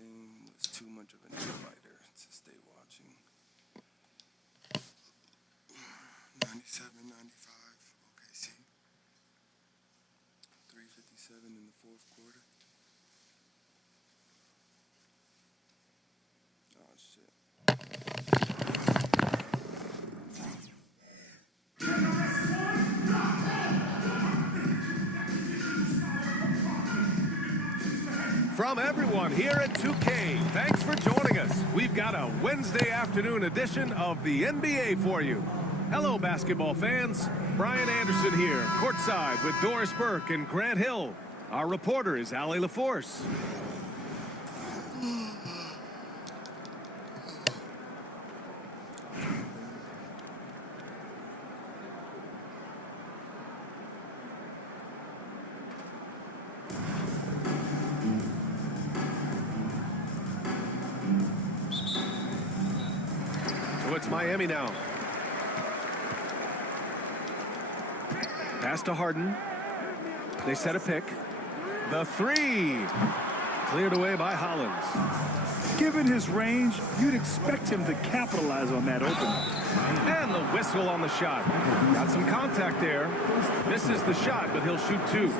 thing was too much of an inviter to stay watching. 97-95, OKC. 3:57 in the fourth quarter. Oh, shit. From everyone here at 2K, thanks for joining us. We've got a Wednesday afternoon edition of the NBA for you. Hello, basketball fans. Brian Anderson here, courtside with Doris Burke and Grant Hill. Our reporter is Allie LaForce. So it's Miami now. Pass to Harden. They set a pick. The three. Cleared away by Hollins. Given his range, you'd expect him to capitalize on that opening. And the whistle on the shot. Got some contact there. Misses the shot, but he'll shoot two.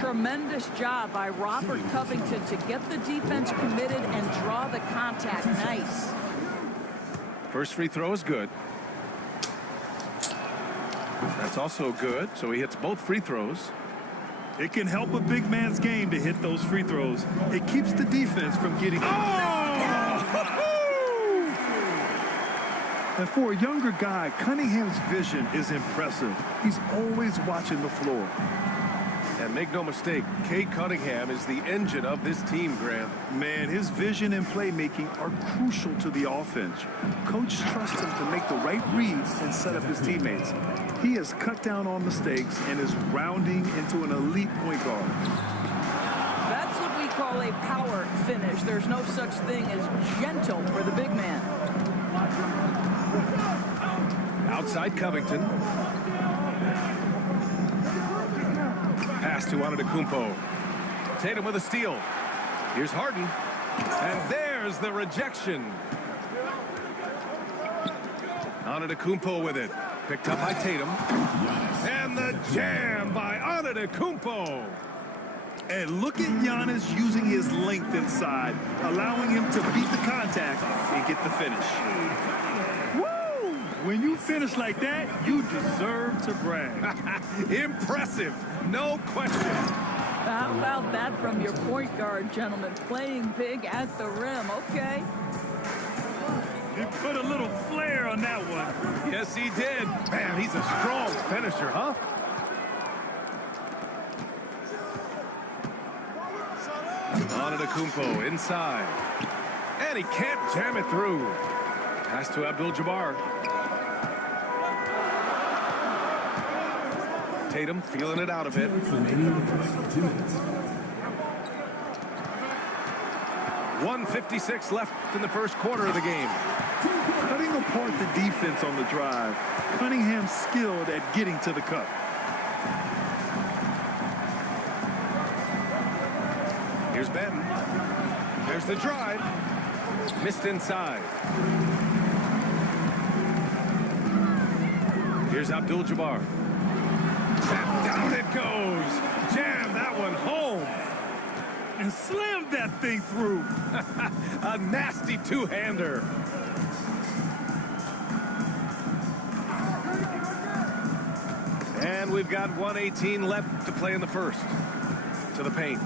Tremendous job by Robert Covington to get the defense committed and draw the contact. Nice. First free throw is good. That's also good, so he hits both free throws. It can help a big man's game to hit those free throws. It keeps the defense from getting... And for a younger guy, Cunningham's vision is impressive. He's always watching the floor. And make no mistake, Cade Cunningham is the engine of this team, Grant. Man, his vision and playmaking are crucial to the offense. Coach trusts him to make the right reads and set up his teammates. He has cut down on mistakes and is rounding into an elite point guard. That's what we call a power finish. There's no such thing as gentle for the big man. Outside Covington. Pass to Antetokounmpo. Tatum with a steal. Here's Harden. And there's the rejection. Antetokounmpo with it. Picked up by Tatum. And the jam by Antetokounmpo. And look at Giannis using his length inside, allowing him to beat the contact and get the finish. Woo! When you finish like that, you deserve to brag. Impressive, no question. How about that from your point guard, gentlemen? Playing big at the rim. Okay. He put a little flair on that one. Yes, he did. Man, he's a strong finisher, huh? Antetokounmpo inside. And he can't jam it through. Pass to Abdul-Jabbar. Tatum feeling it out a bit. 1:56 left in the first quarter of the game. Cutting apart the defense on the drive. Cunningham's skilled at getting to the cup. Here's Benton. There's the drive. Missed inside. Here's Abdul-Jabbar. And down it goes. Jam that one home. And slammed that thing through. A nasty two-hander. And we've got 1:18 left to play in the first. To the paint.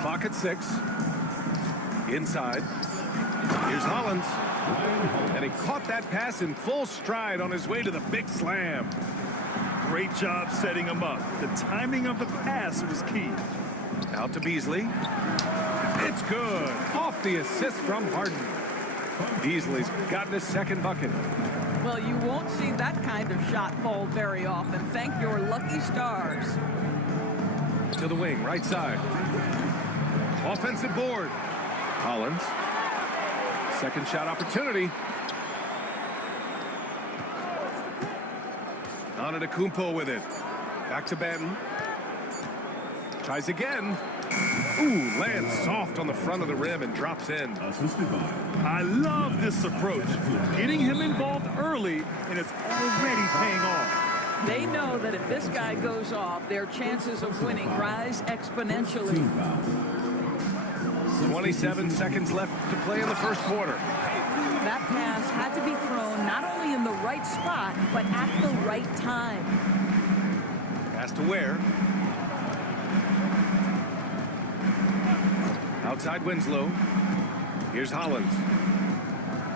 Clock at 6. Inside. Here's Hollins. And he caught that pass in full stride on his way to the big slam. Great job setting him up. The timing of the pass was key. Out to Beasley. It's good. Off the assist from Harden. Beasley's gotten his second bucket. Well, you won't see that kind of shot fall very often. Thank your lucky stars. To the wing, right side. Offensive board. Hollins. Second shot opportunity. Antetokounmpo with it. Back to Benton. Tries again. Ooh, lands soft on the front of the rim and drops in. I love this approach. Getting him involved early, and it's already paying off. They know that if this guy goes off, their chances of winning rise exponentially. 27 seconds left to play in the first quarter. That pass had to be thrown not only in the right spot, but at the right time. Pass to Ware. Outside Winslow. Here's Hollins.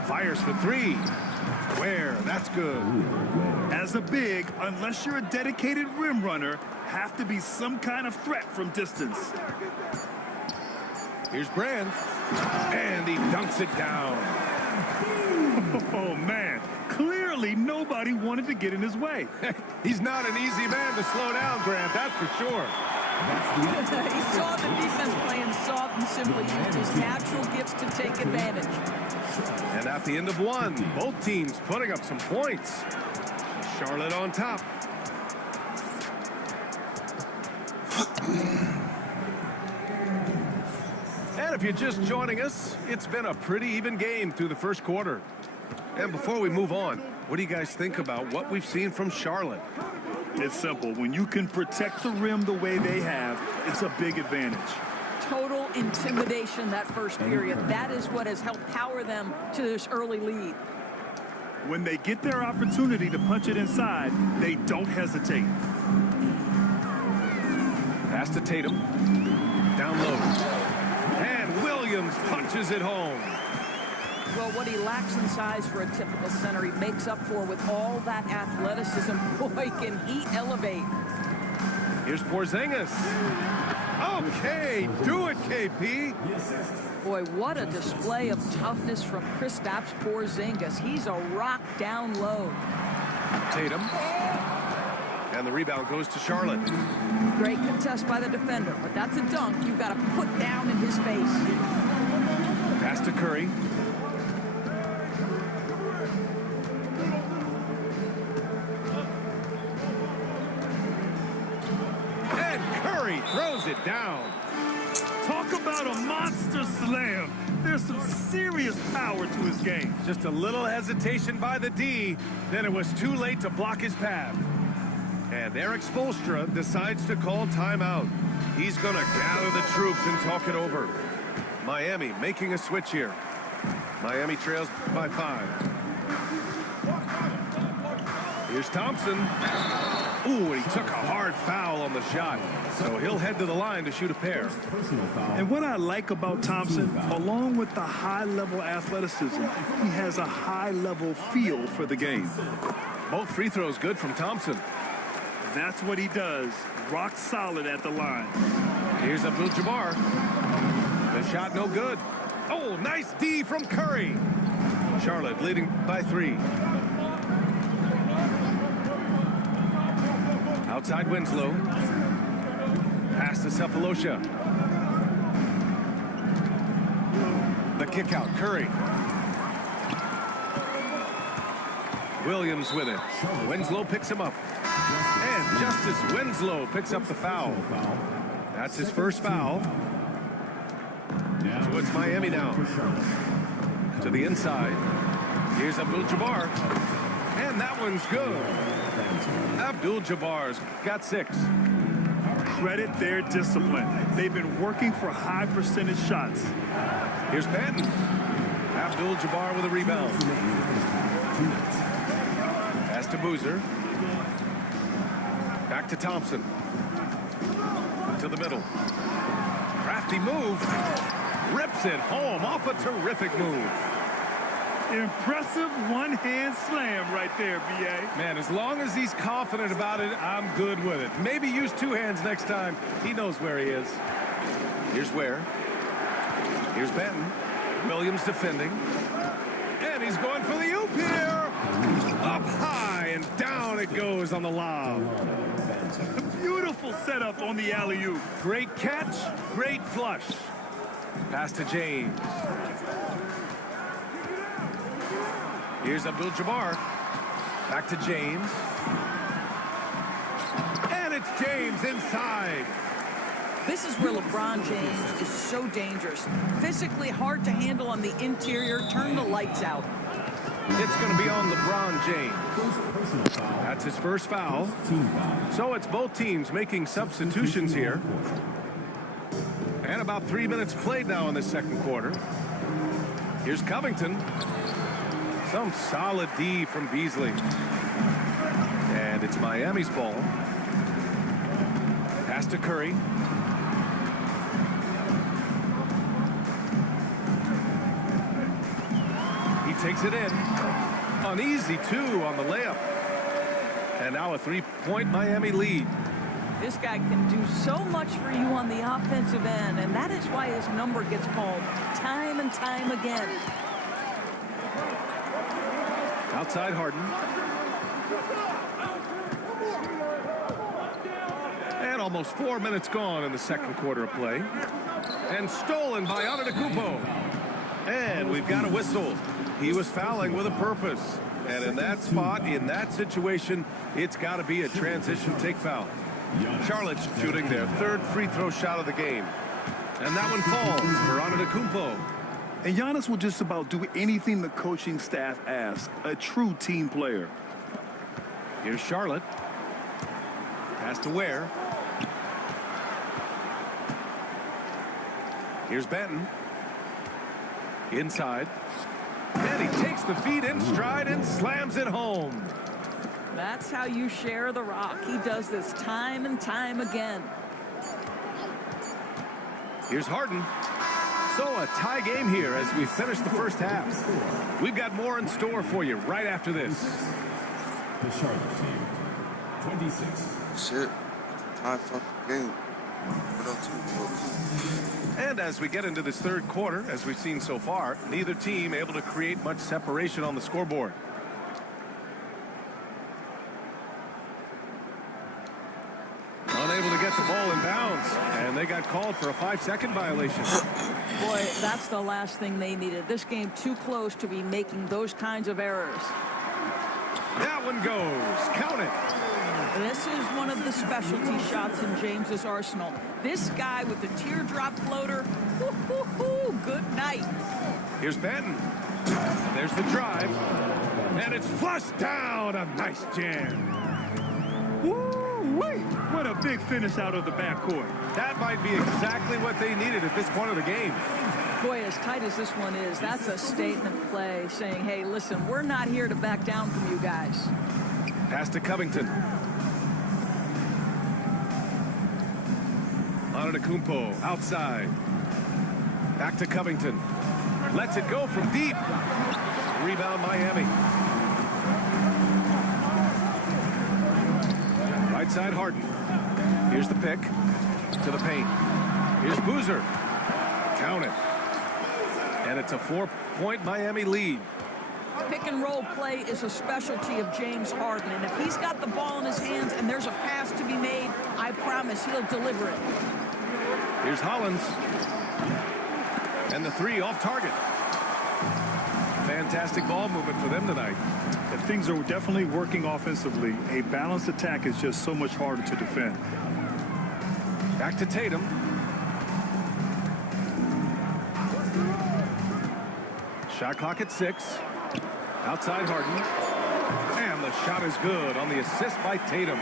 Fires for three. Ware, that's good. As a big, unless you're a dedicated rim runner, have to be some kind of threat from distance. Here's Brand. And he dunks it down. Oh, man. Clearly, nobody wanted to get in his way. He's not an easy man to slow down, Grant, that's for sure. He saw the defense playing soft and simply used his natural gifts to take advantage. And at the end of one, both teams putting up some points. Charlotte on top. And if you're just joining us, it's been a pretty even game through the first quarter. And before we move on, what do you guys think about what we've seen from Charlotte? It's simple. When you can protect the rim the way they have, it's a big advantage. Total intimidation that first period. That is what has helped power them to this early lead. When they get their opportunity to punch it inside, they don't hesitate. Pass to Tatum. Down low. And Williams punches it home. Well, what he lacks in size for a typical center, he makes up for with all that athleticism. Boy, can he elevate. Here's Porzingis. Okay, do it, KP. Boy, what a display of toughness from Kristaps Porzingis. He's a rock down low. Tatum. And the rebound goes to Charlotte. Great contest by the defender, but that's a dunk you've got to put down in his face. Pass to Curry. Throws it down. Talk about a monster slam. There's some serious power to his game. Just a little hesitation by the D, then it was too late to block his path. And Eric Spoelstra decides to call timeout. He's going to gather the troops and talk it over. Miami making a switch here. Miami trails by 5. Here's Thompson. Ooh, and he took a hard foul on the shot. So he'll head to the line to shoot a pair. And what I like about Thompson, along with the high-level athleticism, he has a high-level feel for the game. Both free throws good from Thompson. That's what he does. Rock solid at the line. Here's Abdul-Jabbar. The shot no good. Oh, nice D from Curry. Charlotte leading by 3. Outside Winslow. Pass to Cephalosha. The kick out, Curry. Williams with it. Winslow picks him up. And just as Winslow picks up the foul. That's his first foul. So it's Miami now. To the inside. Here's Abdul-Jabbar. And that one's good. Abdul-Jabbar's got 6. Credit their discipline. They've been working for high percentage shots. Here's Patton. Abdul-Jabbar with a rebound. Pass to Boozer. Back to Thompson. To the middle. Crafty move. Rips it home off a terrific move. Impressive one-hand slam right there, B.A. Man, as long as he's confident about it, I'm good with it. Maybe use 2 hands next time. He knows where he is. Here's Ware. Here's Benton. Williams defending. And he's going for the oop here. Up high and down it goes on the lob. Beautiful setup on the alley-oop. Great catch, great flush. Pass to James. Here's Abdul-Jabbar. Back to James. And it's James inside. This is where LeBron James is so dangerous. Physically hard to handle on the interior. Turn the lights out. It's going to be on LeBron James. That's his first foul. So it's both teams making substitutions here. And about 3 minutes played now in the second quarter. Here's Covington. Some solid D from Beasley. And it's Miami's ball. Pass to Curry. He takes it in. An easy 2 on the layup. And now a 3-point Miami lead. This guy can do so much for you on the offensive end, and that is why his number gets called time and time again. Outside Harden. And almost 4 minutes gone in the second quarter of play. And stolen by Antetokounmpo. And we've got a whistle. He was fouling with a purpose. And in that spot, in that situation, it's got to be a transition take foul. Charlotte's shooting their third free throw shot of the game. And that one falls for Antetokounmpo. And Giannis will just about do anything the coaching staff asks. A true team player. Here's Charlotte. Pass to Ware. Here's Benton. Inside. And he takes the feed in stride and slams it home. That's how you share the rock. He does this time and time again. Here's Harden. So a tie game here as we finish the first half. We've got more in store for you right after this. The Charlotte team, 26. Shit. Time fucking game. What else we do? And as we get into this third quarter, as we've seen so far, neither team able to create much separation on the scoreboard. Unable to get the ball in bounds, and they got called for a 5-second violation. Boy, that's the last thing they needed. This game too close to be making those kinds of errors. That one goes. Count it. This is one of the specialty shots in James's arsenal. This guy with the teardrop floater, good night. Here's Benton. There's the drive. And it's flushed down. A nice jam. Woo-wee! What a big finish out of the backcourt. That might be exactly what they needed at this point of the game. Boy, as tight as this one is, that's a statement play saying, hey, listen, we're not here to back down from you guys. Pass to Covington. Antetokounmpo outside. Back to Covington. Lets it go from deep. Rebound Miami. Right side Harden. Here's the pick. To the paint. Here's Boozer. Count it. And it's a 4-point Miami lead. Pick and roll play is a specialty of James Harden, and if he's got the ball in his hands and there's a pass to be made, I promise he'll deliver it. Here's Hollins. And the 3 off target. Fantastic ball movement for them tonight. If things are definitely working offensively, a balanced attack is just so much harder to defend. Back to Tatum. Shot clock at 6. Outside Harden. And the shot is good on the assist by Tatum.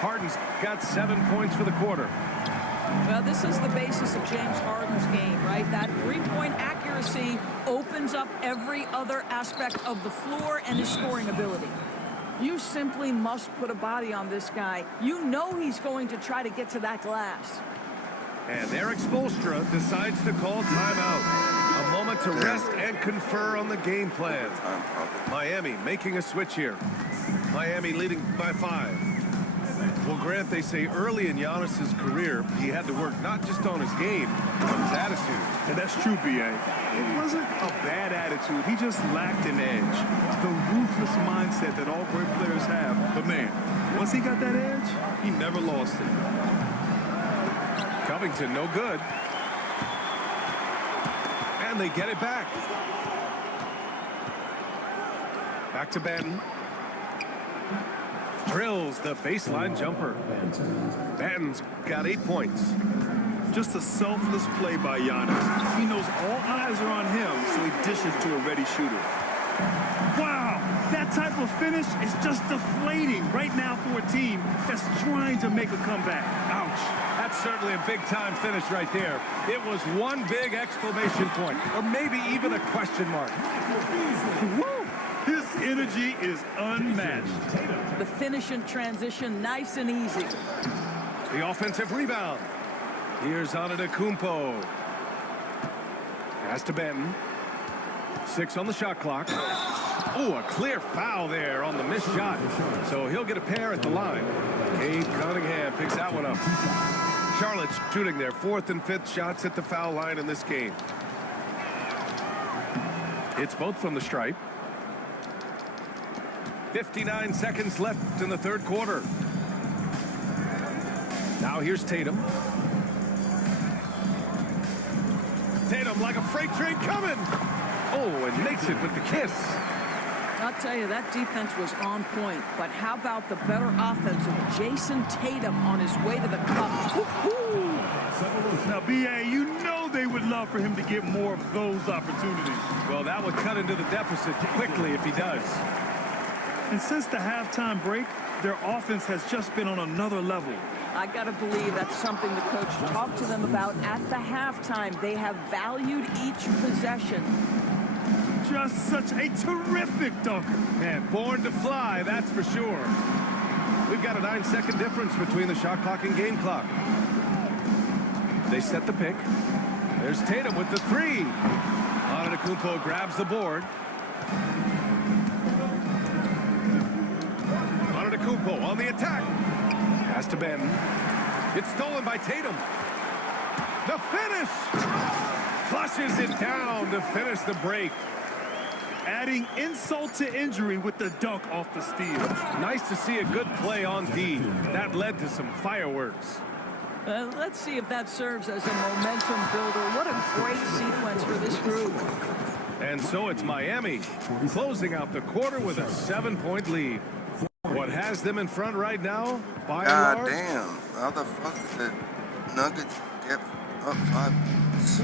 Harden's got 7 points for the quarter. Well, this is the basis of James Harden's game, right? That three-point accuracy opens up every other aspect of the floor and his scoring ability. You simply must put a body on this guy. You know he's going to try to get to that glass. And Eric Spoelstra decides to call timeout. A moment to rest and confer on the game plan. Miami making a switch here. Miami leading by 5. Well, Grant, they say early in Giannis's career, he had to work not just on his game, but on his attitude. And that's true, B.A. It wasn't a bad attitude. He just lacked an edge. The ruthless mindset that all great players have. But, man, once he got that edge, he never lost it. Covington, no good. And they get it back. Back to Benton. Drills the baseline jumper. Banton's got 8 points. Just a selfless play by Giannis. He knows all eyes are on him, so he dishes to a ready shooter. Wow, that type of finish is just deflating right now for a team that's trying to make a comeback. Ouch. That's certainly a big-time finish right there. It was one big exclamation point, or maybe even a question mark. Woo! His energy is unmatched. The finish in transition, nice and easy. The offensive rebound. Here's Antetokounmpo. Pass to Banton. 6 on the shot clock. Oh, a clear foul there on the missed shot. So he'll get a pair at the line. Cade Cunningham picks that one up. Charlotte's shooting their 4th and 5th shots at the foul line in this game. It's both from the stripe. 59 seconds left in the 3rd quarter. Now here's Tatum. Tatum like a freight train coming. Oh, and makes it with the kiss. I'll tell you, that defense was on point. But how about the better offense of Jason Tatum on his way to the cup? Woo-hoo! Now, B.A., you know they would love for him to get more of those opportunities. Well, that would cut into the deficit quickly if he does. And since the halftime break, their offense has just been on another level. I got to believe that's something the coach talked to them about at the halftime. They have valued each possession. Just such a terrific dunker. Man, born to fly, that's for sure. We've got a 9-second difference between the shot clock and game clock. They set the pick. There's Tatum with the 3. Antetokounmpo grabs the board. Antetokounmpo on the attack. Pass to Banton. It's stolen by Tatum. The finish! Flushes it down to finish the break. Adding insult to injury with the dunk off the steal. Nice to see a good play on D. That led to some fireworks. Let's see if that serves as a momentum builder. What a great sequence for this group. And so it's Miami closing out the quarter with a 7-point lead. What has them in front right now, by and God large? damn. How the fuck did the Nuggets get up 5 points?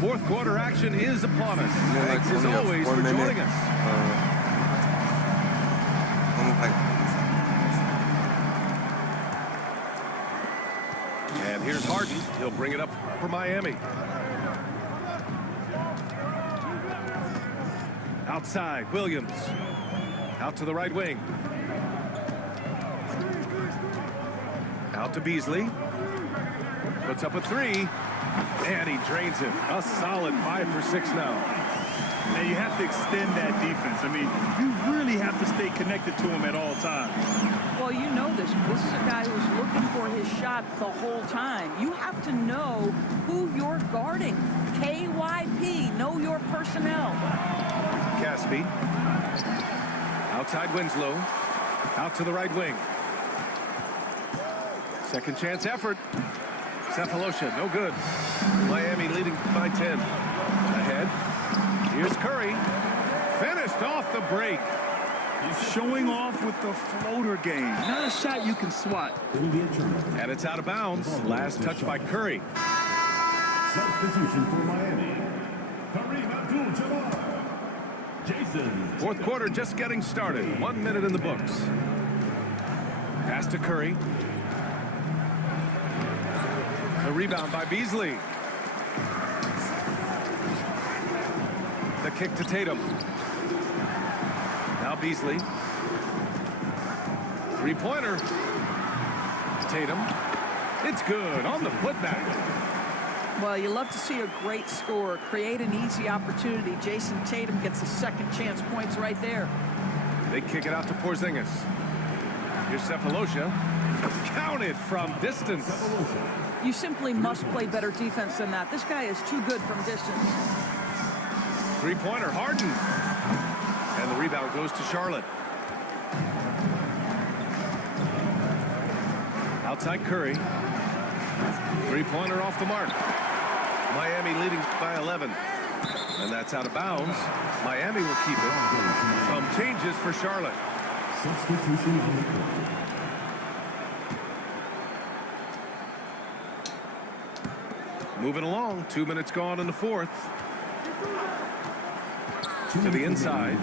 4th quarter action is upon us. Yeah, like Thanks as only a always for 4 minute, joining us. Only like And here's Harden. He'll bring it up for Miami. Outside, Williams. Out to the right wing. Out to Beasley. Puts up a 3. And he drains it. A solid 5 for 6 now. And you have to extend that defense. I mean, you really have to stay connected to him at all times. Well, you know this. This is a guy who's looking for his shot the whole time. You have to know who you're guarding. KYP, know your personnel. Caspi. Outside Winslow. Out to the right wing. Second chance effort. Cephalosha, no good. Miami leading by 10. Ahead. Here's Curry. Finished off the break. He's showing off with the floater game. Not a shot you can swat. And it's out of bounds. Last touch by Curry. Substitution for Miami. Kareem Abdul-Jabbar. Jason. 4th quarter just getting started. 1 minute in the books. Pass to Curry. The rebound by Beasley. The kick to Tatum. Now Beasley. 3-pointer. Tatum. It's good on the putback. Well, you love to see a great score, create an easy opportunity. Jason Tatum gets a second chance points right there. They kick it out to Porzingis. Here's Cephalosha. Counted from distance. You simply must play better defense than that. This guy is too good from distance. 3-pointer, Harden. And the rebound goes to Charlotte. Outside Curry. 3-pointer off the mark. Miami leading by 11. And that's out of bounds. Miami will keep it. Some changes for Charlotte. Substitution on the court. Moving along, 2 minutes gone in the fourth. To the inside.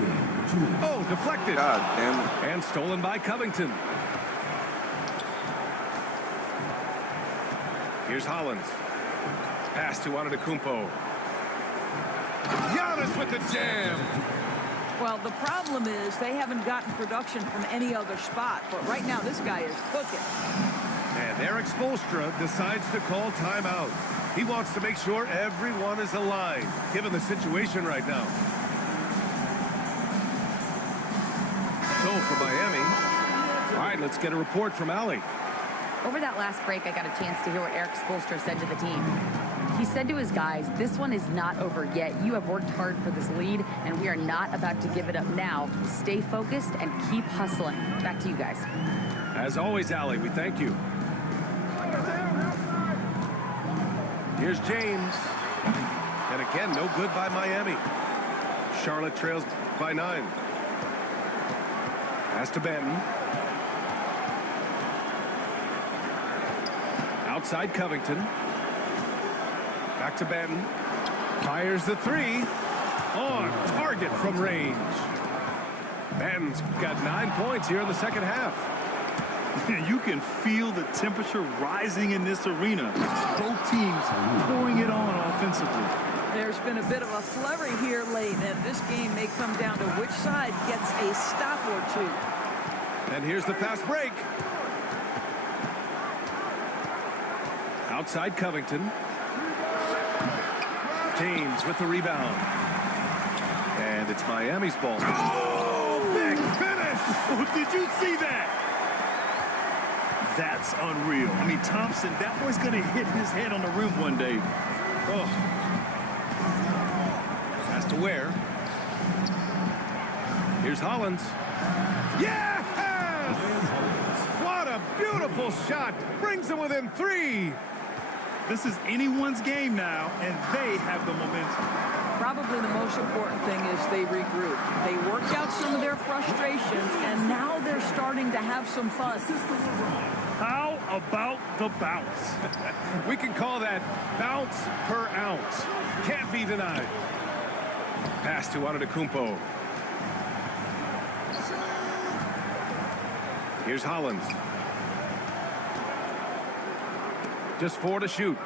Oh, deflected. God damn it. And stolen by Covington. Here's Hollins. Pass to Antetokounmpo. Giannis with the jam. Well, the problem is they haven't gotten production from any other spot, but right now this guy is cooking. And Eric Spoelstra decides to call timeout. He wants to make sure everyone is aligned, given the situation right now. So for Miami, all right, let's get a report from Allie. Over that last break, I got a chance to hear what Eric Spoelstra said to the team. He said to his guys, this one is not over yet. You have worked hard for this lead, and we are not about to give it up now. Stay focused and keep hustling. Back to you guys. As always, Allie, we thank you. Here's James. And again, no good by Miami. Charlotte trails by 9. Pass to Benton. Outside Covington. Back to Benton. Fires the 3. On target from range. Benton's got 9 points here in the second half. You can feel the temperature rising in this arena. Both teams pouring it on offensively. There's been a bit of a flurry here late, and this game may come down to which side gets a stop or two. And here's the fast break. Outside Covington. James with the rebound. And it's Miami's ball. Oh, big finish! Oh, did you see that? That's unreal. I mean, Thompson, that boy's going to hit his head on the rim one day. Oh. Has to wear. Here's Hollins. Yes! What a beautiful shot. Brings them within 3. This is anyone's game now, and they have the momentum. Probably the most important thing is they regroup. They worked out some of their frustrations, and now they're starting to have some fun. How about the bounce? We can call that bounce per ounce. Can't be denied. Pass to Antetokounmpo. Here's Hollins. Just 4 to shoot.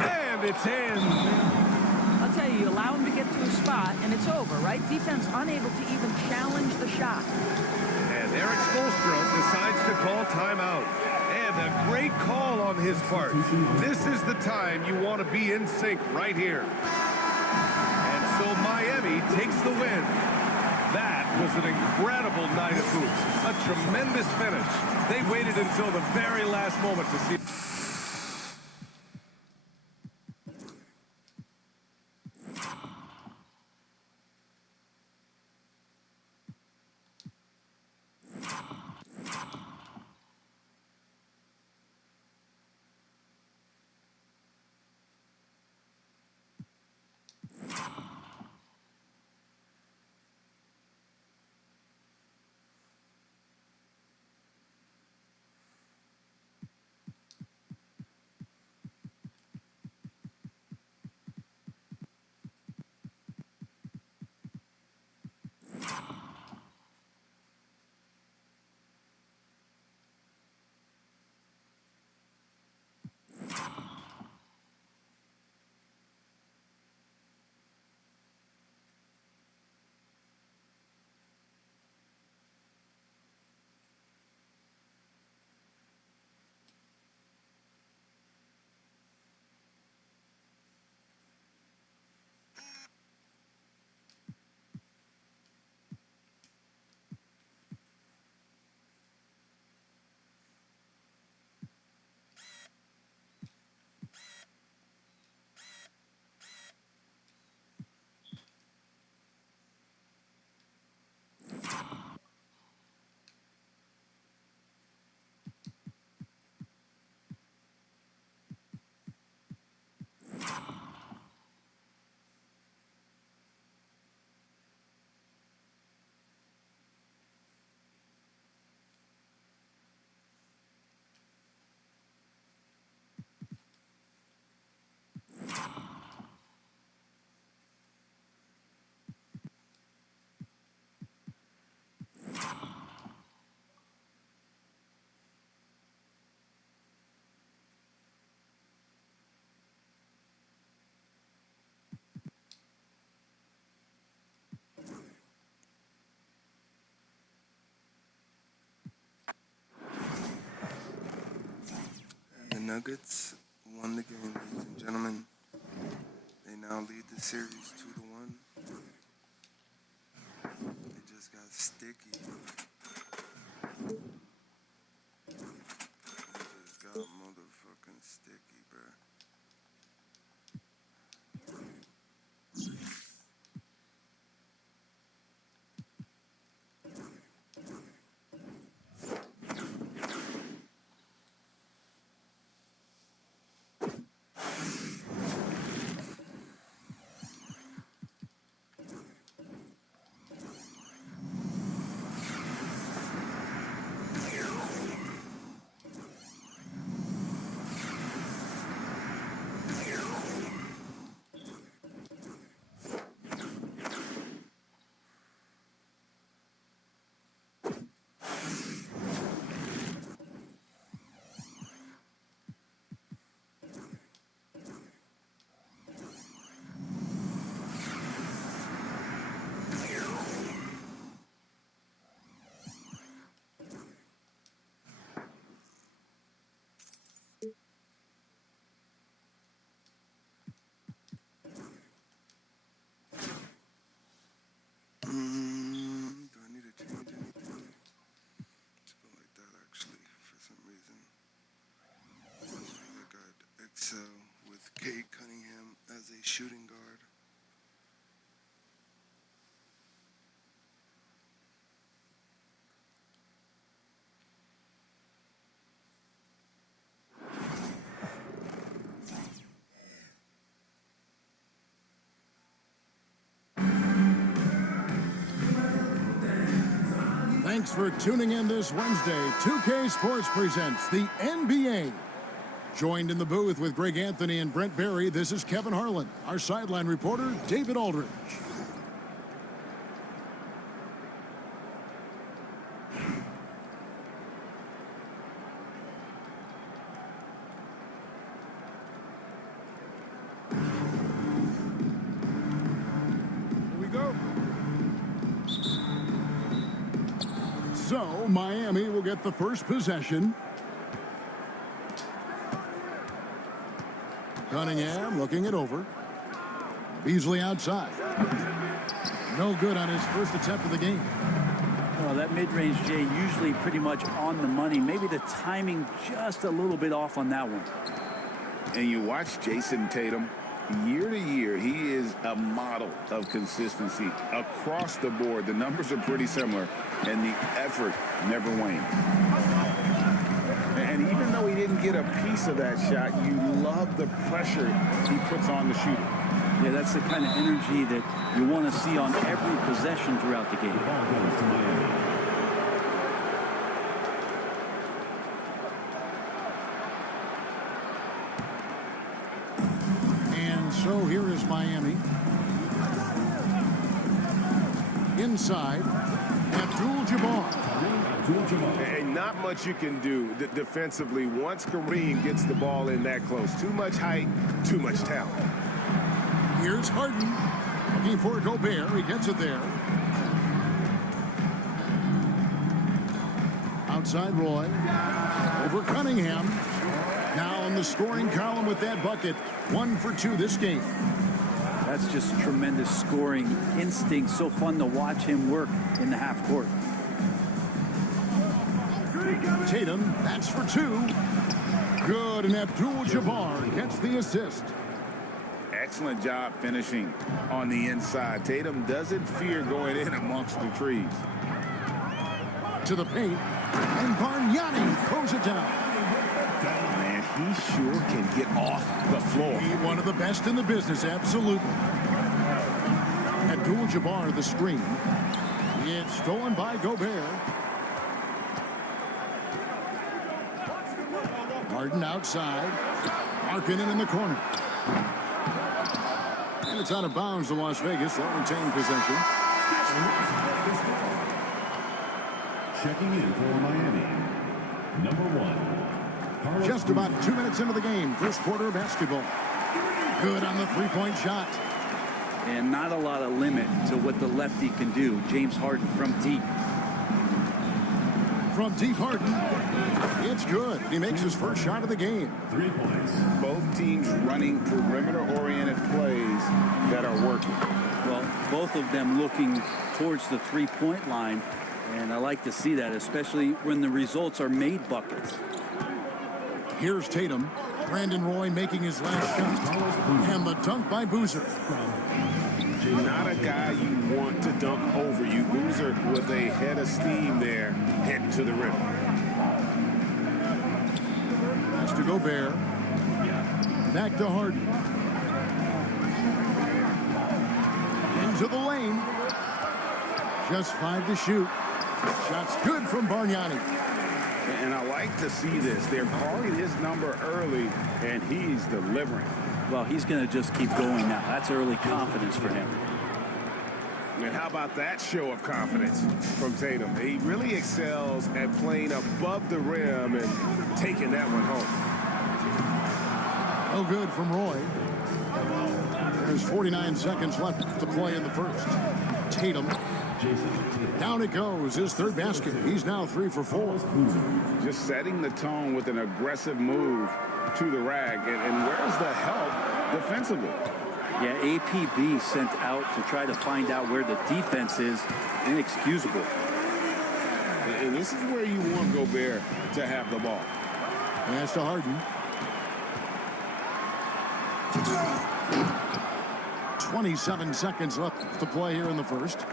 And it's in. I'll tell you, you allow him to get to a spot, and it's over, right? Defense unable to even challenge the shot. And Eric Spoelstra decides to call timeout. And a great call on his part. This is the time you want to be in sync right here. And so Miami takes the win. That was an incredible night of hoops. A tremendous finish. They waited until the very last moment to see. Nuggets won the game, ladies and gentlemen. They now lead the series 2-1. They just got sticky. They just got motherfucking sticky, bruh. Do I need to change anything? It's been like that actually for some reason. I got Excel with Kate Cunningham as a shooting guard. Thanks for tuning in this Wednesday. 2K Sports presents the NBA. Joined in the booth with Greg Anthony and Brent Barry, this is Kevin Harlan. Our sideline reporter, David Aldridge. Here we go. So, Miami will get the first possession. Cunningham looking it over. Beasley outside. No good on his first attempt of the game. Well, that mid-range, Jay, usually pretty much on the money. Maybe the timing just a little bit off on that one. And you watch Jason Tatum, year to year, he is a model of consistency across the board. The numbers are pretty similar, and the effort never waned. And even though he didn't get a piece of that shot, you love the pressure he puts on the shooter. Yeah, that's the kind of energy that you want to see on every possession throughout the game. Ball goes to Miami. And so here is Miami. Inside, Abdul-Jabbar. And not much you can do defensively once Kareem gets the ball in that close. Too much height, too much talent. Here's Harden. Looking for Gobert. He gets it there. Outside Roy. Over Cunningham. Now in the scoring column with that bucket. 1 for 2 this game. That's just tremendous scoring instinct. So fun to watch him work in the half court. Tatum, that's for 2. Good, and Abdul-Jabbar gets the assist. Excellent job finishing on the inside. Tatum doesn't fear going in amongst the trees. To the paint, and Bargnani throws it down. Man, he sure can get off the floor. One of the best in the business, absolutely. Abdul-Jabbar, the screen. It's stolen by Gobert. Harden outside. Markkanen in the corner. And it's out of bounds to Las Vegas. They'll retain possession. Checking in for Miami. Number 1. Just about 2 minutes into the game. First quarter of basketball. Good on the three-point shot. And not a lot of limit to what the lefty can do. James Harden from deep. From deep, Harden. It's good. He makes his first shot of the game. 3 points. Both teams running perimeter-oriented plays that are working. Well, both of them looking towards the three-point line, and I like to see that, especially when the results are made buckets. Here's Tatum. Brandon Roy making his last shot. And the dunk by Boozer. Not a guy you want to dunk over you. Boozer with a head of steam there, heading to the rim. That's to Gobert. Back to Harden. Into the lane. Just 5 to shoot. Shot's good from Bargnani. And I like to see this. They're calling his number early, and he's delivering. Well, he's going to just keep going now. That's early confidence for him. And how about that show of confidence from Tatum? He really excels at playing above the rim and taking that one home. No good from Roy. There's 49 seconds left to play in the first. Tatum. Down it goes. His third basket. He's now 3 for 4. Just setting the tone with an aggressive move to the rack. And where's the help defensively? Yeah, APB sent out to try to find out where the defense is. Inexcusable. And this is where you want Gobert to have the ball. Pass to Harden. 27 seconds left to play here in the first.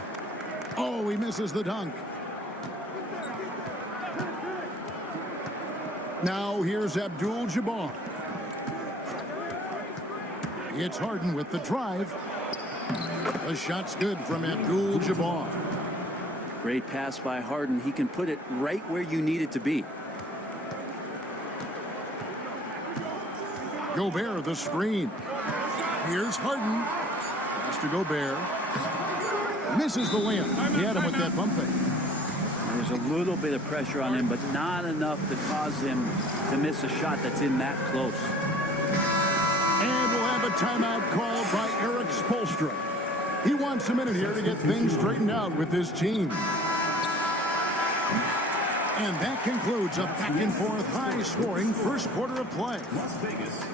Oh, he misses the dunk. Now here's Abdul-Jabbar. It's Harden with the drive. The shot's good from Abdul-Jabbar. Great pass by Harden. He can put it right where you need it to be. Gobert, the screen. Here's Harden. Pass to Gobert. Misses the layup. He had him with that pump fake. There's a little bit of pressure on him, but not enough to cause him to miss a shot that's in that close. And we'll have a timeout called by Eric Spoelstra. He wants a minute here to get things straightened out with his team. And that concludes a back-and-forth high-scoring first quarter of play.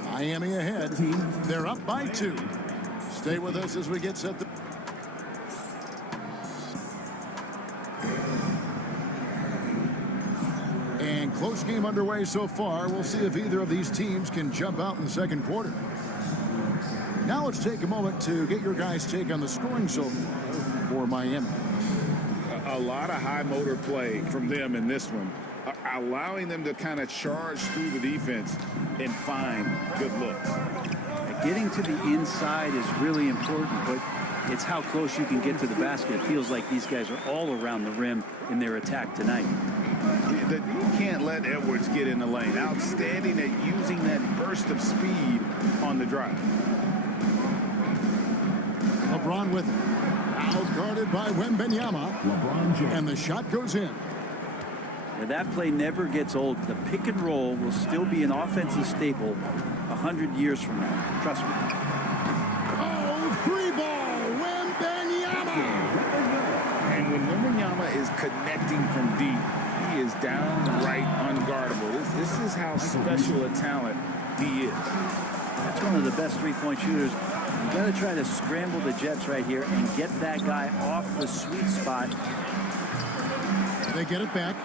Miami ahead. They're up by 2. Stay with us as we get set to... And close game underway so far. We'll see if either of these teams can jump out in the second quarter. Now let's take a moment to get your guys' take on the scoring so far for Miami. A lot of high motor play from them in this one, allowing them to kind of charge through the defense and find good looks. Getting to the inside is really important, but it's how close you can get to the basket. It feels like these guys are all around the rim in their attack tonight. You can't let Edwards get in the lane. Outstanding at using that burst of speed on the drive. LeBron with it. Out guarded by Wembanyama. And the shot goes in. Now that play never gets old. The pick and roll will still be an offensive staple 100 years from now. Trust me. Oh, 3-ball. Wembanyama. And when Wembanyama is connecting from deep, he is downright unguardable. This is how special a talent he is. That's one of the best three-point shooters. You got to try to scramble the Jets right here and get that guy off the sweet spot. They get it back.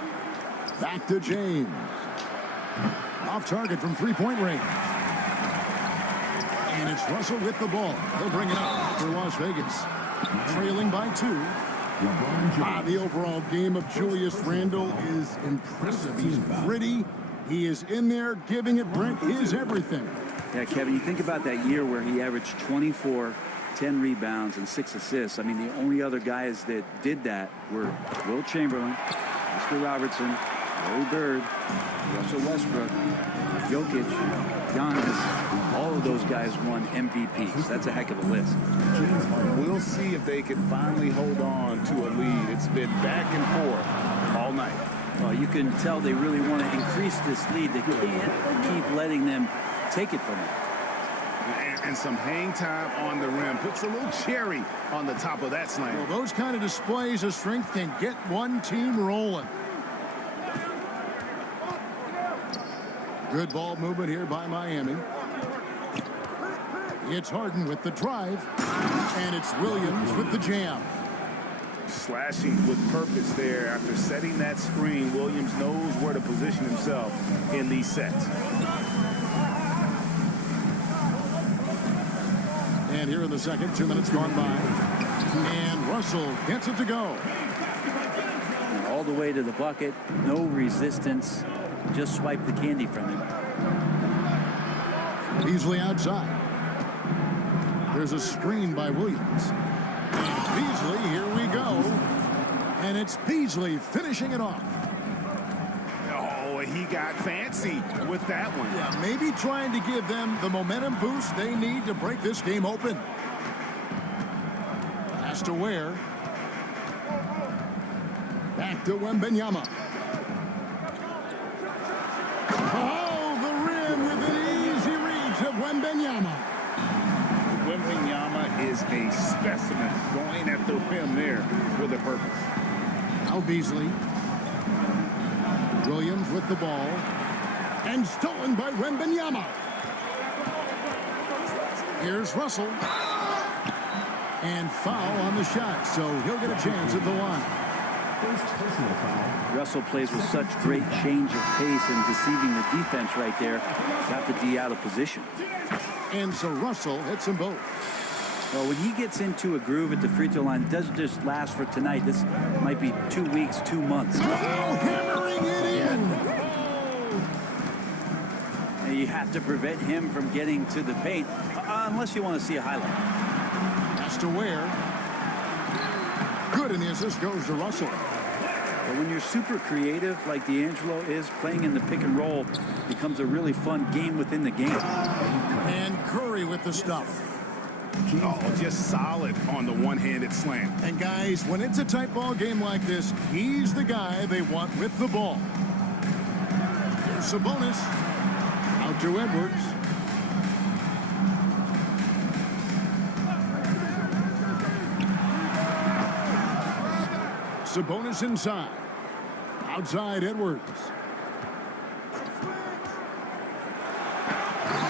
Back to James. Off target from three-point range. And it's Russell with the ball. He'll bring it up for Las Vegas. Trailing by 2. The overall game of Julius Randle is impressive. He's gritty. He is in there giving it Brent his everything. Yeah, Kevin, you think about that year where he averaged 24, 10 rebounds, and 6 assists. I mean, the only other guys that did that were Will Chamberlain, Mr. Robertson, Larry Bird, Russell Westbrook, Jokic, Giannis. All of those guys won MVPs. That's a heck of a list. We'll see if they can finally hold on to a lead. It's been back and forth all night. Well, you can tell they really want to increase this lead. They can't keep letting them take it from him. And some hang time on the rim. Puts a little cherry on the top of that slam. Well, those kind of displays of strength can get one team rolling. Good ball movement here by Miami. It's Harden with the drive. And it's Williams with the jam. Slashing with purpose there. After setting that screen, Williams knows where to position himself in these sets. And here in the second, 2 minutes gone by. And Russell gets it to go. And all the way to the bucket. No resistance. Just swipe the candy from him. Beasley outside. There's a screen by Williams. And Beasley, here we go. And it's Beasley finishing it off. Oh, he got fancy with that one. Yeah, maybe trying to give them the momentum boost they need to break this game open. Pass to Ware. Back to Wembanyama. Oh, the rim with an easy reach of Wembanyama. Wembanyama is a specimen going at the rim there with a purpose. Now Beasley. Williams with the ball. And stolen by Wembanyama. Here's Russell. And foul on the shot, so he'll get a chance at the line. Russell plays with such great change of pace and deceiving the defense right there. Got the D out of position. And so Russell hits them both. Well, when he gets into a groove at the free throw line, it doesn't just last for tonight. This might be 2 weeks, 2 months. Oh, hammering it in. And you have to prevent him from getting to the paint, unless you want to see a highlight. Pass to Ware. Good, and the assist goes to Russell. But when you're super creative like D'Angelo is, playing in the pick and roll becomes a really fun game within the game. And Curry with the stuff. Oh, just solid on the one-handed slam. And guys, when it's a tight ball game like this, he's the guy they want with the ball. Here's Sabonis. Out to Edwards. Sabonis inside. Outside Edwards.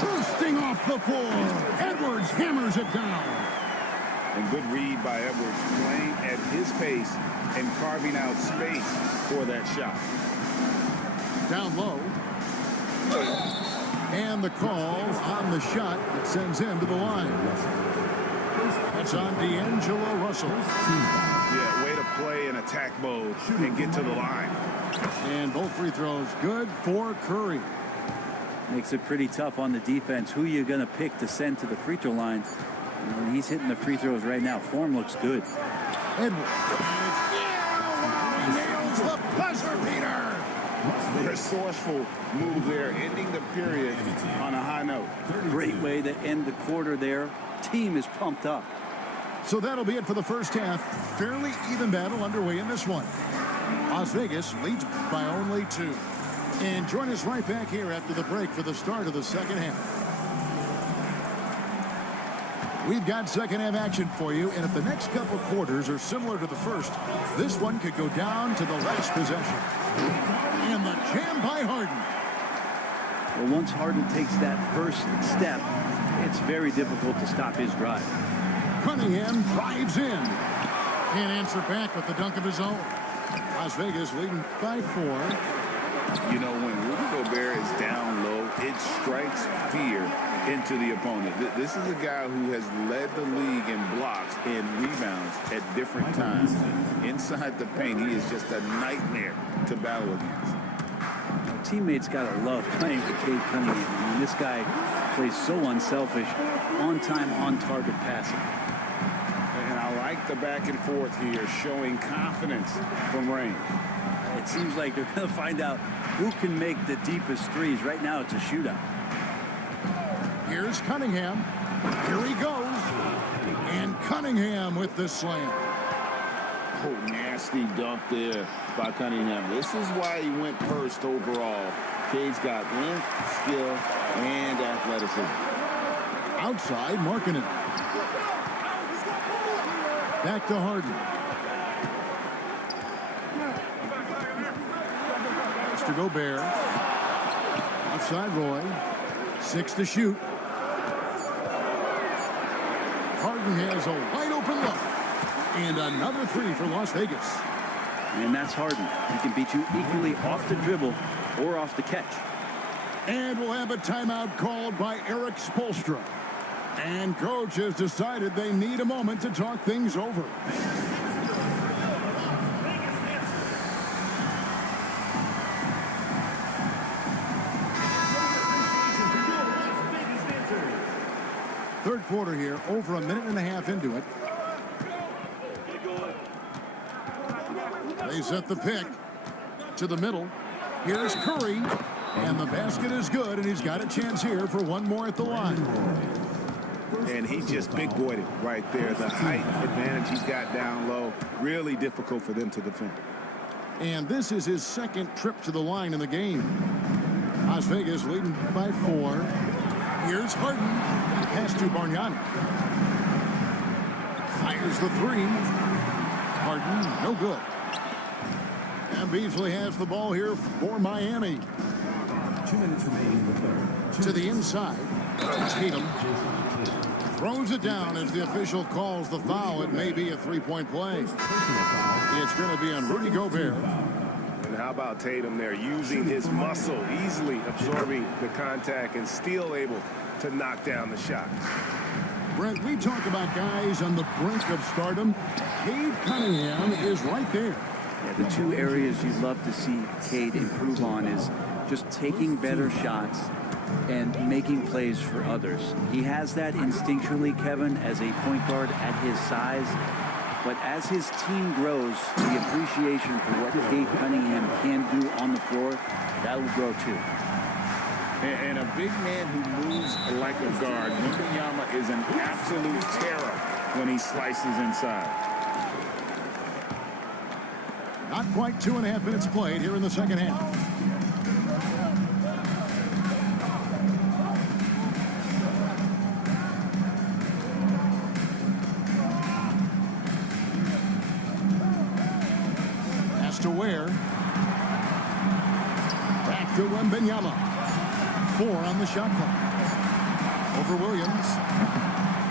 Bursting off the floor. Edwards hammers it down. And good read by Edwards, playing at his pace and carving out space for that shot. Down low. And the call on the shot that sends him to the line. That's on D'Angelo Russell. Yeah, way to play in attack mode and get to the line. And both free throws good for Curry. Makes it pretty tough on the defense. Who you going to pick to send to the free throw line? And he's hitting the free throws right now. Form looks good. Edwards. He nails the buzzer beater. Resourceful move there, ending the period on a high note. Great way to end the quarter there. Team is pumped up. So that'll be it for the first half. Fairly even battle underway in this one. Las Vegas leads by only 2. And join us right back here after the break for the start of the second half. We've got second half action for you, and if the next couple quarters are similar to the first, this one could go down to the last possession. And the jam by Harden. Well, once Harden takes that first step, it's very difficult to stop his drive. Cunningham drives in. Can't answer back with the dunk of his own. Las Vegas leading by 4. You know, when Rudy Gobert is down low, it strikes fear into the opponent. This is a guy who has led the league in blocks and rebounds at different times. Inside the paint, he is just a nightmare to battle against. Teammates gotta love playing with Cade Cunningham. I mean, this guy plays so unselfish, on time, on target passing. And I like the back and forth here, showing confidence from range. It seems like they're gonna find out who can make the deepest threes. Right now, it's a shootout. Here's Cunningham. Here he goes. And Cunningham with the slam. Oh, nasty dunk there by Cunningham. This is why he went first overall. Cade's got length, skill, and athleticism. Outside, Markkanen. Back to Harden. Pass to Gobert. Offside Roy. 6 to shoot. Harden has a wide open look. And another 3 for Las Vegas. And that's Harden. He can beat you equally off the dribble or off the catch. And we'll have a timeout called by Eric Spoelstra. And coach has decided they need a moment to talk things over. Third quarter here, over a minute and a half into it. They set the pick to the middle. Here's Curry, and the basket is good, and he's got a chance here for one more at the line. And he just big-boyed it right there. The height advantage he's got down low, really difficult for them to defend. And this is his second trip to the line in the game. Las Vegas leading by 4. Here's Harden. Pass to Bargnani. Fires the 3. Harden, no good. And Beasley has the ball here for Miami. 2 minutes remaining in the third. To the inside. Tatum throws it down as the official calls the foul. It may be a three-point play. It's going to be on Rudy Gobert. And how about Tatum there, using his muscle, easily absorbing the contact and still able to knock down the shot. Brent, we talk about guys on the brink of stardom. Cade Cunningham is right there. Yeah, the two areas you'd love to see Cade improve on is just taking better shots and making plays for others. He has that instinctually, Kevin, as a point guard at his size. But as his team grows, the appreciation for what Cade Cunningham can do on the floor, that will grow too. And a big man who moves like a guard. Wembanyama is an absolute terror when he slices inside. Not quite 2.5 minutes played here in the second half. Pass to Ware. Back to Wembanyama. 4 on the shot clock. Over Williams.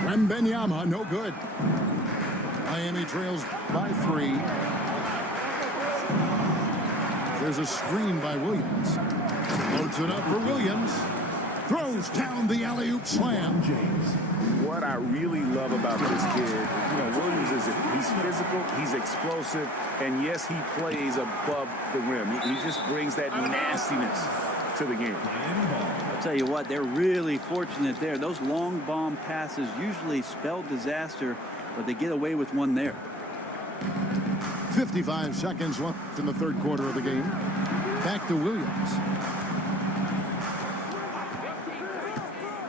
Wembanyama, no good. Miami trails by 3. There's a screen by Williams. Loads it up for Williams. Throws down the alley-oop slam. What I really love about this kid, Williams he's physical, he's explosive, and yes, he plays above the rim. He just brings that nastiness to the game. I'll tell you what, they're really fortunate there. Those long bomb passes usually spell disaster, but they get away with one there. 55 seconds left in the third quarter of the game. Back to Williams.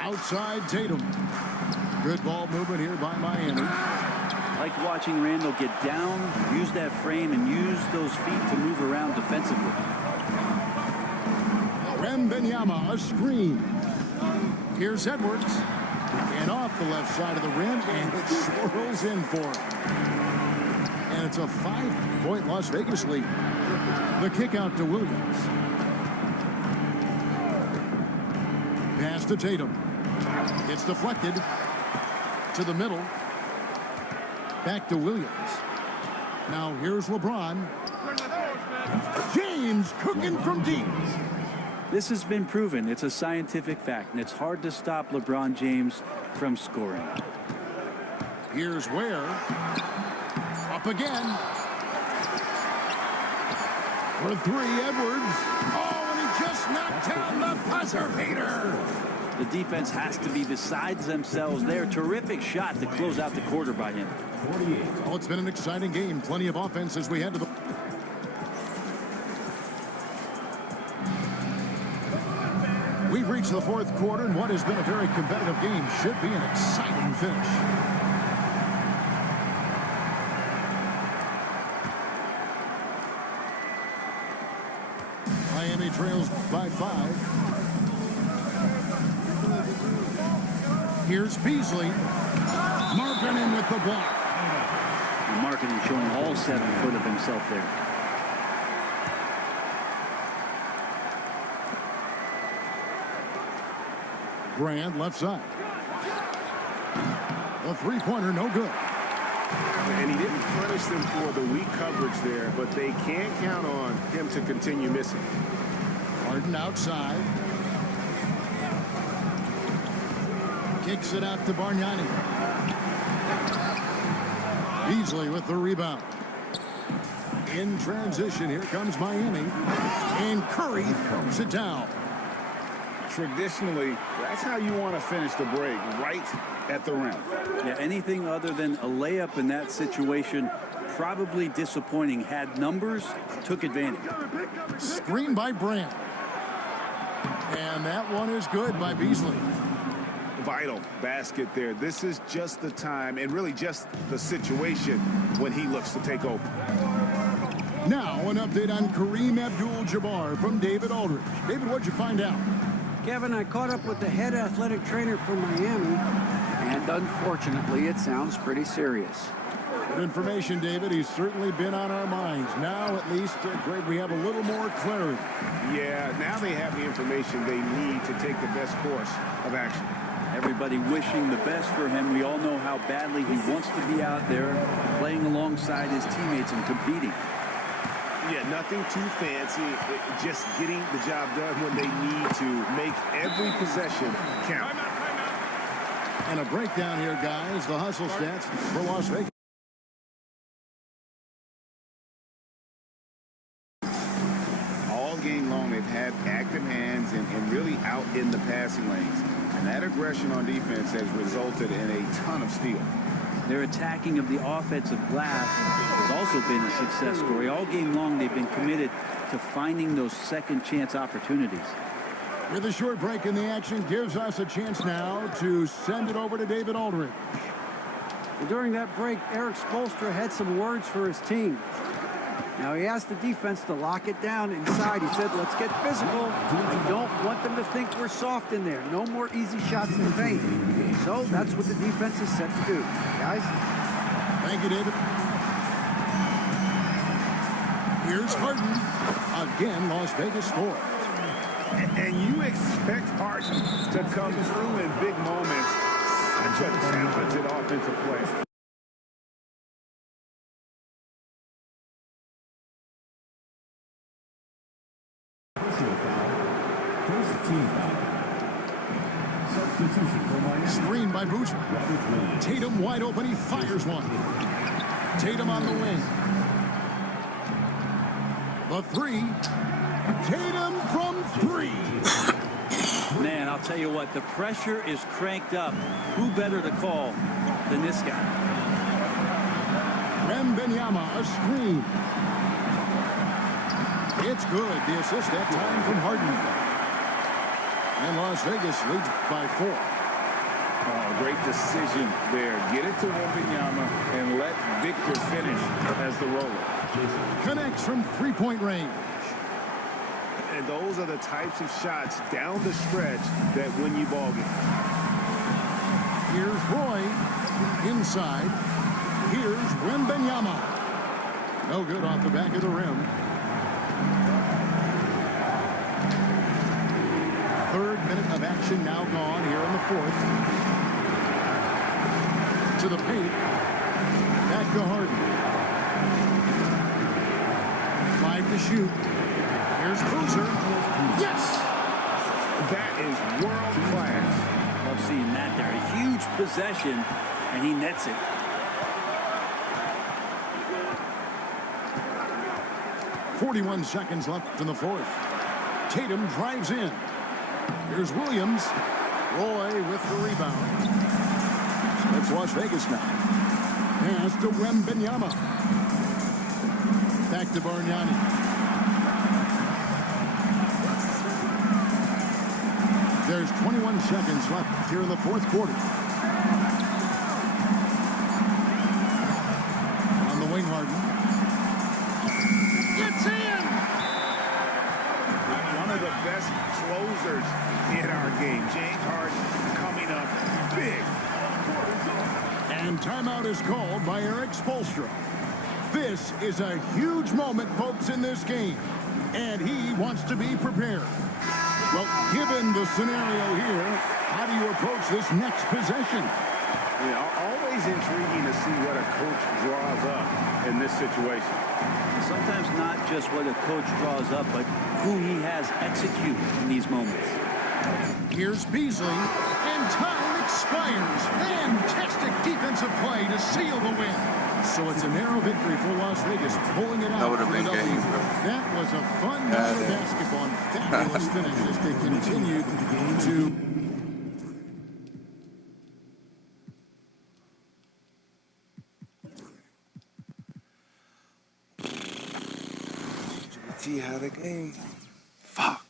Outside Tatum. Good ball movement here by Miami. Like watching Randall get down, use that frame, and use those feet to move around defensively. Wembanyama, a screen. Here's Edwards. And off the left side of the rim, and it swirls in for him. And it's a 5-point Las Vegas lead. The kick out to Williams. Pass to Tatum. It's deflected to the middle. Back to Williams. Now here's LeBron. James cooking from deep. This has been proven. It's a scientific fact, and it's hard to stop LeBron James from scoring. Here's Ware. Up again. For 3, Edwards. Oh, and he just knocked down the buzzer beater. The defense has to be besides themselves there. Terrific shot to close out the quarter by him. 48. Oh, it's been an exciting game. Plenty of offense as we head to the... We've reached the fourth quarter, and what has been a very competitive game should be an exciting finish. Miami trails by 5. Here's Beasley. Markkanen with the block. Markkanen showing all 7 foot of himself there. Grant left side. The three-pointer, no good. And he didn't punish them for the weak coverage there, but they can't count on him to continue missing. Harden outside. Kicks it out to Bargnani. Beasley with the rebound. In transition, here comes Miami. And Curry throws it down. Traditionally, that's how you want to finish the break, right at the rim. Yeah, anything other than a layup in that situation, probably disappointing. Had numbers, took advantage. Screen by Brand. And that one is good by Beasley. Vital basket there. This is just the time and really just the situation when he looks to take over. Now an update on Kareem Abdul-Jabbar from David Aldridge. David, what'd you find out? Kevin, I caught up with the head athletic trainer for Miami, and unfortunately, it sounds pretty serious. Good information, David. He's certainly been on our minds. Now, at least, Greg, we have a little more clarity. Yeah, now they have the information they need to take the best course of action. Everybody wishing the best for him. We all know how badly he wants to be out there playing alongside his teammates and competing. Yeah, nothing too fancy. Just getting the job done when they need to make every possession count. And a breakdown here, guys. The hustle stats for Las Vegas. All game long, they've had active hands and really out in the passing lanes. And that aggression on defense has resulted in a ton of steals. Their attacking of the offensive glass has also been a success story. All game long, they've been committed to finding those second chance opportunities. With a short break in the action, gives us a chance now to send it over to David Aldridge. Well, during that break, Eric Spoelstra had some words for his team. Now, he asked the defense to lock it down inside. He said, let's get physical. I don't want them to think we're soft in there. No more easy shots in the paint. So that's what the defense is set to do. Guys? Thank you, David. Here's Harden. Again, Las Vegas scores. And you expect Harden to come through in big moments. Such a talented offensive play. First team foul. Substitution for Miami. Screen by Boozer. Tatum wide open. He fires one. Tatum on the wing. The three. Tatum from three. Man, I'll tell you what, the pressure is cranked up. Who better to call than this guy? Wembanyama, a screen. It's good. The assist that time from Harden. And Las Vegas leads by 4. Oh, great decision there. Get it to Wembanyama and let Victor finish as the roller. Connects from three-point range. And those are the types of shots down the stretch that win you ball games. Here's Roy. Inside. Here's Wembanyama. No good off the back of the rim. Third minute of action now gone here in the fourth. To the paint. Back to Harden. 5 to shoot. Here's Boozer. Yes! That is world class. Love seeing that there. A huge possession, and he nets it. .41 seconds left in the fourth. Tatum drives in. Here's Williams. Roy with the rebound. It's Las Vegas now. Pass to Wembanyama. Back to Bargnani. There's 21 seconds left here in the fourth quarter. On the wing, Harden. It's in! One of the best closers in our game. James Harden coming up big. And timeout is called by Eric Spoelstra. This is a huge moment, folks, in this game. And he wants to be prepared. Well, given the scenario here, How do you approach this next possession? Yeah, always intriguing to see what a coach draws up in this situation. Sometimes not just what a coach draws up, but who he has execute in these moments. Here's Beasley, and time expires. Fantastic defensive play to seal the win. So it's a narrow victory for Las Vegas, pulling it out would've for the been W. game, bro. That was a fun night of basketball and fabulous finish as they continued to... JT had a game. Fuck.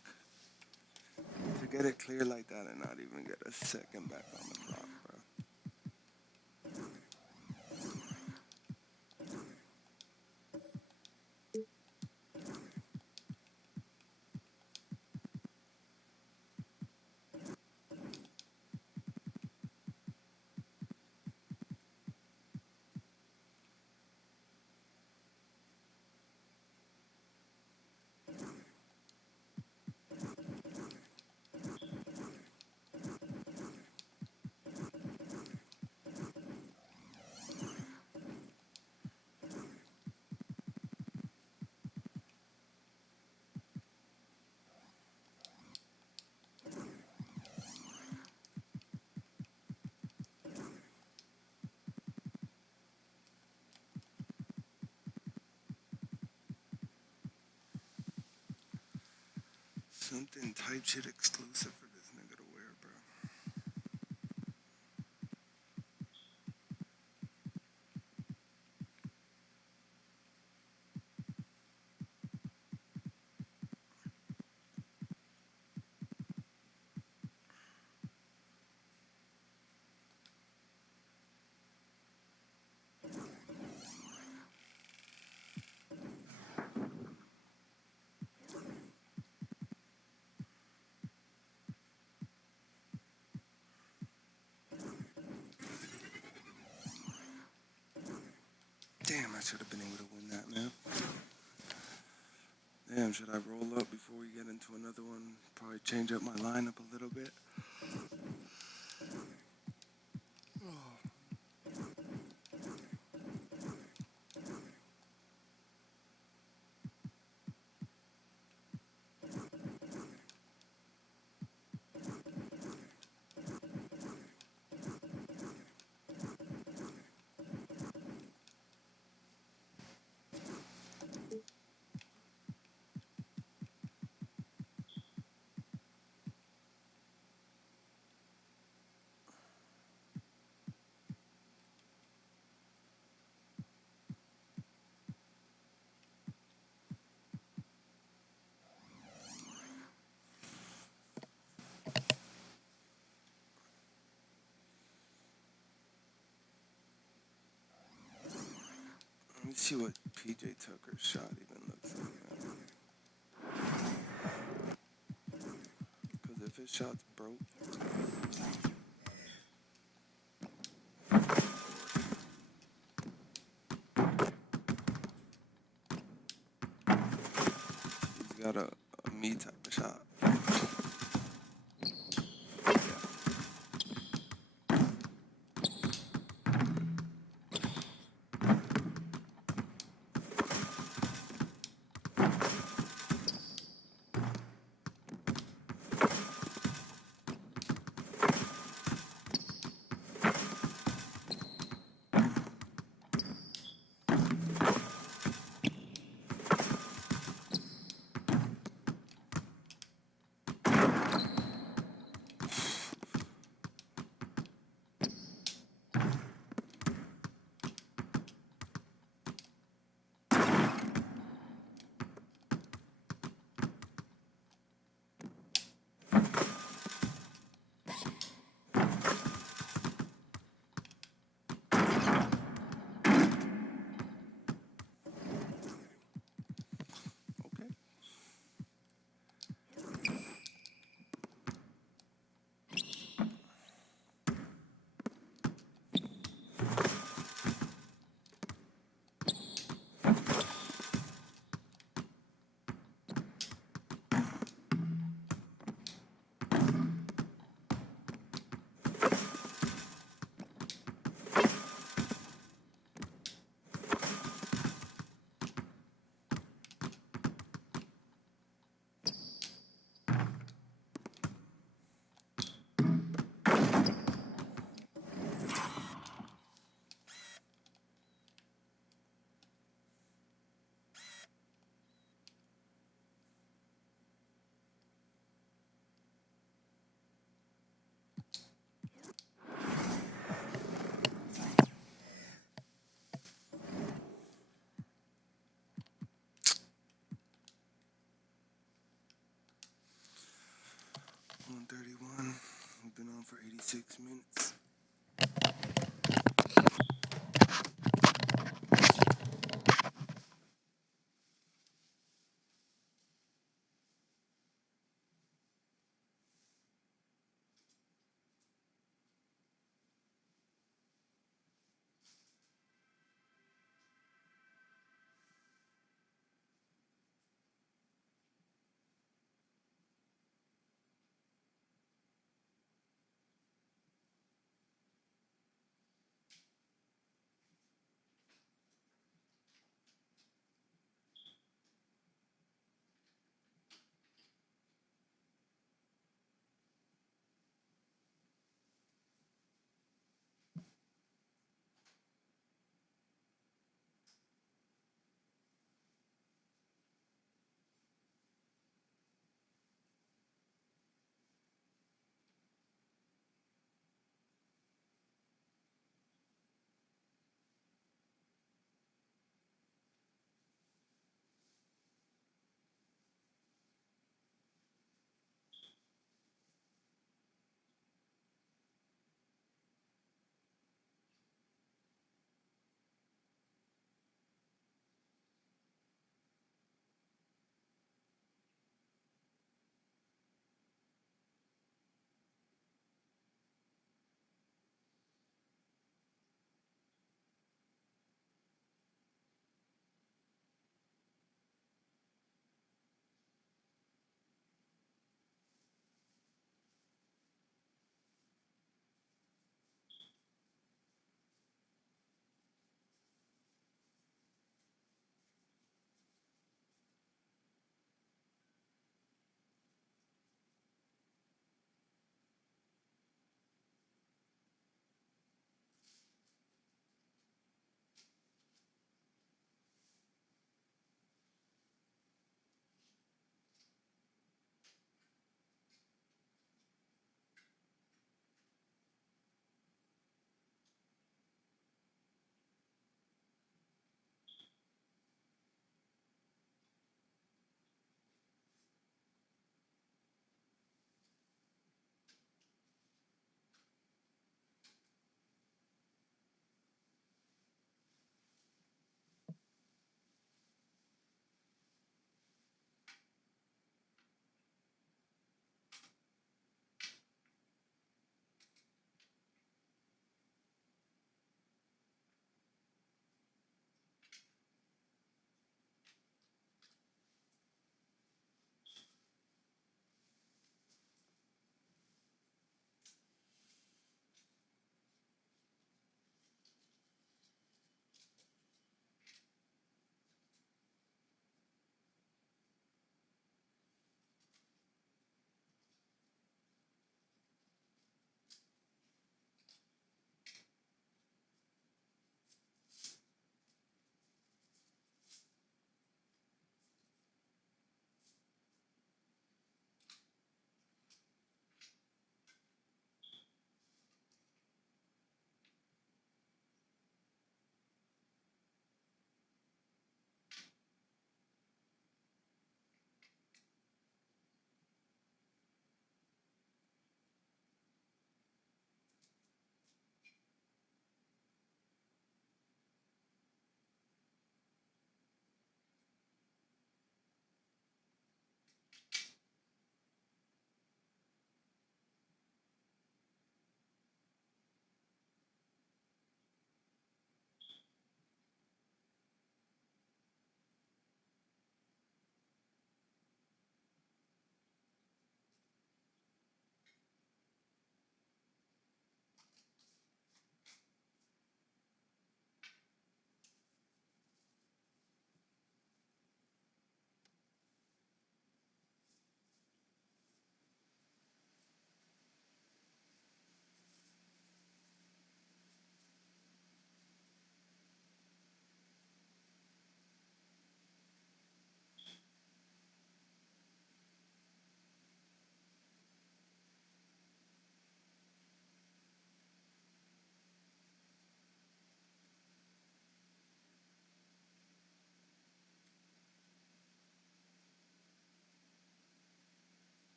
To get it clear like that and not even get a second back on the clock, bro. Something type shit exclusive for this nigga to wear, bro. Damn, I should have been able to win that, man. Damn, should I roll up before we get into another one? Probably change up my lineup a little bit. Let me see what PJ Tucker's shot even looks like, man. Because if his shot's broke... He's got a me type of shot. 1:31. We've been on for 86 minutes.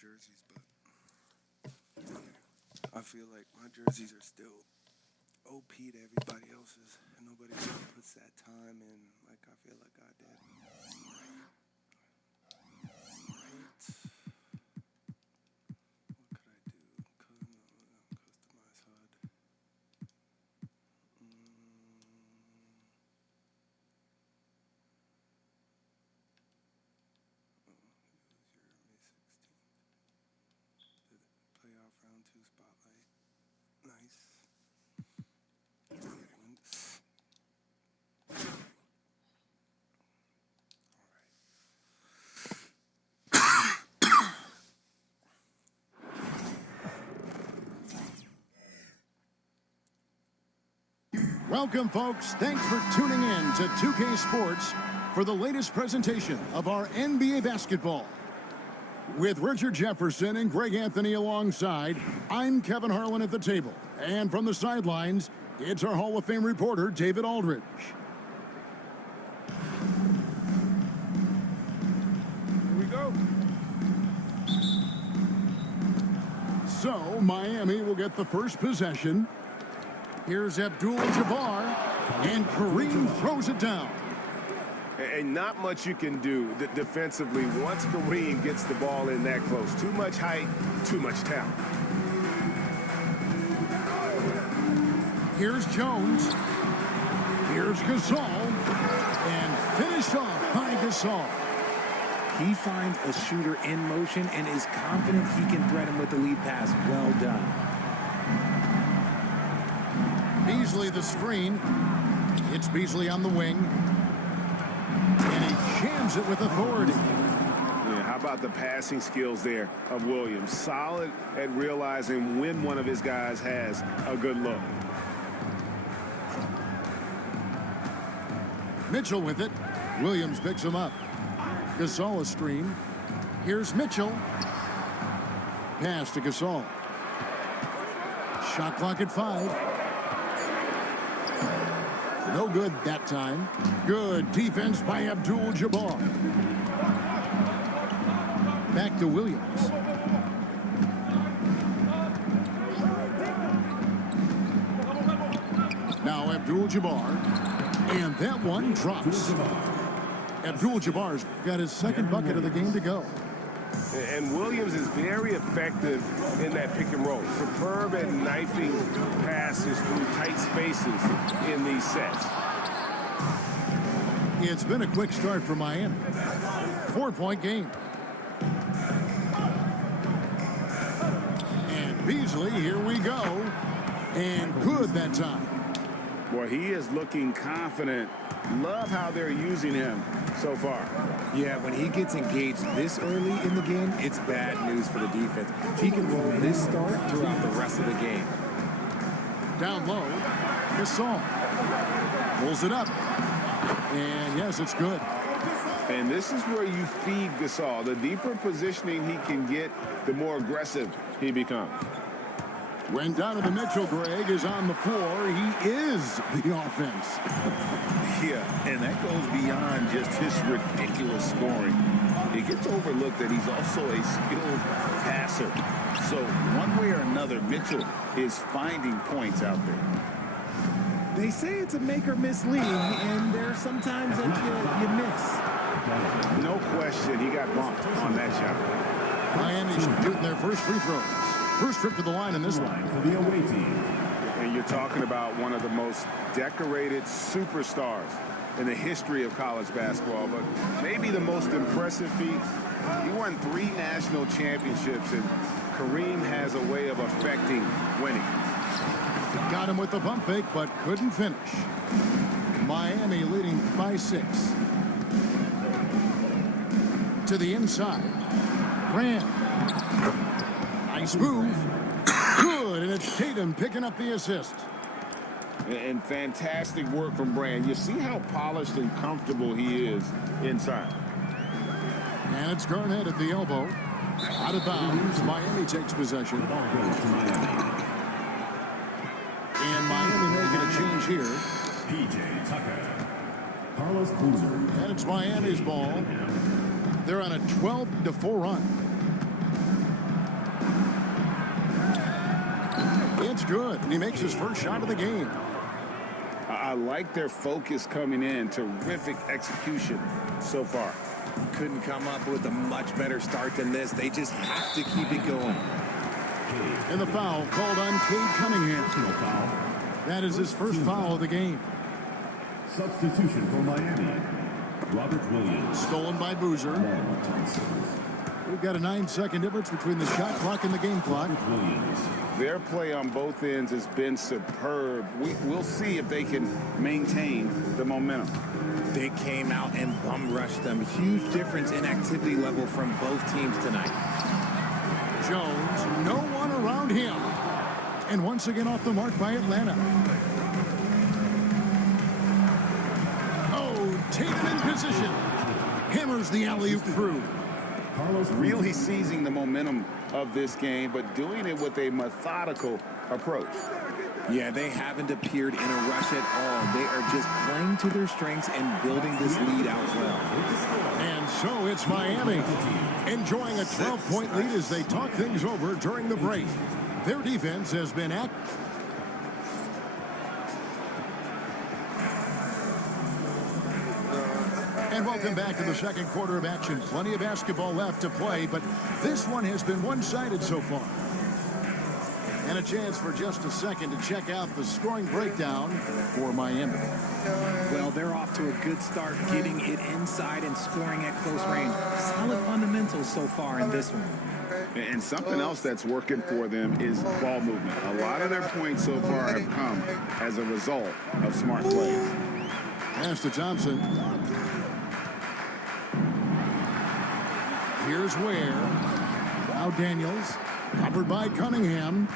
jerseys, but I feel like my jerseys are still OP to everybody else's, and nobody else puts that time in like I feel like I did. Round 2 spotlight. Nice. Welcome, folks. Thanks for tuning in to 2K Sports for the latest presentation of our NBA basketball. With Richard Jefferson and Greg Anthony alongside, I'm Kevin Harlan at the table. And from the sidelines, it's our Hall of Fame reporter, David Aldridge. Here we go. So, Miami will get the first possession. Here's Abdul-Jabbar, and Kareem throws it down. And not much you can do defensively once Kareem gets the ball in that close. Too much height, too much talent. Here's Jones. Here's Gasol. And finished off by Gasol. He finds a shooter in motion and is confident he can thread him with the lead pass. Well done. Beasley the screen. It's Beasley on the wing. And he jams it with authority. Yeah, how about the passing skills there of Williams? Solid at realizing when one of his guys has a good look. Mitchell with it. Williams picks him up. Gasol a screen. Here's Mitchell. Pass to Gasol. Shot clock at 5. No good that time. Good defense by Abdul-Jabbar. Back to Williams. Now Abdul-Jabbar. And that one drops. Abdul-Jabbar's got his second bucket of the game to go. And Williams is very effective in that pick and roll. Superb at knifing passes through tight spaces in these sets. It's been a quick start for Miami. 4-point game. And Beasley, here we go. And good that time. Boy, he is looking confident. Love how they're using him so far. Yeah, when he gets engaged this early in the game, it's bad news for the defense. He can roll this start throughout the rest of the game. Down low, Gasol pulls it up. And yes, it's good. And this is where you feed Gasol. The deeper positioning he can get, the more aggressive he becomes. When Donovan Mitchell, Greg, is on the floor, he is the offense. Yeah, and that goes beyond just his ridiculous scoring. It gets overlooked that he's also a skilled passer. So one way or another, Mitchell is finding points out there. They say it's a make-or-miss league, and there are some times that you miss. No question, he got bumped on that shot. Miami's shooting their first free throws. First trip to the line in this one. For the away team. And you're talking about one of the most decorated superstars in the history of college basketball, but maybe the most impressive feat. He won 3 national championships, and Kareem has a way of affecting winning. Got him with the pump fake, but couldn't finish. Miami leading by 6. To the inside. Grant. Nice move. Good, and it's Tatum picking up the assist. And fantastic work from Brand. You see how polished and comfortable he is inside. And it's Garnett at the elbow. Out of bounds. Miami takes possession. And Miami making a change here. PJ Tucker. Carlos Boozer. And it's Miami's ball. They're on a 12-4 run. good, and he makes his first shot of the game. I like their focus coming in. Terrific execution so far. Couldn't come up with a much better start than this. They just have to keep it going. And the foul called on Cade Cunningham. That is his first foul of the game. Substitution for Miami. Robert Williams. Stolen by Boozer. We've got a 9-second difference between the shot clock and the game clock. Their play on both ends has been superb. We'll see if they can maintain the momentum. They came out and bum rushed them. Huge difference in activity level from both teams tonight. Jones, no one around him. And once again off the mark by Atlanta. Oh, Tatum in position. Hammers the alley-oop through. Really seizing the momentum of this game, but doing it with a methodical approach. Yeah, they haven't appeared in a rush at all. They are just playing to their strengths and building this lead out well. And so it's Miami enjoying a 12-point lead as they talk things over during the break. Their defense has been active. And welcome back to the second quarter of action. Plenty of basketball left to play, but this one has been one-sided so far. And a chance for just a second to check out the scoring breakdown for Miami. Well, they're off to a good start, getting it inside and scoring at close range. Solid fundamentals so far in this one. And something else that's working for them is ball movement. A lot of their points so far have come as a result of smart plays. Pass to Thompson. Here's Ware. Now Daniels. Covered by Cunningham.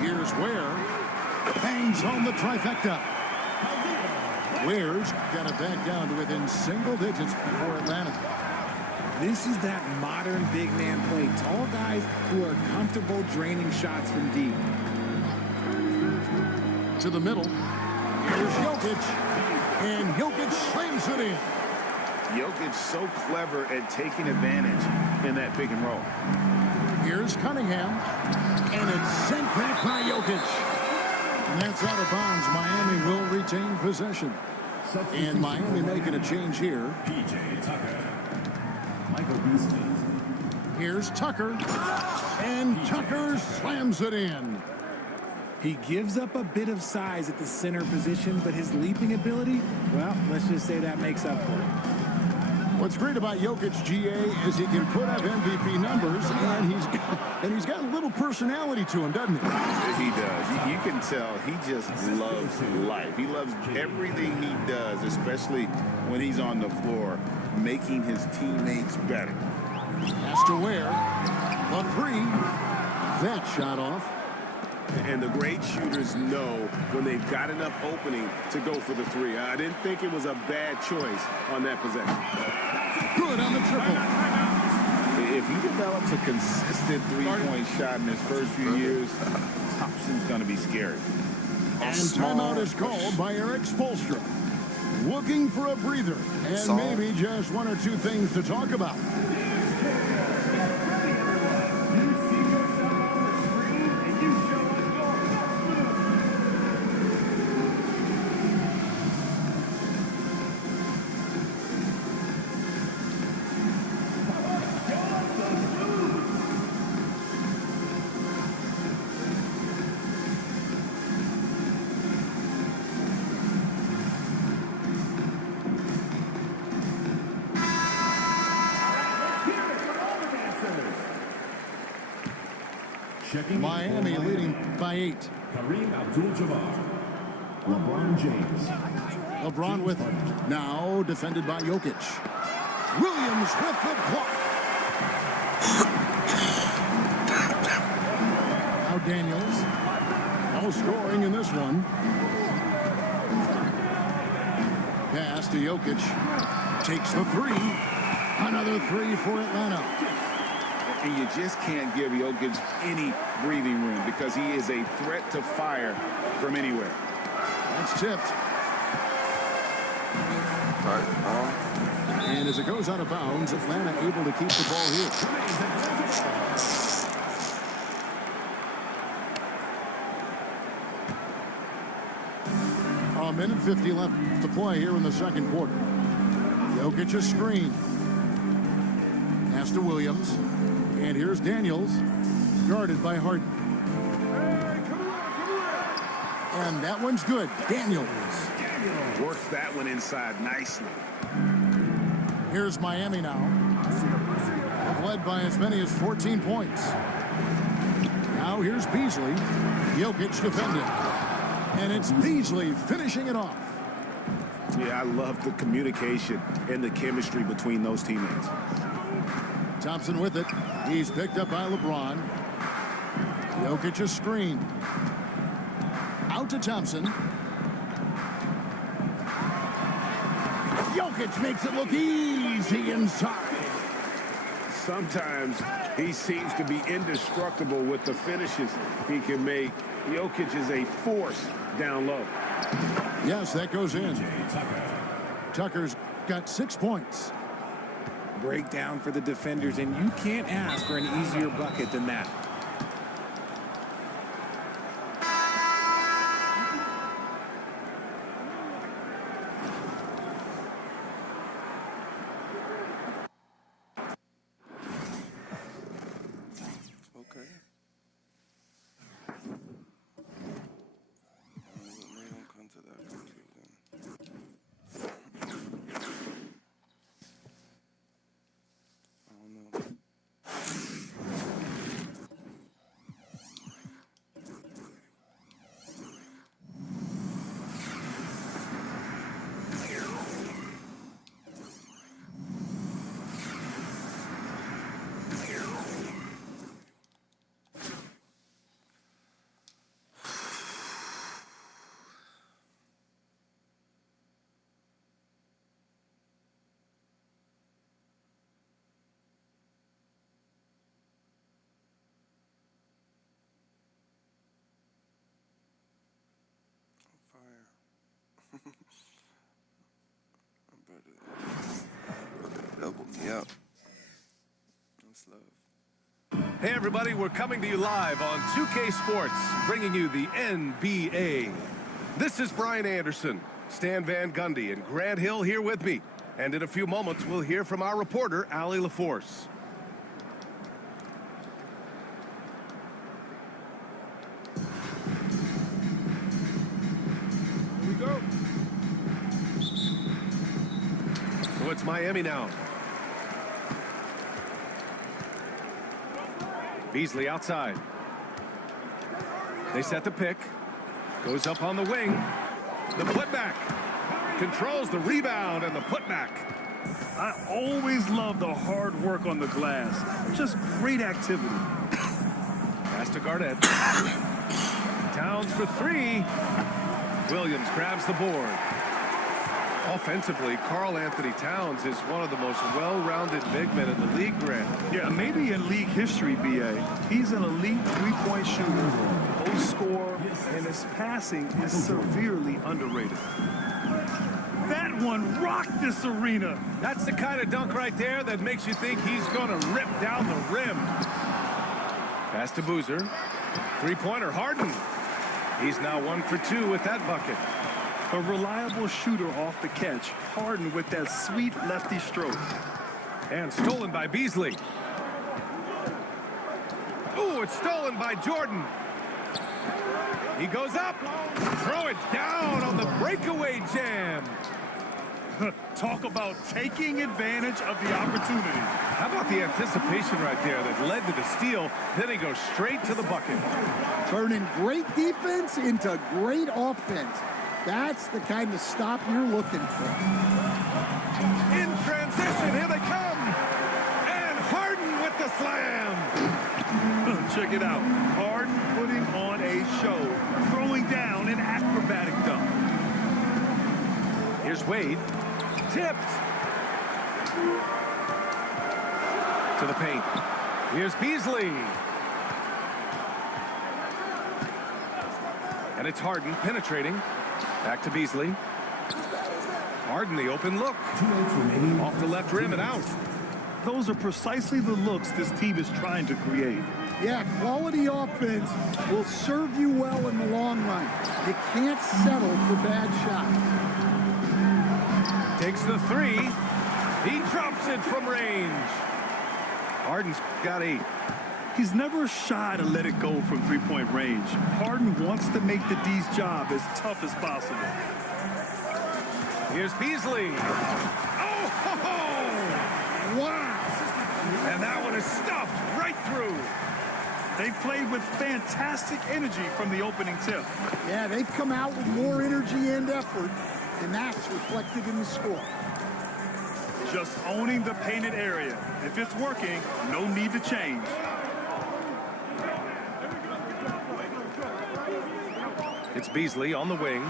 Here's Ware. Bangs home the trifecta. Ware's got it back down to within single digits before Atlanta. This is that modern big man play. Tall guys who are comfortable draining shots from deep. To the middle. Here's Jokic. And Jokic slams it in. Jokic so clever at taking advantage in that pick and roll. Here's Cunningham. And it's sent back by Jokic. And that's out of bounds. Miami will retain possession. And Miami making a change here. PJ Tucker. Michael Beasley. Here's Tucker. And Tucker slams it in. He gives up a bit of size at the center position, but his leaping ability, well, let's just say that makes up for it. What's great about Jokic, GA, is he can put up MVP numbers, and he's got a little personality to him, doesn't he? He does. You can tell he just loves life. He loves everything he does, especially when he's on the floor, making his teammates better. Has to wear the three. That shot off. And the great shooters know when they've got enough opening to go for the three. I didn't think it was a bad choice on that possession. Good on the triple. If he develops a consistent three-point shot in his first few years, Thompson's going to be scary. And timeout is called by Eric Spoelstra. Looking for a breather and maybe just one or two things to talk about. Miami leading by 8. Kareem Abdul-Jabbar. LeBron James. LeBron with it. Now defended by Jokic. Williams with the block. Now Daniels. No scoring in this one. Pass to Jokic. Takes the three. Another three for Atlanta. And you just can't give Jokic any breathing room because he is a threat to fire from anywhere. That's tipped. And as it goes out of bounds, Atlanta able to keep the ball here. minute 50 left to play here in the second quarter. Jokic a screen. Pass to Williams. And here's Daniels, guarded by Harden. And that one's good. Daniels. Works that one inside nicely. Here's Miami now. They've led by as many as 14 points. Now here's Beasley. Jokic defending. And it's Beasley finishing it off. Yeah, I love the communication and the chemistry between those teammates. Thompson with it. He's picked up by LeBron. Jokic a screen. Out to Thompson. Jokic makes it look easy inside. Sometimes he seems to be indestructible with the finishes he can make. Jokic is a force down low. Yes, that goes in. Tucker's got 6 points. Breakdown for the defenders, and you can't ask for an easier bucket than that. Okay. They don't come to that conclusion. I don't know. Fire. I'm better double me up. That's love. Hey everybody, we're coming to you live on 2K Sports, bringing you the NBA. This is Brian Anderson, Stan Van Gundy, and Grant Hill here with me. And in a few moments, we'll hear from our reporter, Allie LaForce. Here we go. So it's Miami now. Beasley outside. They set the pick. Goes up on the wing. The putback. Controls the rebound and the putback. I always love the hard work on the glass. Just great activity. Pass to Garnett. Towns for three. Williams grabs the board. Offensively, Karl Anthony Towns is one of the most well-rounded big men in the league, Grant. Yeah, maybe in league history, B.A. He's an elite three-point shooter, post scorer, and his passing is severely underrated. That one rocked this arena. That's the kind of dunk right there that makes you think he's going to rip down the rim. Pass to Boozer. Three-pointer, Harden. He's now 1 for 2 with that bucket. A reliable shooter off the catch. Harden with that sweet lefty stroke. And stolen by Beasley. Ooh, it's stolen by Jordan. He goes up. Throw it down on the breakaway jam. Talk about taking advantage of the opportunity. How about the anticipation right there that led to the steal? Then he goes straight to the bucket. Turning great defense into great offense. That's the kind of stop you're looking for. In transition, here they come. And Harden with the slam. Check it out. Harden putting on a show. Throwing down an acrobatic dunk. Here's Wade. Tipped. To the paint. Here's Beasley. And it's Harden penetrating. Back to Beasley. Harden, the open look. Off the left rim and out. Those are precisely the looks this team is trying to create. Yeah, quality offense will serve you well in the long run. You can't settle for bad shots. Takes the three. He drops it from range. Harden's got 8. He's never shy to let it go from three-point range. Harden wants to make the D's job as tough as possible. Here's Beasley. Oh, ho, ho. Wow. And that one is stuffed right through. They played with fantastic energy from the opening tip. Yeah, they've come out with more energy and effort, and that's reflected in the score. Just owning the painted area. If it's working, no need to change. It's Beasley on the wing.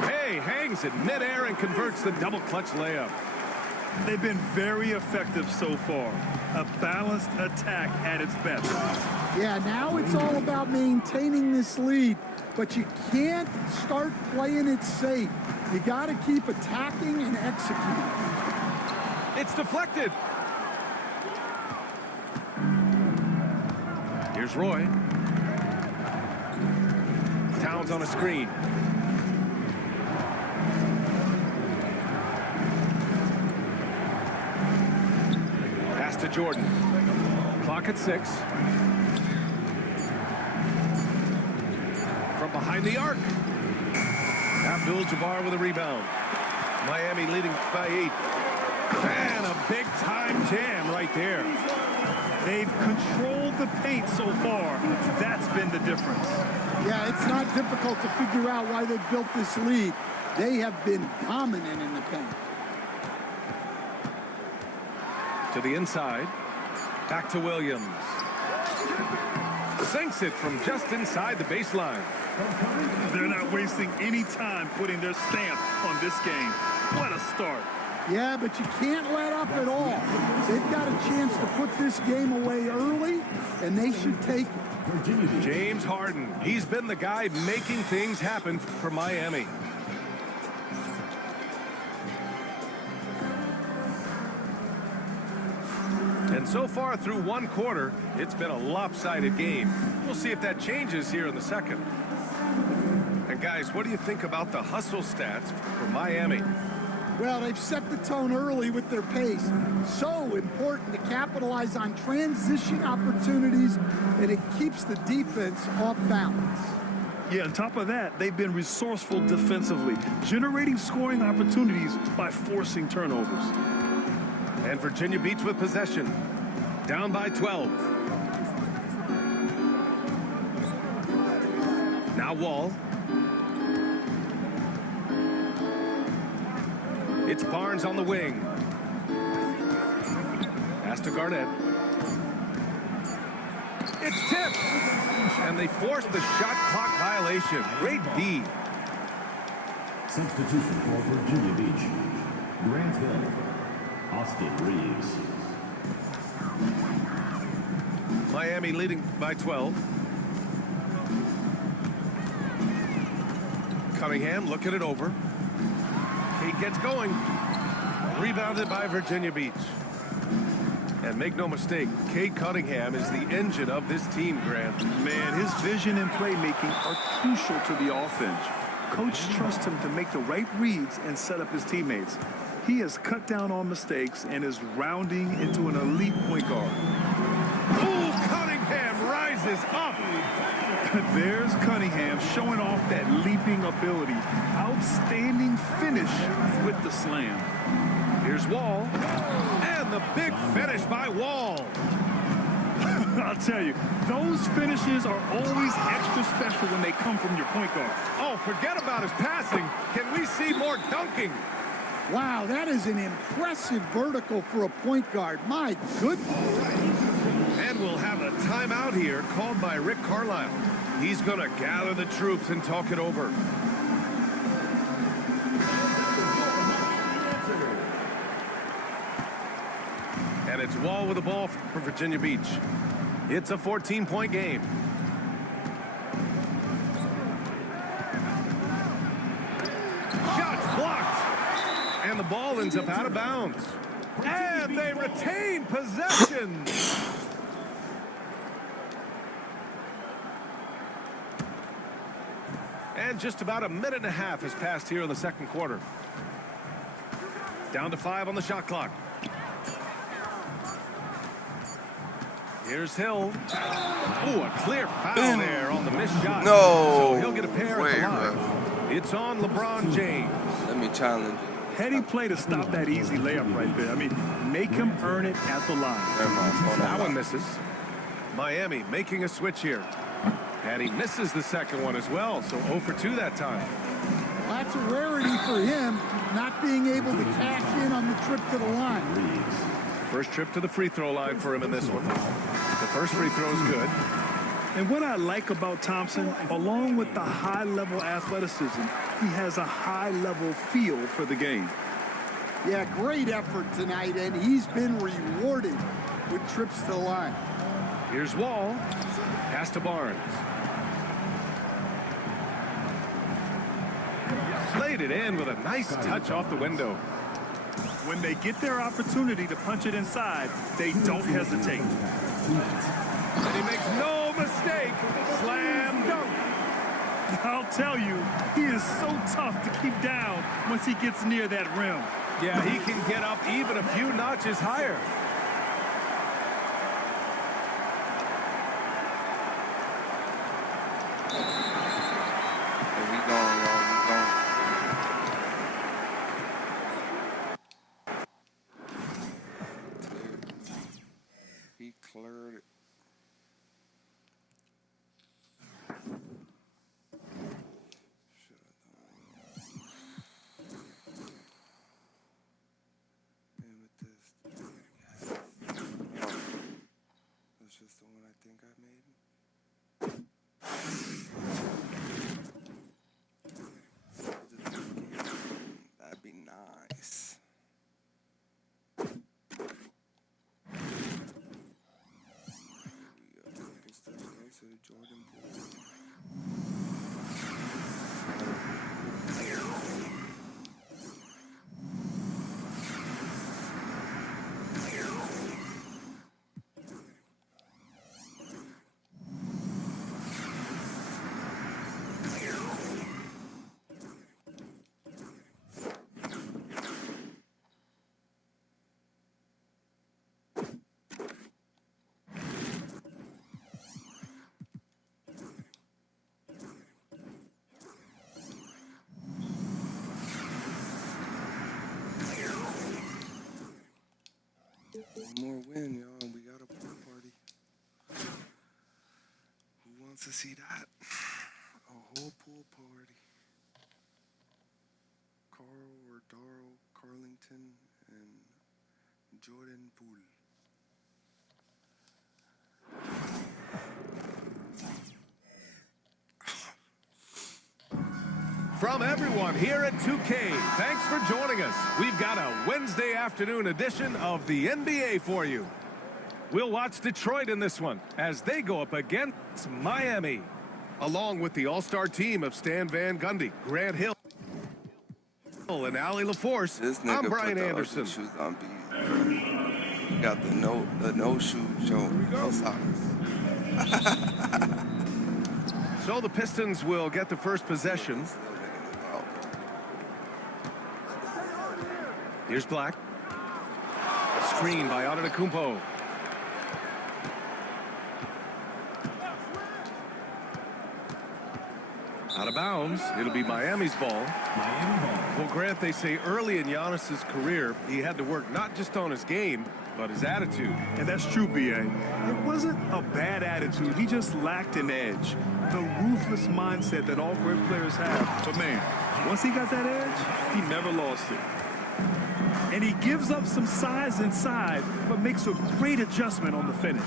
Hey, hangs in midair and converts the double clutch layup. They've been very effective so far. A balanced attack at its best. Yeah, now it's all about maintaining this lead, but you can't start playing it safe. You got to keep attacking and executing. It's deflected. Here's Roy. Towns on a screen. Pass to Jordan. Clock at 6. From behind the arc. Abdul-Jabbar with a rebound. Miami leading by 8. And a big-time jam right there. They've controlled the paint so far. That's been the difference. Yeah, it's not difficult to figure out why they've built this lead. They have been dominant in the paint. To the inside. Back to Williams. Sinks it from just inside the baseline. They're not wasting any time putting their stamp on this game. What a start. Yeah, but you can't let up at all. They've got a chance to put this game away early, and they should take it. James Harden. He's been the guy making things happen for Miami. And so far through one quarter, it's been a lopsided game. We'll see if that changes here in the second. And guys, what do you think about the hustle stats for Miami? Well, they've set the tone early with their pace. So important to capitalize on transition opportunities, and it keeps the defense off balance. Yeah, on top of that, they've been resourceful defensively, generating scoring opportunities by forcing turnovers. And Virginia Beach with possession. Down by 12. Now Wall. It's Barnes on the wing. Pass to Garnett. It's tipped. And they forced the shot clock violation. Great D. Substitution for Virginia Beach. Grant Hill. Austin Reeves. Miami leading by 12. Cunningham looking it over. He gets going. Rebounded by Virginia Beach. And make no mistake, Cade Cunningham is the engine of this team, Grant. Man, his vision and playmaking are crucial to the offense. Coach trusts him to make the right reads and set up his teammates. He has cut down on mistakes and is rounding into an elite point guard. Ooh, Cunningham rises up. There's Cunningham showing off that leaping ability. Outstanding finish with the slam. Here's Wall. And the big finish by Wall. I'll tell you, those finishes are always extra special when they come from your point guard. Oh, forget about his passing. Can we see more dunking? Wow, that is an impressive vertical for a point guard. My goodness. And we'll have a timeout here called by Rick Carlisle. He's going to gather the troops and talk it over. And it's Wall with the ball for Virginia Beach. It's a 14-point game. Shots blocked. And the ball ends up out of bounds. And they retain possession. And just about a minute and a half has passed here in the second quarter. Down to 5 on the shot clock. Here's Hill. Oh, a clear foul there on the missed shot. No So he'll get a pair way, at the line. bro. It's on LeBron James. Let me challenge it. Heady play to stop that easy layup right there. I mean, make him earn it at the line. That one misses. Miami making a switch here. And he misses the second one as well, so 0 for 2 that time. That's a rarity for him, not being able to cash in on the trip to the line. First trip to the free throw line for him in this one. The first free throw is good. And what I like about Thompson, along with the high-level athleticism, he has a high-level feel for the game. Yeah, great effort tonight, and he's been rewarded with trips to the line. Here's Wall. Pass to Barnes. Played it in with a nice touch off the window. When they get their opportunity to punch it inside, they don't hesitate. And he makes no mistake. Slam dunk. I'll tell you, he is so tough to keep down once he gets near that rim. Yeah, he can get up even a few notches higher. He cleared it. That's just the one I think I made. That'd be nice. To the Jordan Poole. One more win, y'all. We got a pool party. Who wants to see that? A whole pool party. Carl or Darrell Carlington and Jordan Poole. From everyone here at 2K, thanks for joining us. We've got a Wednesday afternoon edition of the NBA for you. We'll watch Detroit in this one as they go up against Miami. Along with the all-star team of Stan Van Gundy, Grant Hill, and Allie LaForce, I'm Brian Anderson. Shoes on B. Got the no shoe show. No socks. So the Pistons will get the first possession. Here's Black. Screen by Antetokounmpo. Out of bounds. It'll be Miami's ball. Well, Grant, they say early in Giannis's career, he had to work not just on his game, but his attitude. And that's true, B.A. It wasn't a bad attitude. He just lacked an edge. The ruthless mindset that all great players have. But, man, once he got that edge, he never lost it. And he gives up some size inside, but makes a great adjustment on the finish.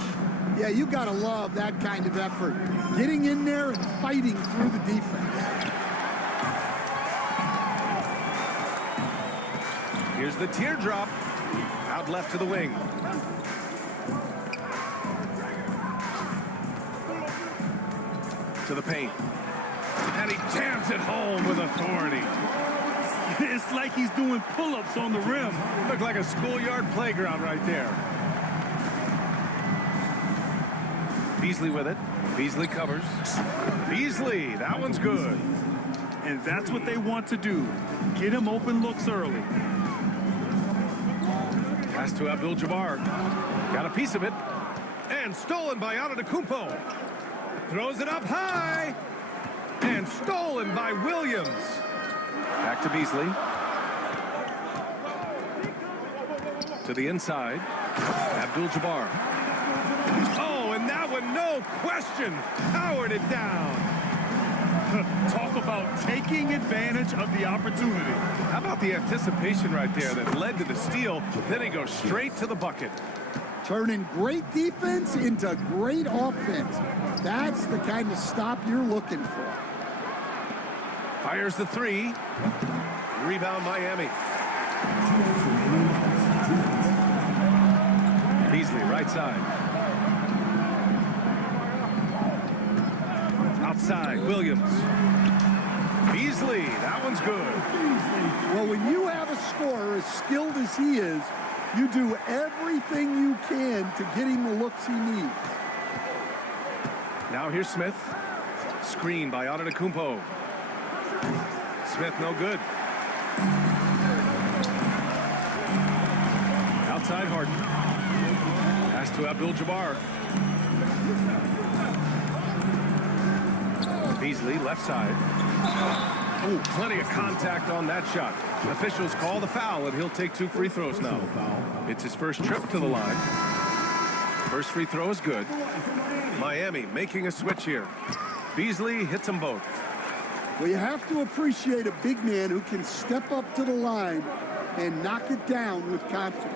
Yeah, you got to love that kind of effort. Getting in there and fighting through the defense. Here's the teardrop. Out left to the wing. To the paint. And he jams it home with authority. It's like he's doing pull-ups on the rim. Looked like a schoolyard playground right there. Beasley with it. Beasley covers. Beasley, that one's good. and that's what they want to do. Get him open looks early. Pass to Abdul-Jabbar. Got a piece of it. And stolen by Antetokounmpo. Throws it up high. And stolen by Williams. Back to Beasley. To the inside. Abdul-Jabbar. Oh, and that one, no question, powered it down. Talk about taking advantage of the opportunity. How about the anticipation right there that led to the steal? Then he goes straight to the bucket. Turning great defense into great offense. That's the kind of stop you're looking for. Fires the three. Rebound Miami. Beasley, right side. Outside, Williams. Beasley, that one's good. Well, when you have a scorer as skilled as he is, you do everything you can to get him the looks he needs. Now here's Smith. Screen by Antetokounmpo. Smith, no good. Outside Harden. Pass to Abdul-Jabbar. Beasley, left side. Oh, plenty of contact on that shot. Officials call the foul, and he'll take 2 free throws now. It's his first trip to the line. First free throw is good. Miami making a switch here. Beasley hits them both. Well, you have to appreciate a big man who can step up to the line and knock it down with confidence.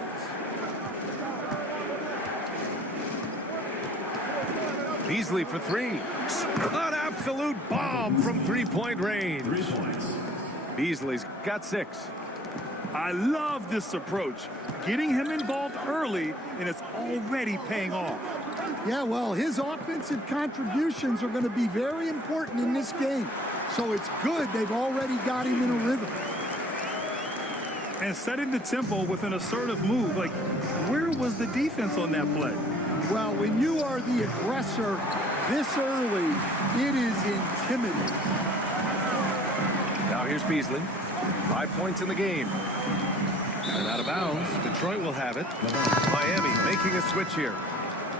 Beasley for three. An absolute bomb from three-point range. 3 points. Beasley's got 6. I love this approach. Getting him involved early, and it's already paying off. Yeah, well, his offensive contributions are going to be very important in this game. So it's good they've already got him in a rhythm. And setting the tempo with an assertive move. Like, where was the defense on that play? Well, when you are the aggressor this early, it is intimidating. Now here's Beasley. 5 points in the game. And out of bounds, Detroit will have it. Miami making a switch here.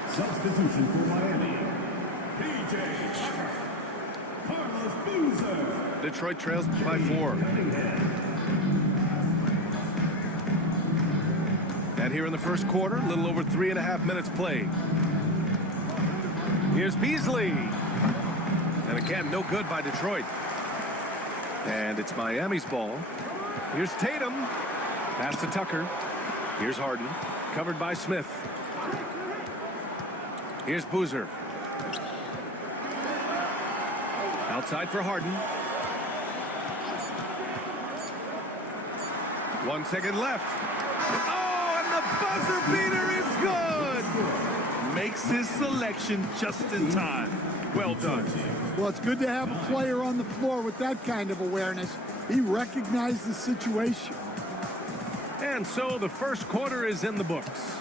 Substitution for Miami. Carlos Boozer. Detroit trails by 4. And here in the first quarter, a little over 3.5 minutes played. Here's Beasley. And again, no good by Detroit. And it's Miami's ball. Here's Tatum. Pass to Tucker. Here's Harden. Covered by Smith. Here's Boozer. Outside for Harden. 1 second left. Oh, and the buzzer beater is good. Makes his selection just in time. Well done. Well, it's good to have a player on the floor with that kind of awareness. He recognized the situation. And so the first quarter is in the books.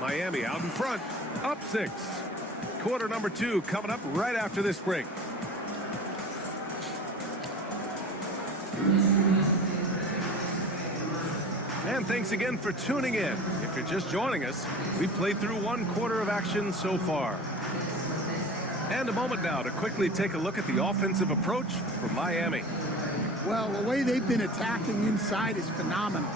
Miami out in front, up 6. Quarter number 2 coming up right after this break. And thanks again for tuning in. If you're just joining us, we played through 1 quarter of action so far. And a moment now to quickly take a look at the offensive approach for Miami. Well, the way they've been attacking inside is phenomenal.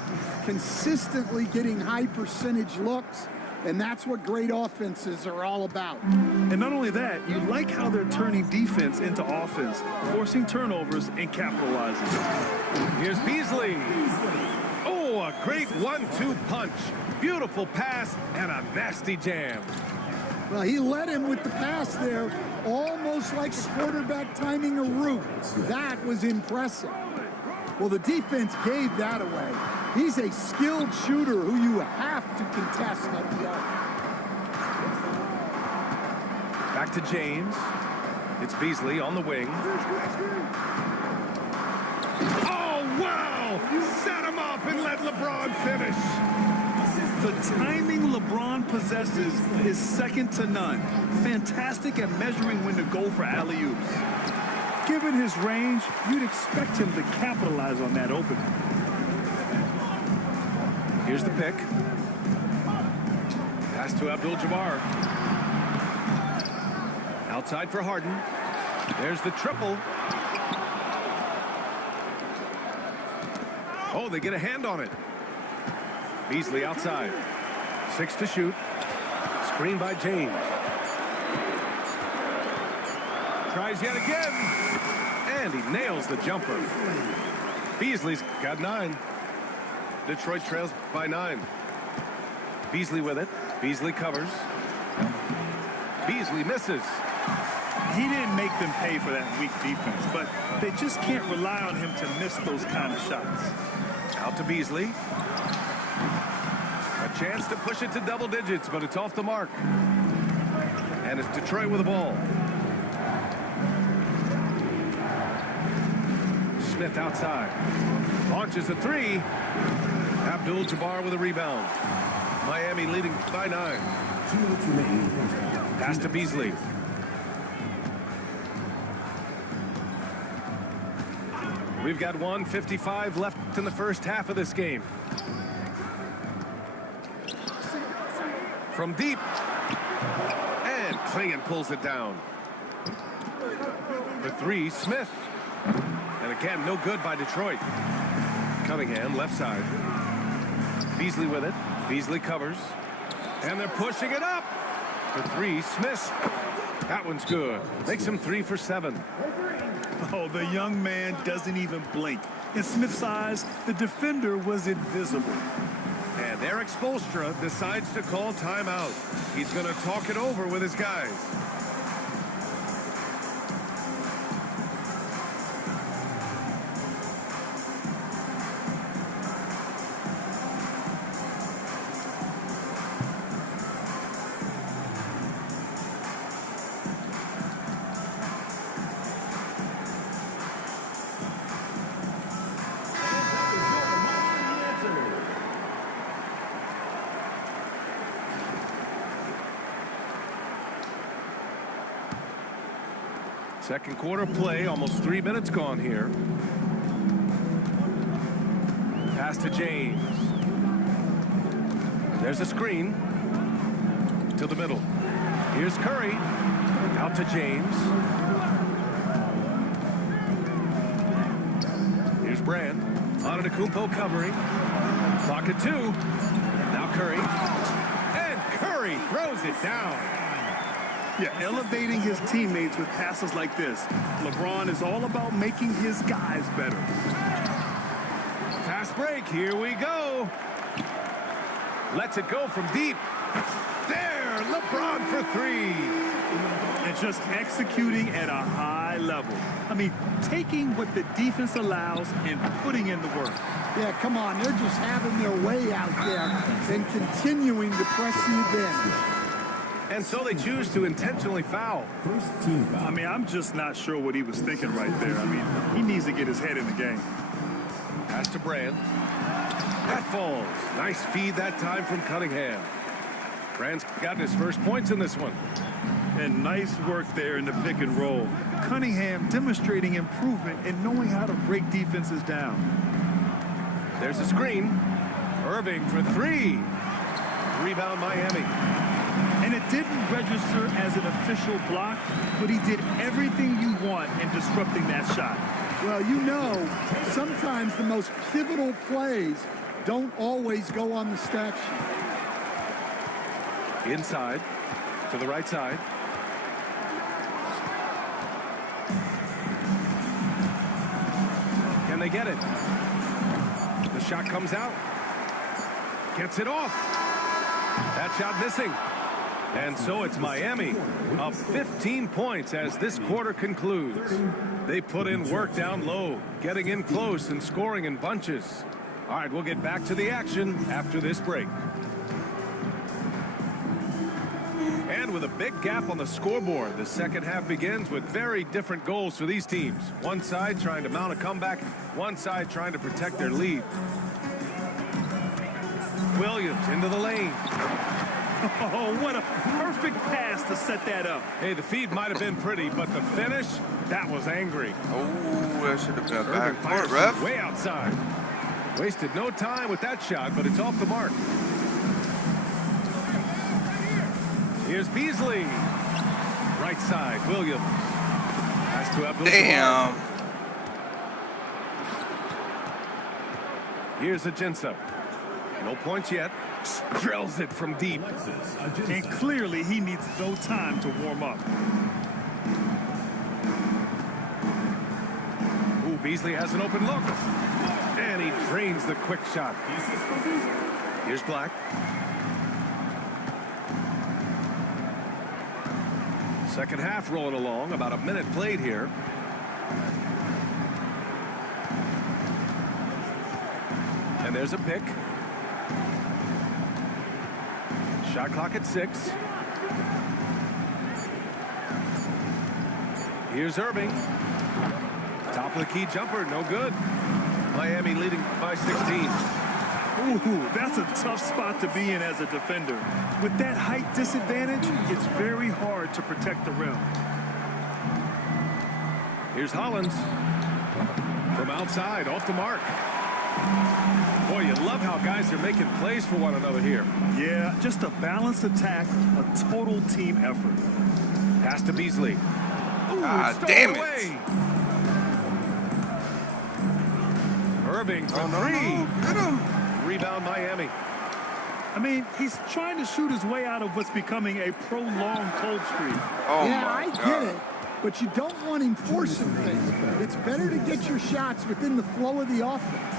Consistently getting high percentage looks, and that's what great offenses are all about. And not only that, you like how they're turning defense into offense, forcing turnovers and capitalizing. Here's Beasley. Oh, a great 1-2 punch. Beautiful pass and a nasty jam. Well, he led him with the pass there, almost like a quarterback timing a route. That was impressive. Well, the defense gave that away. He's a skilled shooter who you have to contest at the arc. Back to James. It's Beasley on the wing. Oh, wow! Set him up and let LeBron finish. The timing LeBron possesses is second to none. Fantastic at measuring when to go for alley-oops. Given his range, you'd expect him to capitalize on that opening. Here's the pick. Pass to Abdul-Jabbar. Outside for Harden. There's the triple. Oh, they get a hand on it. Beasley outside. 6 to shoot. Screen by James. Tries yet again. And he nails the jumper. Beasley's got 9. Detroit trails by 9. Beasley with it. Beasley covers. Beasley misses. He didn't make them pay for that weak defense, but they just can't rely on him to miss those kind of shots. Out to Beasley. A chance to push it to double digits, but it's off the mark. And it's Detroit with the ball. Smith outside. Launches a 3. Abdul-Jabbar with a rebound. Miami leading by 9. Pass to Beasley. We've got 1:55 left in the first half of this game. From deep. And Klingon pulls it down. For 3, Smith. And again, no good by Detroit. Cunningham, left side. Beasley with it. Beasley covers. And they're pushing it up. For 3, Smith. That one's good. Makes him 3 for 7. Oh, the young man doesn't even blink. In Smith's eyes, the defender was invisible. And Eric Spoelstra decides to call timeout. He's going to talk it over with his guys. Second quarter play, almost 3 minutes gone here. Pass to James. There's a screen. To the middle. Here's Curry. Out to James. Here's Brand. Antetokounmpo covering. Clock at 2. Now Curry. And Curry throws it down. Yeah, elevating his teammates with passes like this. LeBron is all about making his guys better. Fast break, here we go. Lets it go from deep. There, LeBron for 3. And just executing at a high level. I mean, taking what the defense allows and putting in the work. Yeah, come on, they're just having their way out there and continuing to press the advantage. And so they choose to intentionally foul. First team foul. I mean, I'm just not sure what he was thinking right there. I mean, he needs to get his head in the game. Pass to Brand. That falls. Nice feed that time from Cunningham. Brand's got his first points in this one. And nice work there in the pick and roll. Cunningham demonstrating improvement and knowing how to break defenses down. There's a screen. Irving for 3. Rebound Miami. And it didn't register as an official block, but he did everything you want in disrupting that shot. Well, you know, sometimes the most pivotal plays don't always go on the stat sheet. Inside, to the right side. Can they get it? The shot comes out. Gets it off. That shot missing. And so it's Miami up 15 points as this quarter concludes. They put in work down low, getting in close and scoring in bunches. All right, we'll get back to the action after this break. And with a big gap on the scoreboard, the second half begins with very different goals for these teams. One side trying to mount a comeback, one side trying to protect their lead. Williams into the lane. Oh, what a perfect pass to set that up. Hey, the feed might have been pretty, but the finish, that was angry. Oh, that should have been Irving back. fires Come on, ref. way outside. Wasted no time with that shot, but it's off the mark. Here's Beasley. Right side, Williams. Pass to Abdul. Damn. Here's Ajinça. No points yet. Drills it from deep. And clearly he needs no time to warm up. Ooh, Beasley has an open look. And he drains the quick shot. Here's Black. Second half rolling along. About a minute played here. And there's a pick. Shot clock at 6. Here's Irving. Top of the key jumper, no good. Miami leading by 16. Ooh, that's a tough spot to be in as a defender. With that height disadvantage, it's very hard to protect the rim. Here's Hollins. From outside, off the mark. Boy, you love how guys are making plays for one another here. Yeah, just a balanced attack, a total team effort. Pass to Beasley. Ooh, damn away. Irving for three. Rebound Miami. I mean, he's trying to shoot his way out of what's becoming a prolonged cold streak. Oh yeah, my I God. get it. But you don't want him forcing things. It's better to get your shots within the flow of the offense.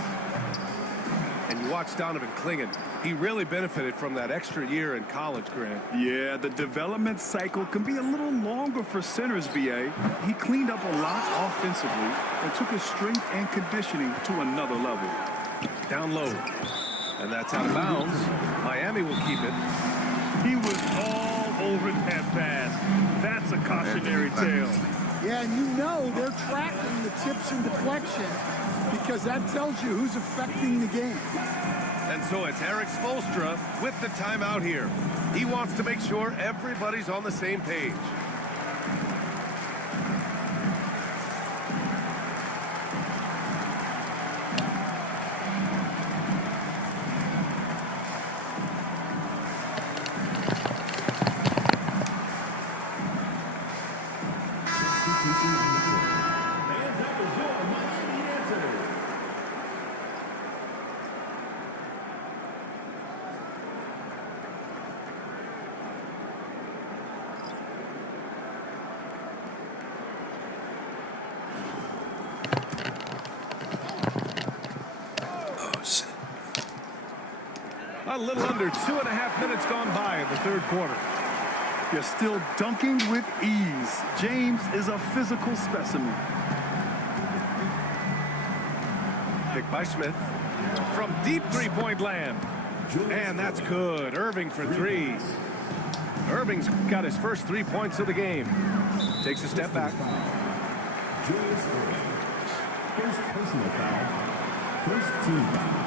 And you watch Donovan Clingan. He really benefited from that extra year in college, Grant. Yeah, the development cycle can be a little longer for centers, BA. He cleaned up a lot offensively and took his strength and conditioning to another level. Down low. And that's out of bounds. Miami will keep it. He was all over that pass. That's a cautionary tale. Yeah, and you know they're tracking the tips and deflections because that tells you who's affecting the game. And so it's Eric Spoelstra with the timeout here. He wants to make sure everybody's on the same page. A little under 2.5 minutes gone by in the third quarter. You're still dunking with ease. James is a physical specimen. Picked by Smith. From deep three-point land. And that's good. Irving for three. Irving's got his first 3 points of the game. Takes a step back. Julius Irving. First personal foul. First team foul.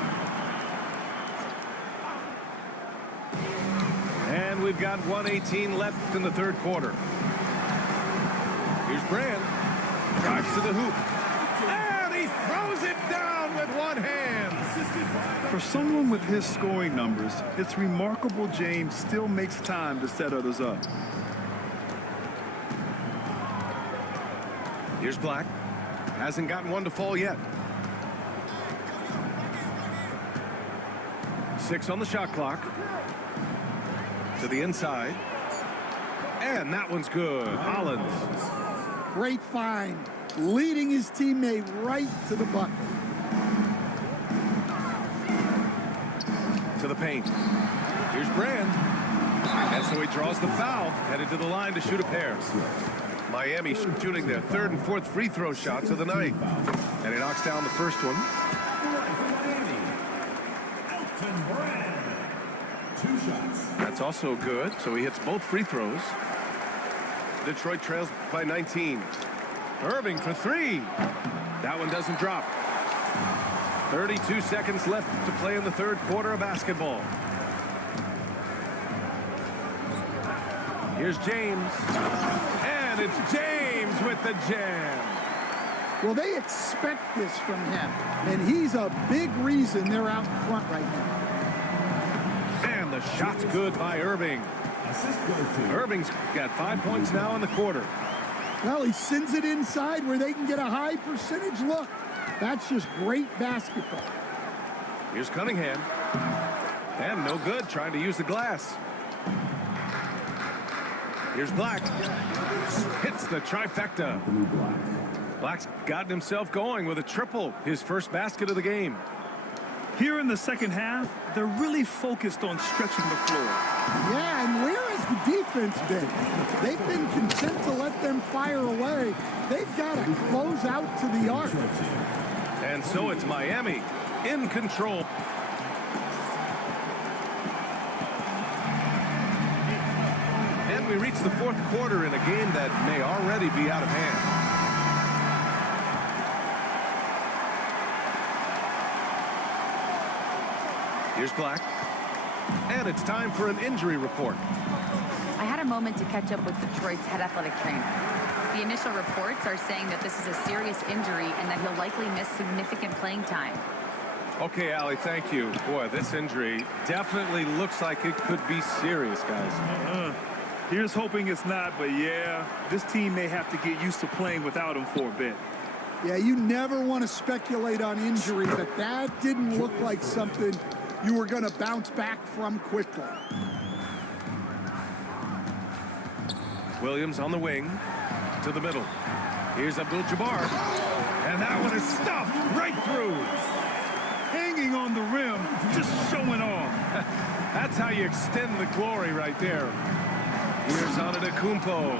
And we've got 1:18 left in the third quarter. Here's Brand. Drives to the hoop. And he throws it down with one hand. For someone with his scoring numbers, it's remarkable James still makes time to set others up. Here's Black. Hasn't gotten one to fall yet. 6 on the shot clock. To the inside. And that one's good. Hollins. Great find. Leading his teammate right to the bucket. To the paint. Here's Brand. And so he draws the foul. Headed to the line to shoot a pair. Miami shooting their third and fourth free throw shots of the night. And he knocks down the first one. That's also good. So he hits both free throws. Detroit trails by 19. Irving for three. That one doesn't drop. 32 seconds left to play in the third quarter of basketball. Here's James. And it's James with the jam. Well, they expect this from him, and he's a big reason they're out in front right now. And the shot's good by Irving. Irving's got 5 points now in the quarter. Well, he sends it inside where they can get a high percentage look. That's just great basketball. Here's Cunningham. And no good, trying to use the glass. Here's Black. Hits the trifecta. Black's gotten himself going with a triple, his first basket of the game. Here in the second half, they're really focused on stretching the floor. Yeah, and where has the defense been? They've been content to let them fire away. They've got to close out to the arc. And so it's Miami in control. And we reach the fourth quarter in a game that may already be out of hand. Here's Black. And it's time for an injury report. I had a moment to catch up with Detroit's head athletic trainer. The initial reports are saying that this is a serious injury and that he'll likely miss significant playing time. Okay, Allie, thank you. Boy, this injury definitely looks like it could be serious, guys. Here's hoping it's not, but yeah, this team may have to get used to playing without him for a bit. Yeah, you never want to speculate on injury, but that didn't look like something you were going to bounce back from quickly. Williams on the wing to the middle. Here's Abdul-Jabbar. And that one is stuffed right through. Hanging on the rim, just showing off. That's how you extend the glory right there. Here's Antetokounmpo.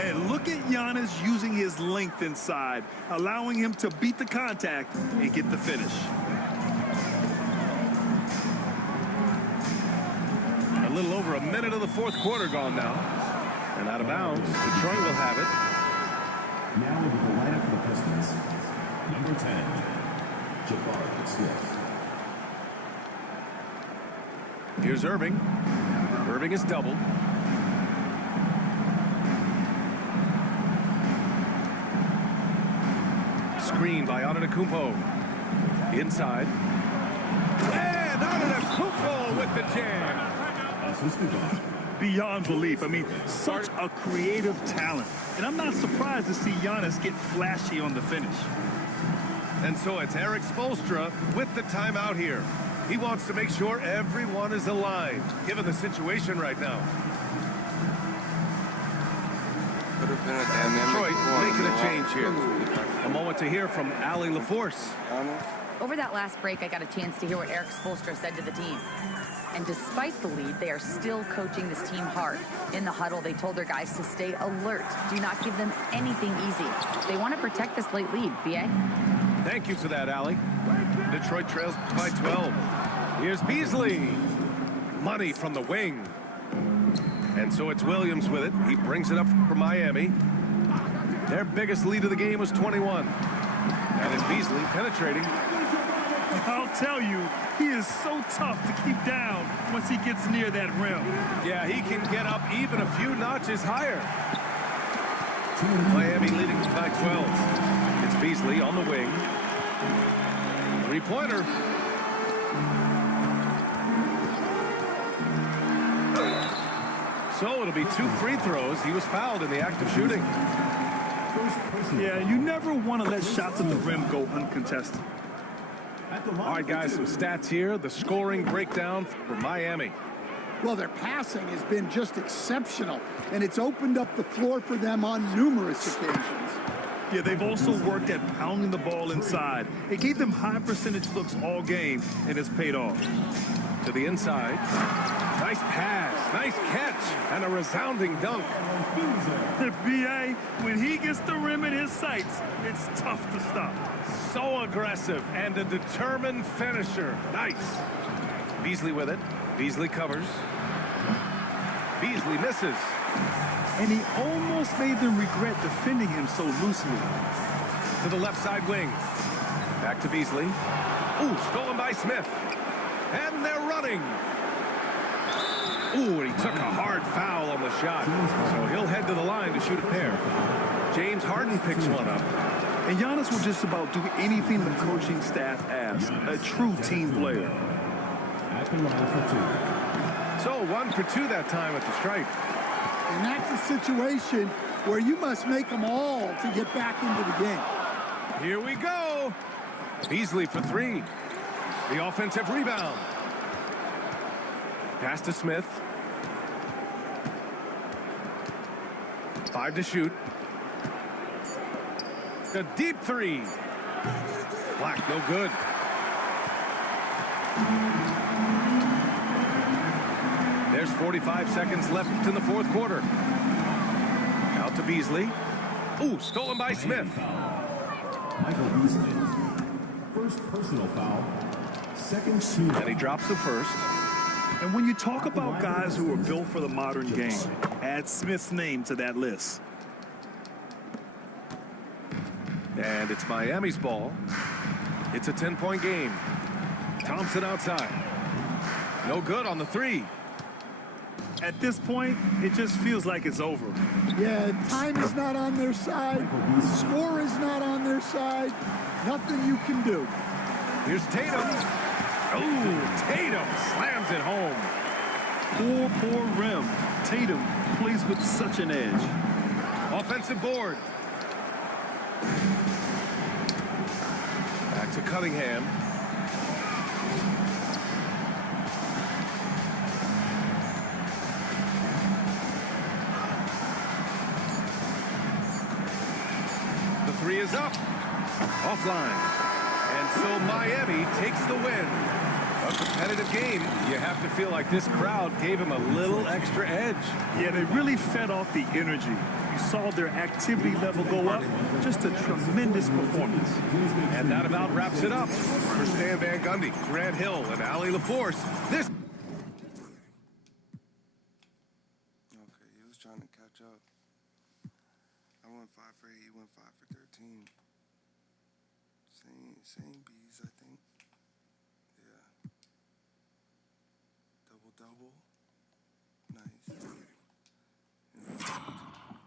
And look at Giannis using his length inside, allowing him to beat the contact and get the finish. A little over a minute of the fourth quarter gone now. And out of bounds, Detroit will have it. Now into the lineup for the Pistons. Number 10, Jabari Smith. Here's Irving. Irving is doubled. Screen by Antetokounmpo. Inside. And Antetokounmpo with the jam. Beyond belief. I mean, such a creative talent. And I'm not surprised to see Giannis get flashy on the finish. And so it's Eric Spoelstra with the timeout here. He wants to make sure everyone is aligned, given the situation right now. Detroit making a change here. A moment to hear from Allie LaForce. Over that last break, I got a chance to hear what Eric Spoelstra said to the team. And despite the lead, they are still coaching this team hard. In the huddle, they told their guys to stay alert. Do not give them anything easy. They want to protect this late lead, B.A. Thank you for that, Allie. Detroit trails by 12. Here's Beasley. Money from the wing. And so it's Williams with it. He brings it up for Miami. Their biggest lead of the game was 21. And it's Beasley penetrating. I'll tell you, he is so tough to keep down once he gets near that rim. Yeah, he can get up even a few notches higher. Miami leading by 12. It's Beasley on the wing. Three-pointer. So it'll be 2 free throws. He was fouled in the act of shooting. Yeah, you never want to let shots at the rim go uncontested. All right, guys, some stats here. The scoring breakdown for Miami. Well, their passing has been just exceptional, and it's opened up the floor for them on numerous occasions. Yeah, they've also worked at pounding the ball inside. It gave them high percentage looks all game, and it's paid off. To the inside. Nice pass, nice catch, and a resounding dunk. B.A., when he gets the rim in his sights, it's tough to stop. So aggressive and a determined finisher. Nice. Beasley with it. Beasley covers. Beasley misses. And he almost made them regret defending him so loosely. To the left side wing. Back to Beasley. Ooh, stolen by Smith. And they're running. Ooh, and he took a hard foul on the shot. So he'll head to the line to shoot a pair. James Harden picks one up. And Giannis will just about do anything the coaching staff asks. A true team player. At the line for 2. So 1 for 2 that time at the stripe. And that's a situation where you must make them all to get back into the game. Here we go. Beasley for 3. The offensive rebound. Pass to Smith. 5 to shoot. A deep 3. Black, no good. There's 45 seconds left in the fourth quarter. Out to Beasley. Ooh, stolen by Smith. Michael Beasley. First personal foul. Second team. And he drops the first. And when you talk about guys who are built for the modern game, add Smith's name to that list. And it's Miami's ball. It's a 10-point game. Thompson outside. No good on the 3. At this point, it just feels like it's over. Yeah, time is not on their side. Score is not on their side. Nothing you can do. Here's Tatum. Ooh, Tatum slams it home. Poor rim. Tatum plays with such an edge. Offensive board. Back to Cunningham. The 3 is up. Offline. And so Miami takes the win. A competitive game. You have to feel like this crowd gave him a little extra edge. Yeah, they really fed off the energy. You saw their activity level go up. Just a tremendous performance. And that about wraps it up. For Stan Van Gundy, Grant Hill, and Allie LaForce, this... Okay, he was trying to catch up. I went 5 for 8, he went 5 for 13. Same bees, I think. Yeah. Double. Nice. And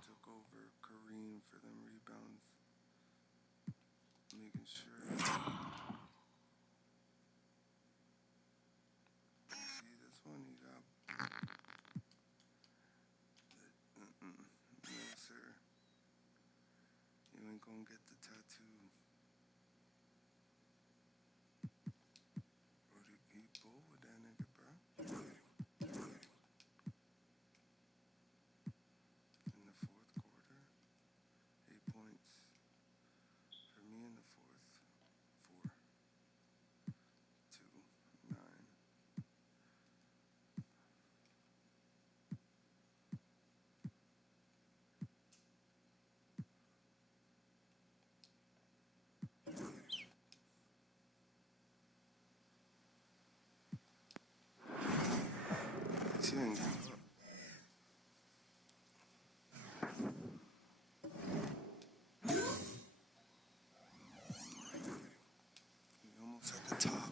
took over Kareem for them rebounds. Making sure. See this one? He got. No, sir. You ain't gonna get the tattoo. He pulled with that nigga, bro. In the fourth quarter, 8 points for me in the fourth. 4, 2, 9. Didn't give up. We almost at the top.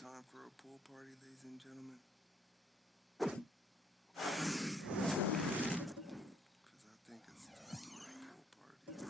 Time for a pool party, ladies and gentlemen. Because I think it's time for a pool party.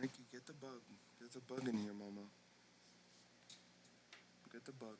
Nike, get the bug. There's a bug in here, Mama. Get the bug.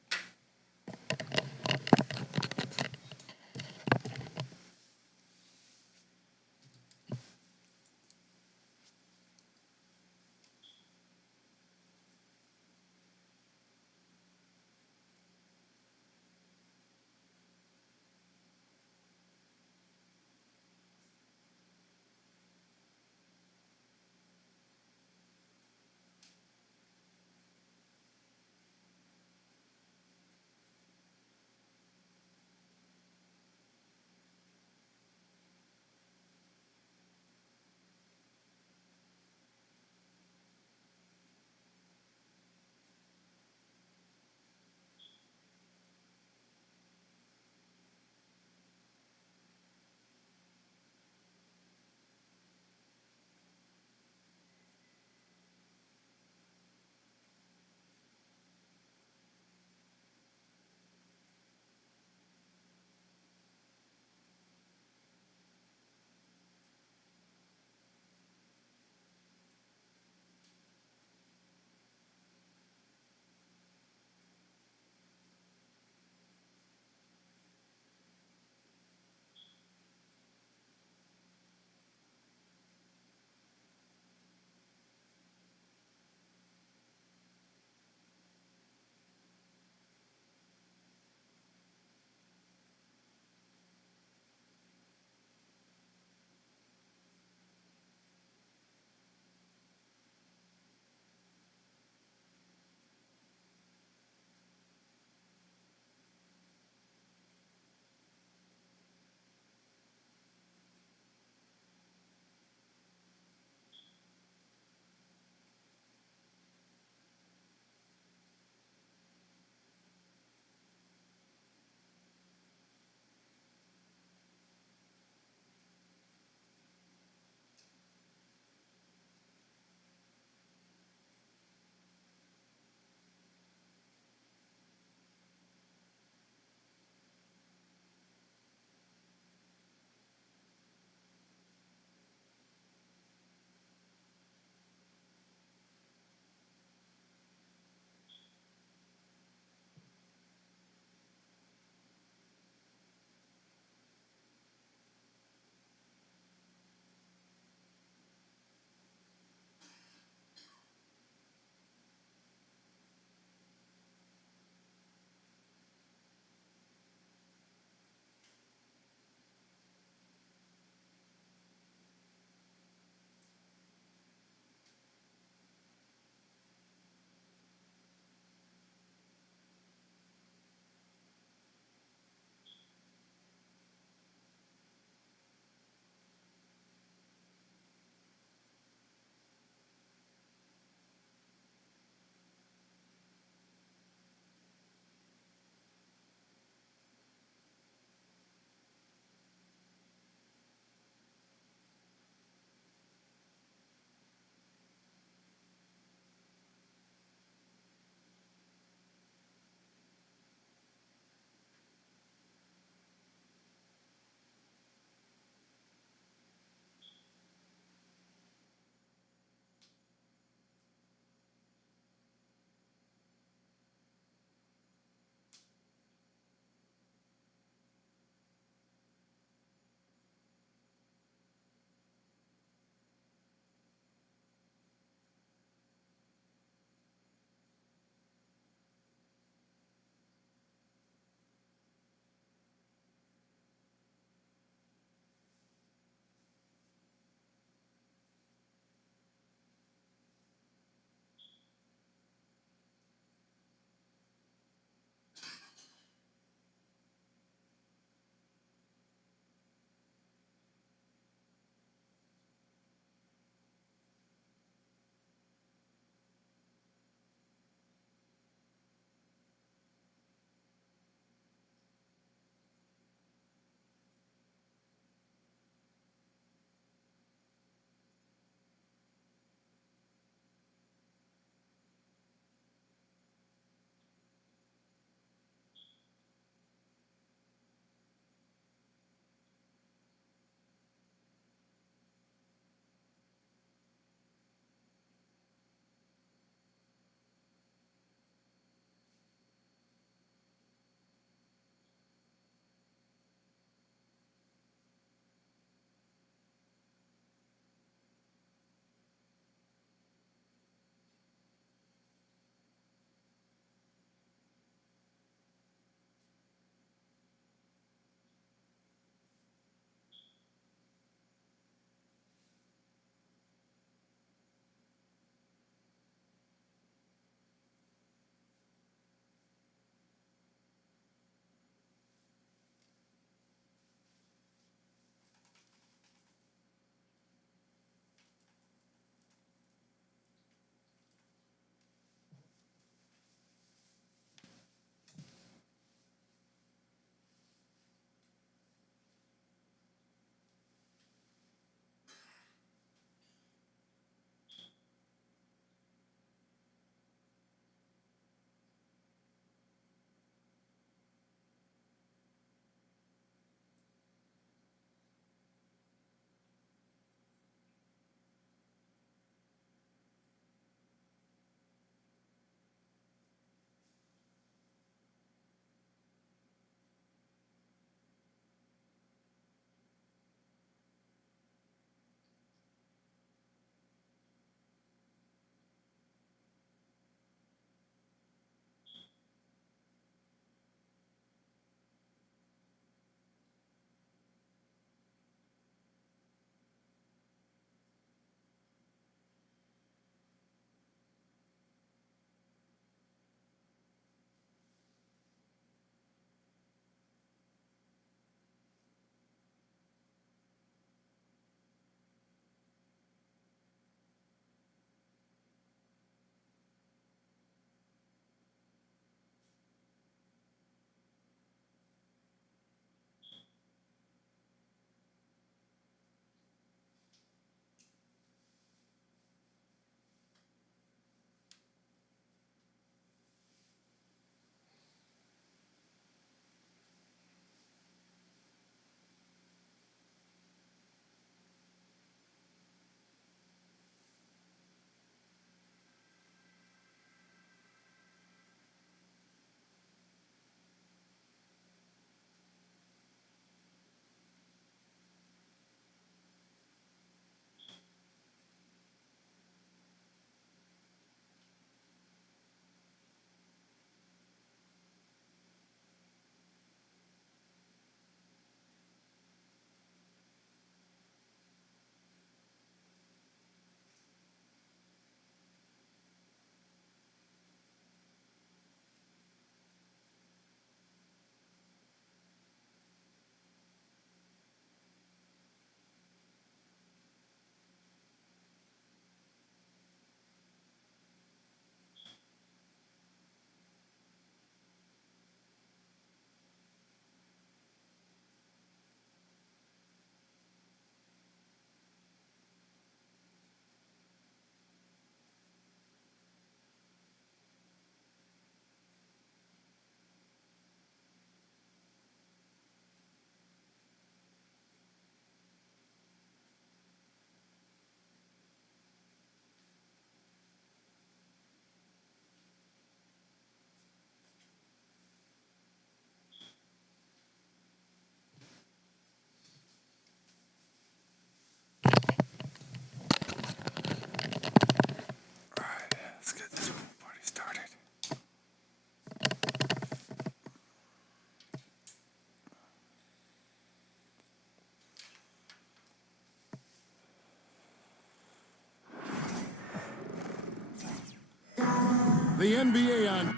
The NBA on.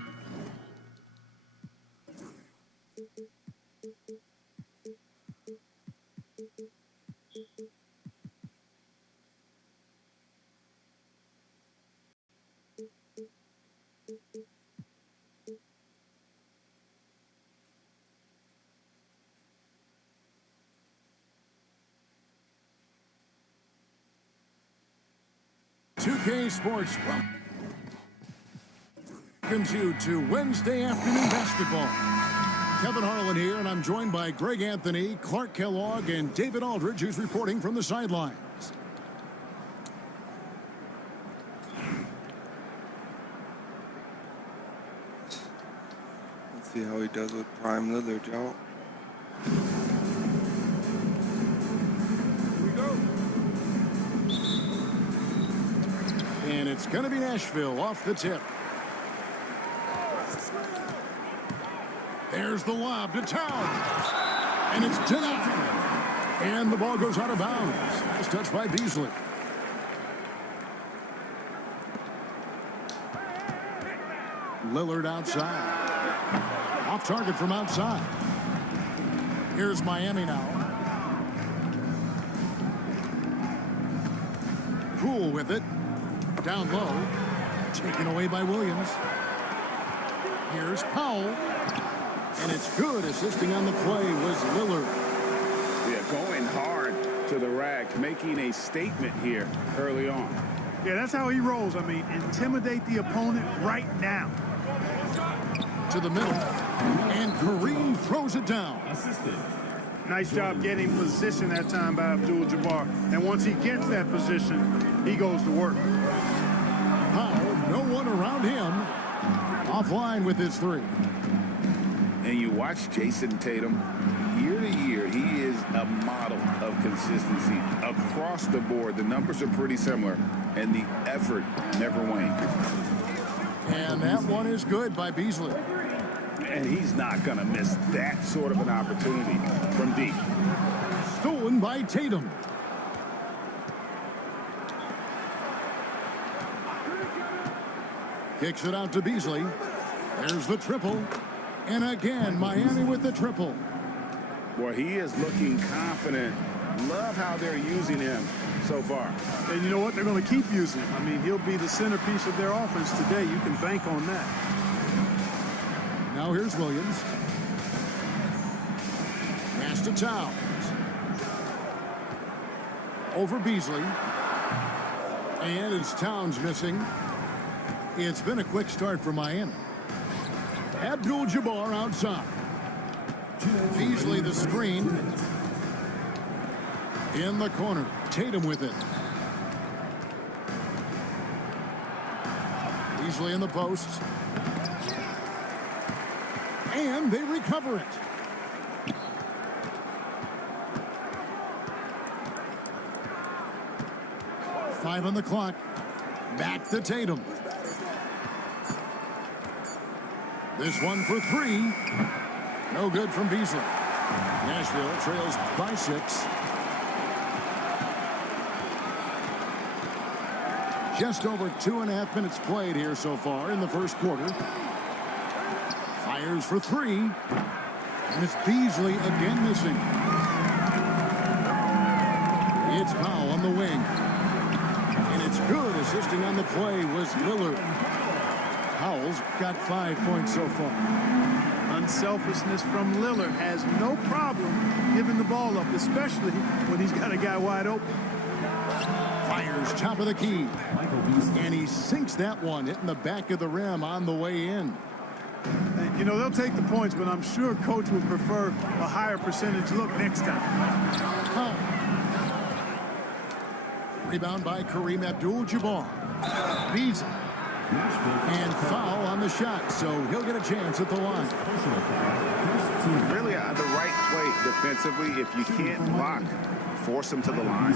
K Sports welcomes you to Wednesday afternoon basketball. Kevin Harlan here, and I'm joined by Greg Anthony, Clark Kellogg, and David Aldridge, who's reporting from the sidelines. Let's see how he does with Prime Lillard, y'all. And it's going to be Nashville off the tip. There's the lob to Town. And it's denied. And the ball goes out of bounds. Nice touch by Beasley. Lillard outside. Off target from outside. Here's Miami now. Poole with it. Down low. Taken away by Williams. Here's Powell. And it's good. Assisting on the play was Lillard. Yeah, going hard to the rack, making a statement here early on. Yeah, that's how he rolls. I mean, intimidate the opponent right now. To the middle. And Kareem throws it down. Nice job getting position that time by Abdul-Jabbar. And once he gets that position, he goes to work. Powell, no one around him. Offline with his three. And you watch Jason Tatum, year to year, he is a model of consistency across the board. The numbers are pretty similar, and the effort never wanes. And that one is good by Beasley. And he's not going to miss that sort of an opportunity from deep. Stolen by Tatum. Kicks it out to Beasley. There's the triple. And again, Miami with the triple. Boy, he is looking confident. Love how they're using him so far. And you know what? They're going to keep using him. I mean, he'll be the centerpiece of their offense today. You can bank on that. Now here's Williams. Pass to Towns. Over Beasley. And it's Towns missing. It's been a quick start for Miami. Abdul-Jabbar outside. Beasley the screen. In the corner. Tatum with it. Beasley in the post. And they recover it. Five on the clock. Back to Tatum. This one for three. No good from Beasley. Nashville trails by 6. Just over 2.5 minutes played here so far in the first quarter. Fires for 3. And it's Beasley again missing. It's Powell on the wing. And it's good. Assisting on the play was Lillard. Powell's got 5 points so far. Unselfishness from Lillard has no problem giving the ball up, especially when he's got a guy wide open. Fires top of the key. And he sinks that one, hitting the back of the rim on the way in. You know, they'll take the points, but I'm sure coach would prefer a higher percentage look next time. Oh. Rebound by Kareem Abdul-Jabbar. Beasley. And foul on the shot, so he'll get a chance at the line. Really the right play defensively. If you can't block, force him to the line.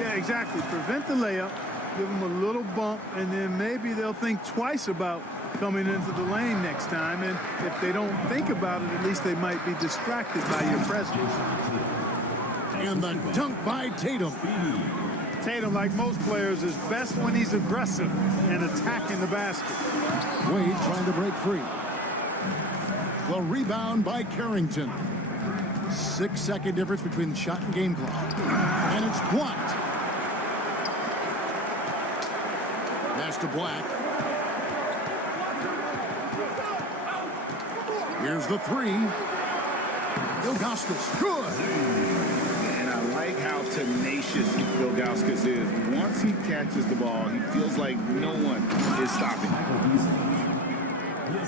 Yeah, exactly. Prevent the layup, give them a little bump, and then maybe they'll think twice about coming into the lane next time. And if they don't think about it, at least they might be distracted by your presence. And the dunk by Tatum. Tatum, like most players, is best when he's aggressive and attacking the basket. Wade trying to break free. The rebound by Carrington. 6-second difference between the shot and game clock. And it's blocked. Pass to Black. Here's the three. Ilgauskas, good. And I like how tenacious Ilgauskas is. Once he catches the ball, he feels like no one is stopping him.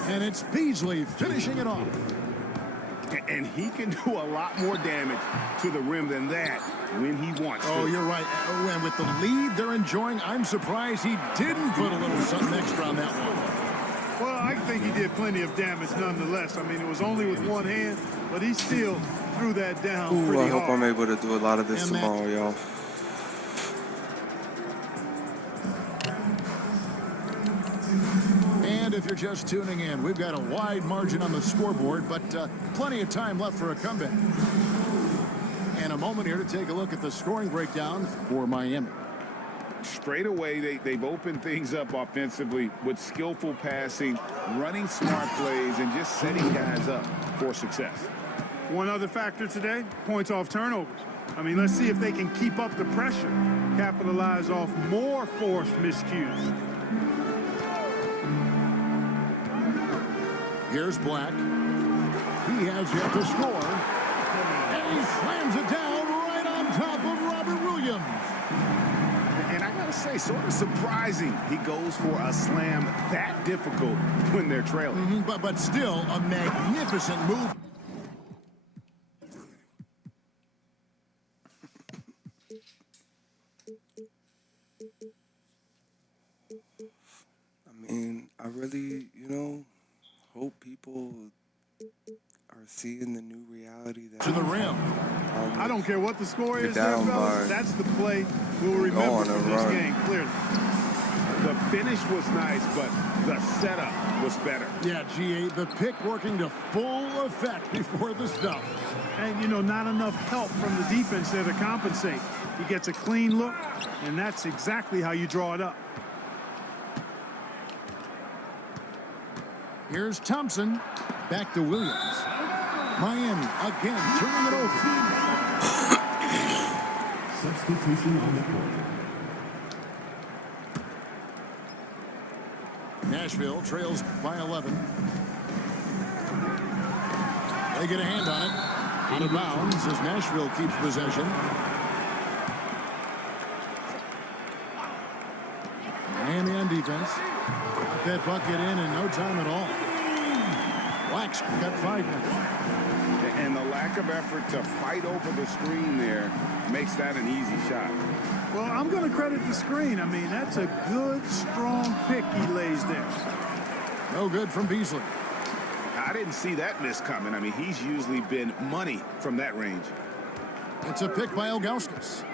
And it's Beasley finishing it off. And he can do a lot more damage to the rim than that when he wants to. Oh, you're right. Oh, and with the lead they're enjoying, I'm surprised he didn't put a little something extra on that one. Well, I think he did plenty of damage nonetheless. I mean, it was only with one hand, but he still threw that down pretty I hope hard. I'm able to do a lot of this tomorrow, y'all. And if you're just tuning in, we've got a wide margin on the scoreboard, but plenty of time left for a comeback. And a moment here to take a look at the scoring breakdown for Miami. Straight away, they've opened things up offensively with skillful passing, running smart plays, and just setting guys up for success. One other factor today, points off turnovers. I mean, let's see if they can keep up the pressure, capitalize off more forced miscues. Here's Black. He has yet to score. And he slams it down right on top of Robert Williams. And I gotta say, sort of surprising he goes for a slam that difficult when they're trailing. But still a magnificent move. I mean, I really, hope people are seeing the new reality that to the rim. I don't care what the score is, down there, fellas. by That's the play we'll remember from this game, clearly. The finish was nice, but the setup was better. Yeah, GA, the pick working to full effect before the stuff. And, not enough help from the defense there to compensate. He gets a clean look, and that's exactly how you draw it up. Here's Thompson. Back to Williams. Miami again turning it over. Substitution on the court. Nashville trails by 11. They get a hand on it. Out of bounds as Nashville keeps possession. Miami on defense. Got that bucket in no time at all. Black's got 5 minutes. And the lack of effort to fight over the screen there makes that an easy shot. Well, I'm going to credit the screen. I mean, that's a good, strong pick he lays there. No good from Beasley. I didn't see that miss coming. I mean, he's usually been money from that range. It's a pick by Ilgauskas.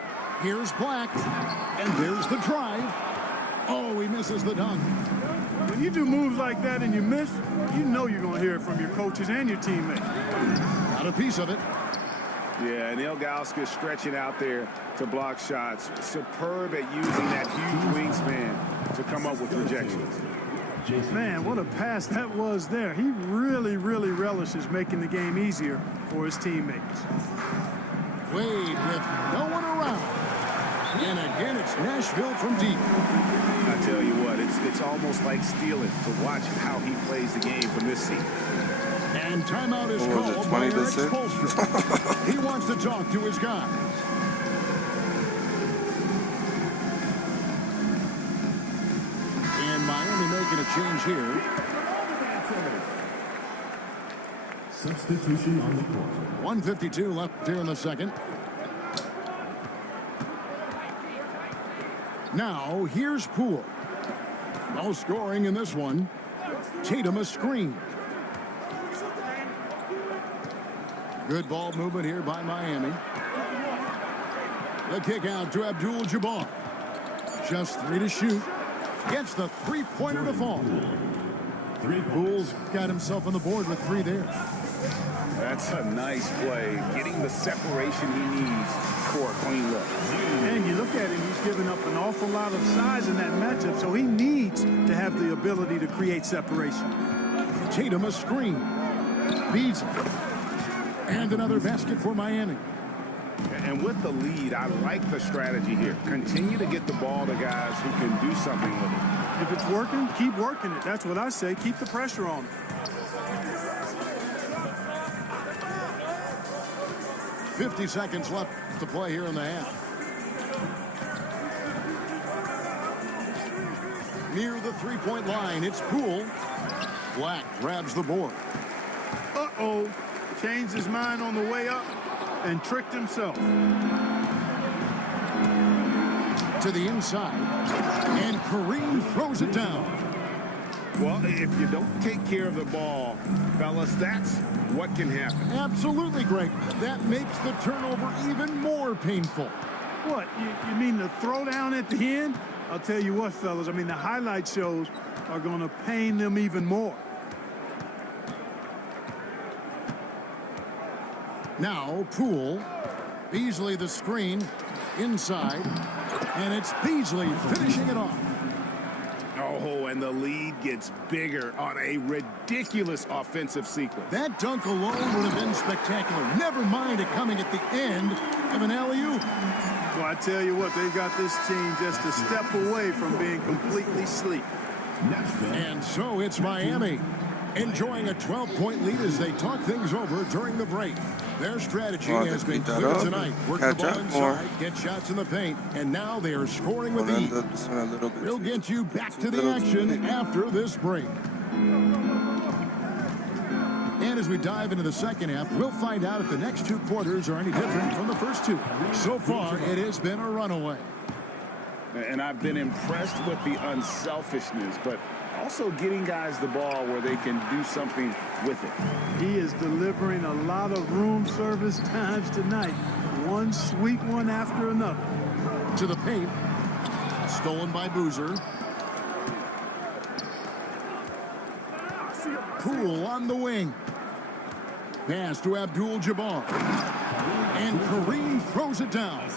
Here's Black. And there's the drive. Oh, he misses the dunk. When you do moves like that and you miss, you know you're going to hear it from your coaches and your teammates. Got a piece of it. Yeah, and Ilgauskas stretching out there to block shots. Superb at using that huge wingspan to come up with rejections. Man, what a pass that was there. He really, really relishes making the game easier for his teammates. Wade with no one around. And again, it's Nashville from deep. I tell you what, it's almost like stealing to watch how he plays the game from this seat. And timeout is called by Eric Spoelstra. He wants to talk to his guys. And Miami making a change here. Substitution on the court. 1:52 left here in the second. Now, here's Poole. No scoring in this one. Tatum a screen. Good ball movement here by Miami. The kick out to Abdul-Jabbar. Just 3 to shoot. Gets the three-pointer to fall. Poole's got himself on the board with 3 there. That's a nice play, getting the separation he needs for a clean look. And you look at him, he's given up an awful lot of size in that matchup, so he needs to have the ability to create separation. Tatum a screen. Beasley. And another basket for Miami. And with the lead, I like the strategy here. Continue to get the ball to guys who can do something with it. If it's working, keep working it. That's what I say. Keep the pressure on it. .50 seconds left to play here in the half. Near the three-point line, it's Poole. Black grabs the board. Uh-oh. Changed his mind on the way up and tricked himself. To the inside. And Kareem throws it down. Well, if you don't take care of the ball, fellas, that's what can happen. Absolutely, Greg. That makes the turnover even more painful. What? You mean the throwdown at the end? I'll tell you what, fellas. I mean, the highlight shows are going to pain them even more. Now, Poole. Beasley the screen. Inside. And it's Beasley finishing it off. Oh, and the lead gets bigger on a ridiculous offensive sequence. That dunk alone would have been spectacular. Never mind it coming at the end of an alley-oop. Well, I tell you what, they got this team just a step away from being completely asleep. And so it's Miami, enjoying a 12-point lead as they talk things over during the break. Their strategy has been clear tonight. Work the ball inside, get shots in the paint, and now they are scoring with ease. We'll get you back to the action after this break. And as we dive into the second half, we'll find out if the next two quarters are any different from the first two. So far, it has been a runaway. And I've been impressed with the unselfishness, but also getting guys the ball where they can do something with it. He is delivering a lot of room service times tonight. One sweet one after another. To the paint. Stolen by Boozer. Poole on the wing. Pass to Abdul-Jabbar. And Kareem throws it down.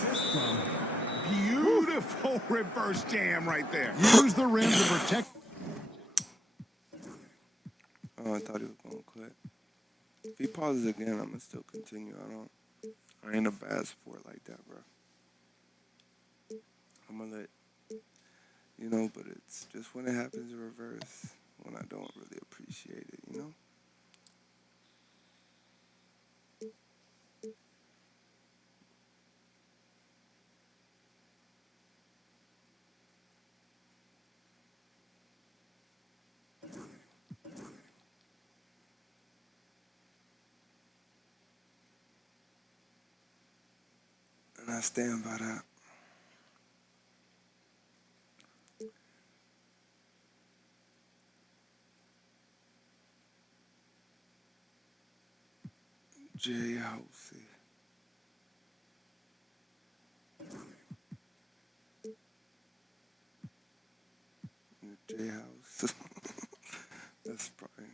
Beautiful reverse jam right there. Use the rim to protect. Oh, I thought he was going to quit. If he pauses again, I'm going to still continue. I ain't a bad sport like that, bro. I'm going to let, you know, but it's just when it happens in reverse, when I don't really appreciate it, you know? And I stand by that. J House. J House. That's probably.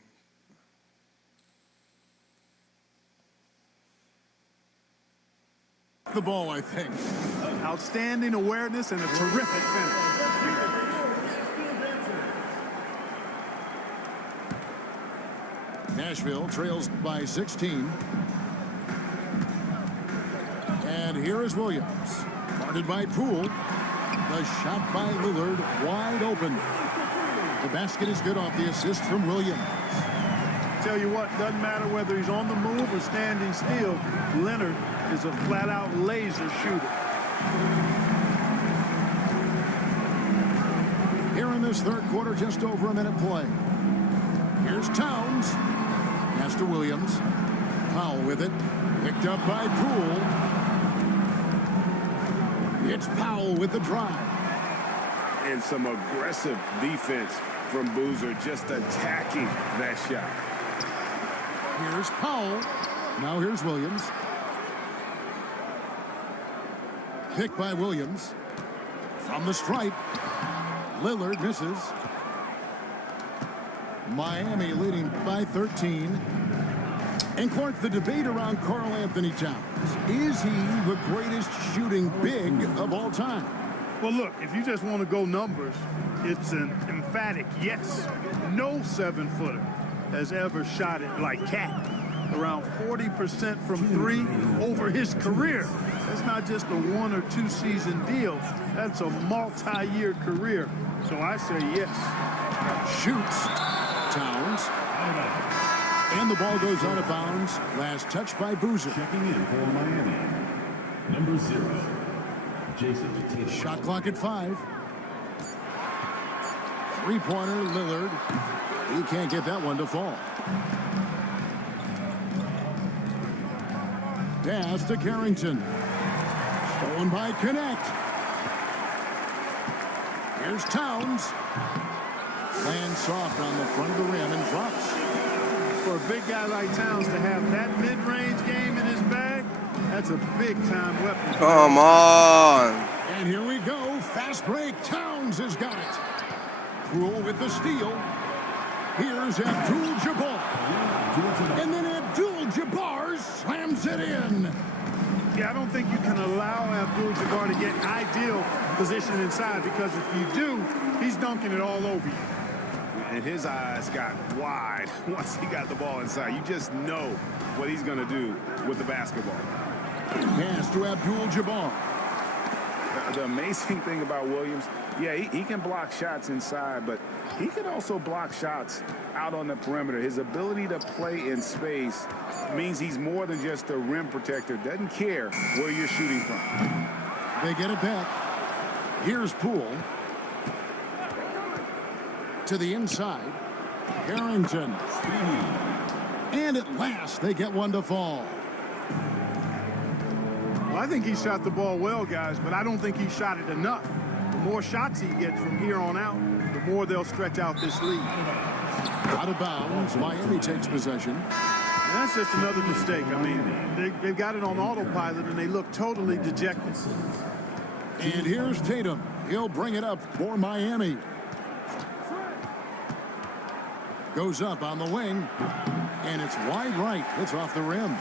The ball, I think. Outstanding awareness and a terrific finish. Nashville trails by 16. And here is Williams. Guarded by Poole. The shot by Lillard, wide open. The basket is good off the assist from Williams. Tell you what, doesn't matter whether he's on the move or standing still, Leonard is a flat-out laser shooter. Here in this third quarter, just over a minute play. Here's Towns. Pass to Williams. Powell with it. Picked up by Poole. It's Powell with the drive. And some aggressive defense from Boozer, just attacking that shot. Here's Powell. Now here's Williams. Picked by Williams. From the stripe. Lillard misses. Miami leading by 13. And Clark, the debate around Karl Anthony Towns. Is he the greatest shooting big of all time? Well, look, if you just want to go numbers, it's an emphatic yes. No 7-footer has ever shot it like Cat. Around 40% from three over his career. That's not just a 1 or 2 season deal. That's a multi-year career. So I say yes. Shoots. Towns. And the ball goes out of bounds. Last touch by Boozer. Checking in for Miami. Number 0, Jason Tatum. Shot clock at 5. Three-pointer, Lillard. He can't get that one to fall. Pass to Carrington. Stolen by Connect. Here's Towns. Lands soft on the front of the rim and drops. For a big guy like Towns to have that mid-range game in his bag, that's a big-time weapon. Come on. And here we go. Fast break. Towns has got it. Rule with the steal. Here's Abdul-Jabbar. And then Abdul-Jabbar slams it in. Yeah, I don't think you can allow Abdul-Jabbar to get ideal position inside, because if you do, he's dunking it all over you. And his eyes got wide once he got the ball inside. You just know what he's going to do with the basketball. Pass to Abdul-Jabbar. The amazing thing about Williams, yeah, he can block shots inside, but he can also block shots out on the perimeter. His ability to play in space means he's more than just a rim protector. Doesn't care where you're shooting from. They get it back. Here's Poole. To the inside. Carrington. And at last, they get one to fall. Well, I think he shot the ball well, guys, but I don't think he shot it enough. The more shots he gets from here on out, the more they'll stretch out this lead. Out of bounds. Miami takes possession. And that's just another mistake. I mean, they've got it on autopilot, and they look totally dejected. And here's Tatum. He'll bring it up for Miami. Goes up on the wing. And it's wide right. It's off the rim.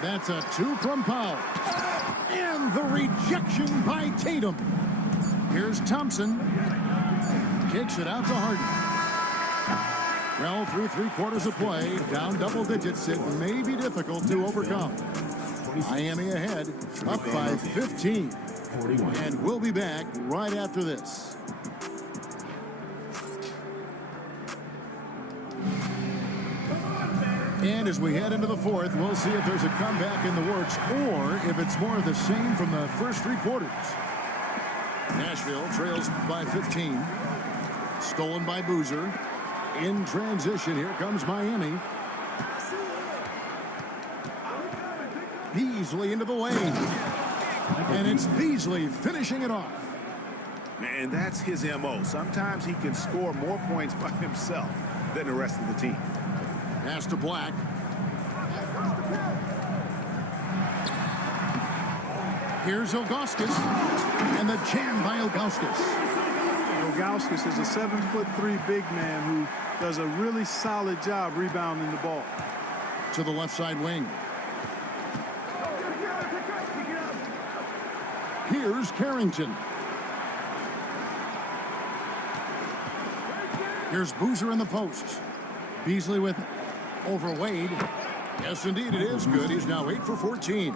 That's a 2 from Powell. And the rejection by Tatum. Here's Thompson. Kicks it out to Harden. Well, through 3/4 of play, down double digits, it may be difficult to overcome. Miami ahead, up by 15. And we'll be back right after this. And as we head into the fourth, we'll see if there's a comeback in the works or if it's more of the same from the first 3 quarters. Nashville trails by 15. Stolen by Boozer. In transition, here comes Miami. Beasley into the lane. And it's Beasley finishing it off. And that's his MO. Sometimes he can score more points by himself than the rest of the team. Pass to Black. Here's Ilgauskas. And the jam by Ilgauskas. Ilgauskas is a 7'3" big man who does a really solid job rebounding the ball. To the left side wing. Here's Carrington. Here's Boozer in the post. Beasley with it. Over Wade. Yes, indeed, it is good. He's now 8 for 14.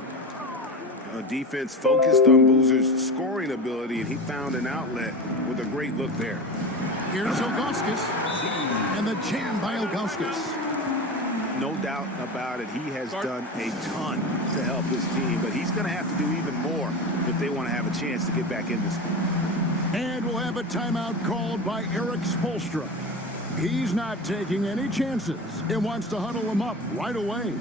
Defense focused on Boozer's scoring ability, and he found an outlet with a great look there. Here's Ilgauskas. And the jam by Ilgauskas. No doubt about it. He has done a ton to help this team, but he's going to have to do even more if they want to have a chance to get back in this one. And we'll have a timeout called by Eric Spoelstra. He's not taking any chances and wants to huddle him up right away.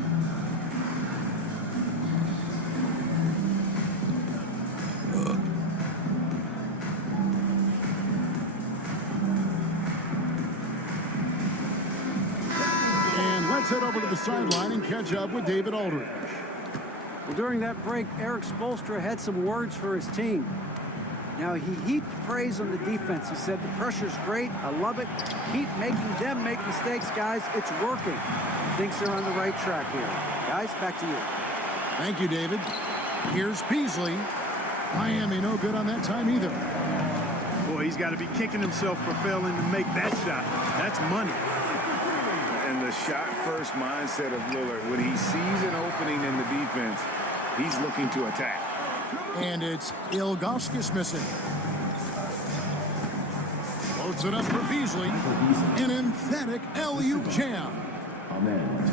And let's head over to the sideline and catch up with David Aldridge. Well, during that break, Eric Spoelstra had some words for his team. Now, he heaped praise on the defense. He said, the pressure's great. I love it. Keep making them make mistakes, guys. It's working. He thinks they're on the right track here. Guys, back to you. Thank you, David. Here's Beasley. Miami no good on that time either. Boy, he's got to be kicking himself for failing to make that shot. That's money. And the shot-first mindset of Lillard, when he sees an opening in the defense, he's looking to attack. And it's Ilgauskas missing. Loads it up for Beasley. An emphatic alley-oop jam.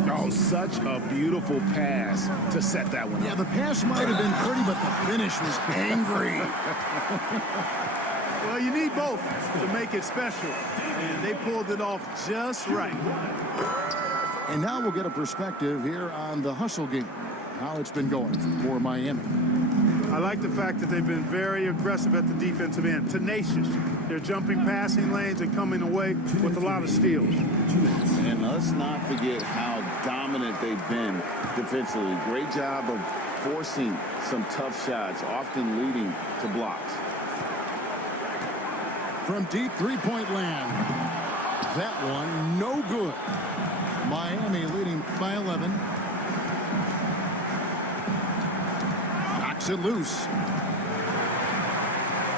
Oh, such a beautiful pass to set that one. Yeah, the pass might have been pretty, but the finish was angry. Well, you need both to make it special. And they pulled it off just right. And now we'll get a perspective here on the hustle game, how it's been going for Miami. I like the fact that they've been very aggressive at the defensive end, tenacious. They're jumping passing lanes and coming away with a lot of steals. And let's not forget how dominant they've been defensively. Great job of forcing some tough shots, often leading to blocks. From deep three-point land, that one no good. Miami leading by 11. Knocks it loose.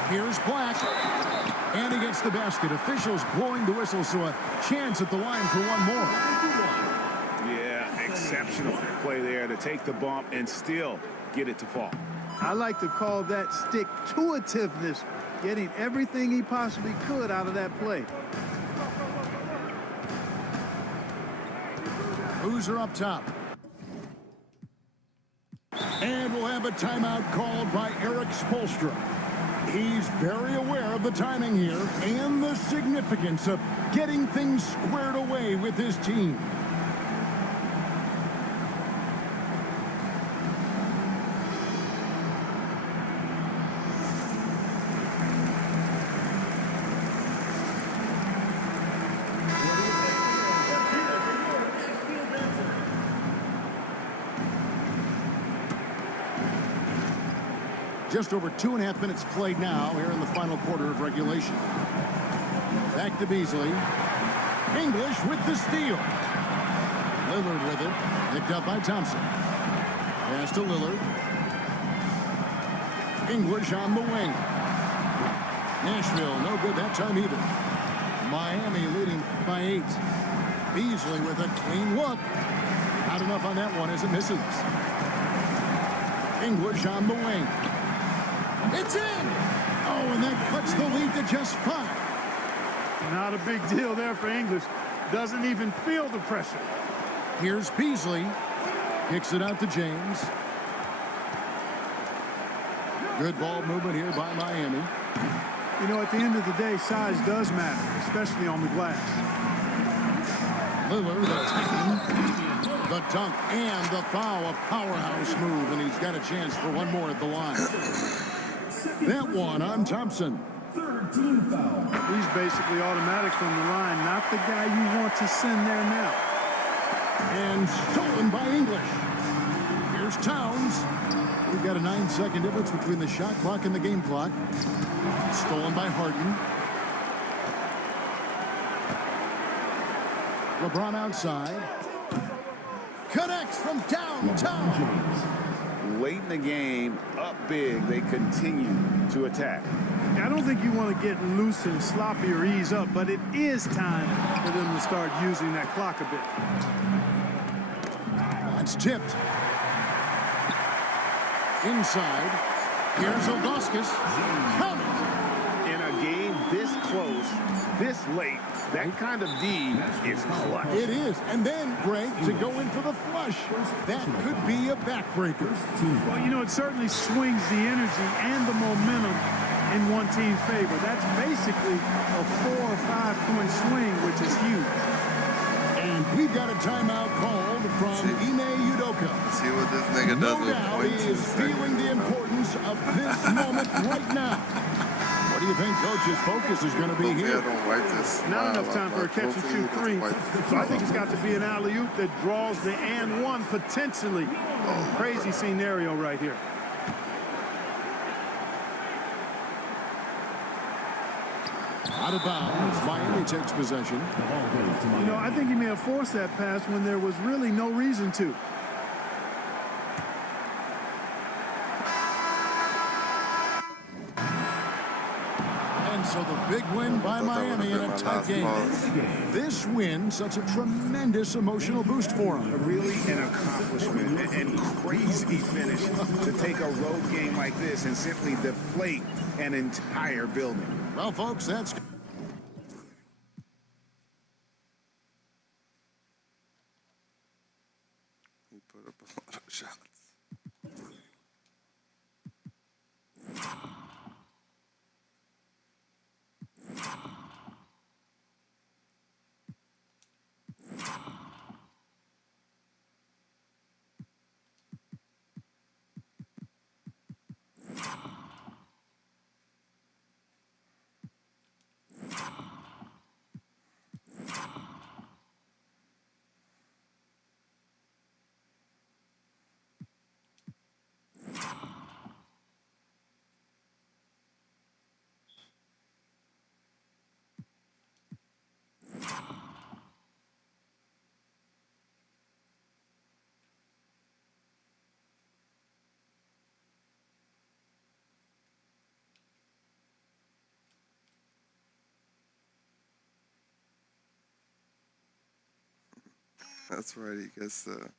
Here's Black. And he gets the basket. Officials blowing the whistle, so a chance at the line for one more. Yeah, exceptional play there to take the bump and still get it to fall. I like to call that stick-to-itiveness, getting everything he possibly could out of that play. Boozer up top. And we'll have a timeout called by Eric Spoelstra. He's very aware of the timing here and the significance of getting things squared away with his team. Just over 2.5 minutes played now here in the final quarter of regulation. Back to Beasley. English with the steal. Lillard with it. Picked up by Thompson. Pass to Lillard. English on the wing. Nashville no good that time either. Miami leading by 8. Beasley with a clean look. Not enough on that one as it misses. English on the wing. It's in! Oh, and that cuts the lead to just 5. Not a big deal there for English. Doesn't even feel the pressure. Here's Beasley. Kicks it out to James. Good ball movement here by Miami. You know, at the end of the day, size does matter, especially on the glass. Lillard, the dunk, and the foul. A powerhouse move, and he's got a chance for one more at the line. That one on Thompson. He's basically automatic from the line, not the guy you want to send there now. And stolen by English. Here's Towns. We've got a 9-second difference between the shot clock and the game clock. Stolen by Harden. LeBron outside. Connects from downtown. Late in the game, up big, they continue to attack. I don't think you want to get loose and sloppy or ease up, but it is time for them to start using that clock a bit. It's tipped. Inside. Here's Ilgauskas. Count it. In a game this close, this late, that kind of D is clutch. It is. And then, Greg, to go in for the flush. That could be a backbreaker. Well, you know, it certainly swings the energy and the momentum in one team's favor. That's basically a 4 or 5 point swing, which is huge. And we've got a timeout called from Ime Udoka. See what this nigga does with No doubt he is feeling the importance of this moment right now. What do you think Coach's focus is going to be here? Don't wipe this. Not enough time for a catch-and-shoot 3, so I think it's got to be an alley-oop that draws the and one potentially. Crazy scenario right here. Out of bounds, Miami takes possession. You know, I think he may have forced that pass when there was really no reason to. So the big win by Miami in a tight game. This win, such a tremendous emotional boost for them. Really an accomplishment and crazy finish to take a road game like this and simply deflate an entire building. Well, folks, that's... He put up a lot of shots. That's right, he gets the...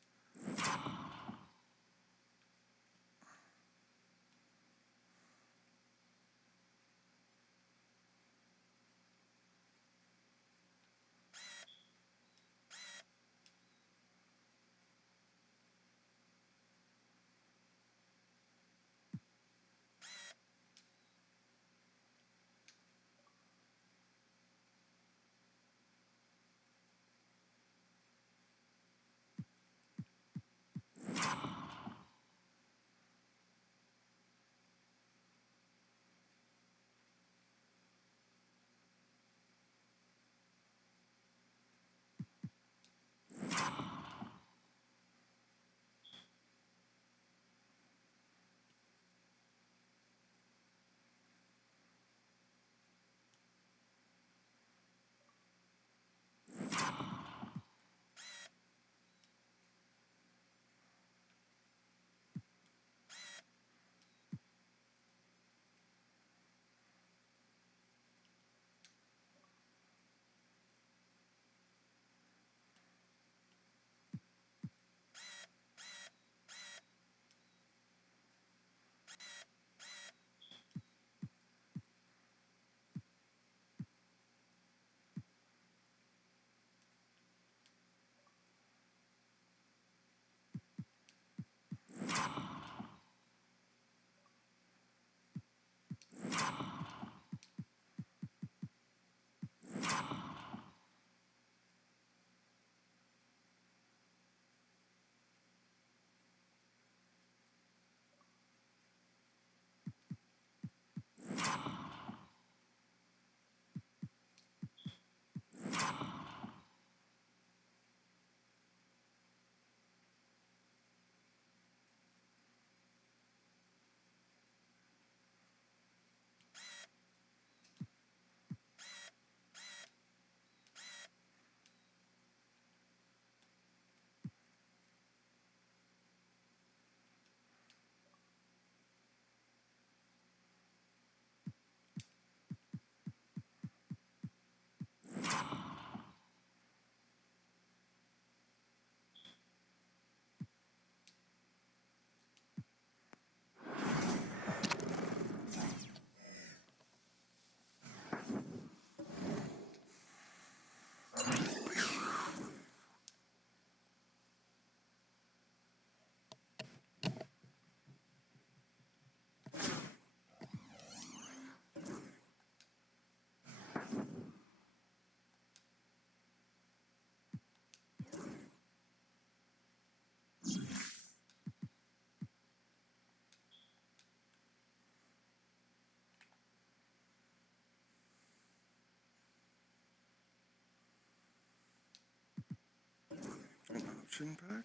An option pack?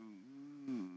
Ooh.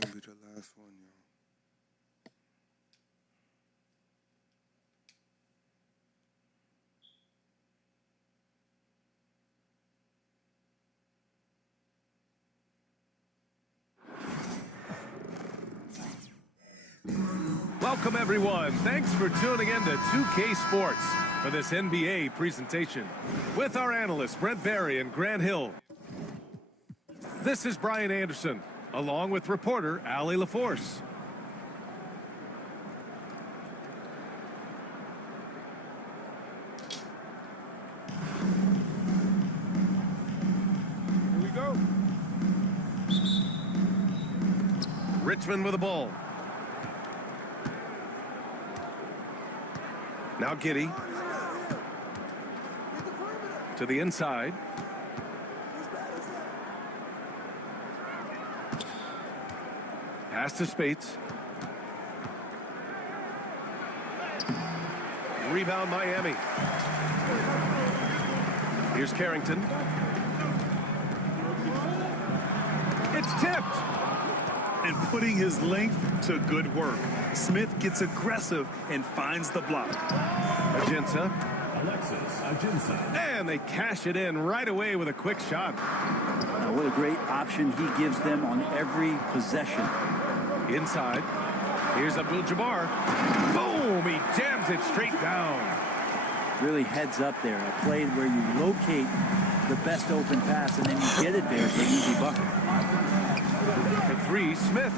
gonna be the last one, yo. Welcome, everyone. Thanks for tuning in to 2K Sports for this NBA presentation with our analysts, Brent Barry and Grant Hill. This is Brian Anderson, along with reporter Allie LaForce. Here we go. Richmond with the ball. Now Giddey to the inside. Pass to Spates. Rebound Miami. Here's Carrington. It's tipped. And putting his length to good work. Smith gets aggressive and finds the block. Ajinça. Alexis Ajinça. And they cash it in right away with a quick shot. What a great option he gives them on every possession. Inside. Here's Abdul-Jabbar. Boom! He jams it straight down. Really heads up there. A play where you locate the best open pass and then you get it there for an easy bucket. For three, Smith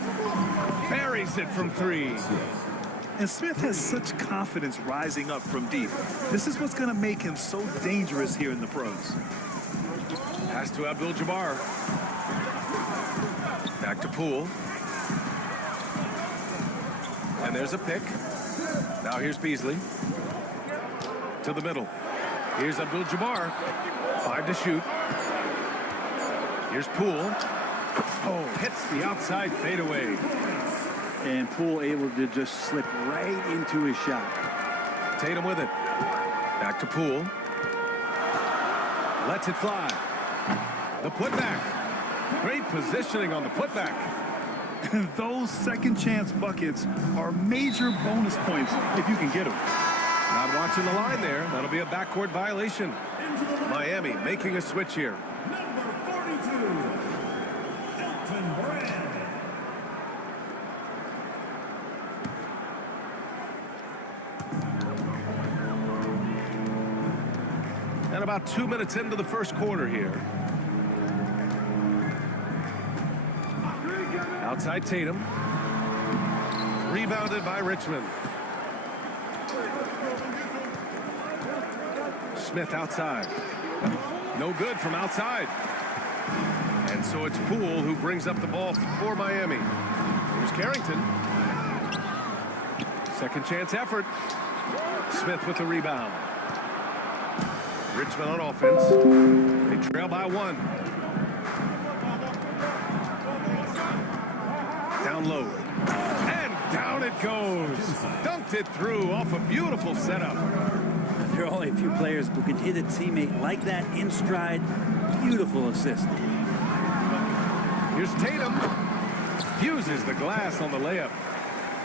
buries it from three. And Smith has such confidence rising up from deep. This is what's going to make him so dangerous here in the pros. Pass to Abdul-Jabbar. Back to Poole. And there's a pick. Now here's Beasley. To the middle. Here's Abdul-Jabbar. 5 to shoot. Here's Poole. Oh, hits the outside fadeaway. And Poole able to just slip right into his shot. Tatum with it. Back to Poole. Lets it fly. The putback. Great positioning on the putback. And those second chance buckets are major bonus points if you can get them. Not watching the line there. That'll be a backcourt violation. Miami making a switch here. Number 42, Elton Brand. And about 2 minutes into the first quarter here. Outside Tatum. Rebounded by Richmond. Smith outside. No good from outside. And so it's Poole who brings up the ball for Miami. Here's Carrington. Second chance effort. Smith with the rebound. Richmond on offense. They trail by 1. Down low. And down it goes. Dunked it through off a beautiful setup. There are only a few players who can hit a teammate like that in stride. Beautiful assist. Here's Tatum. Uses the glass on the layup.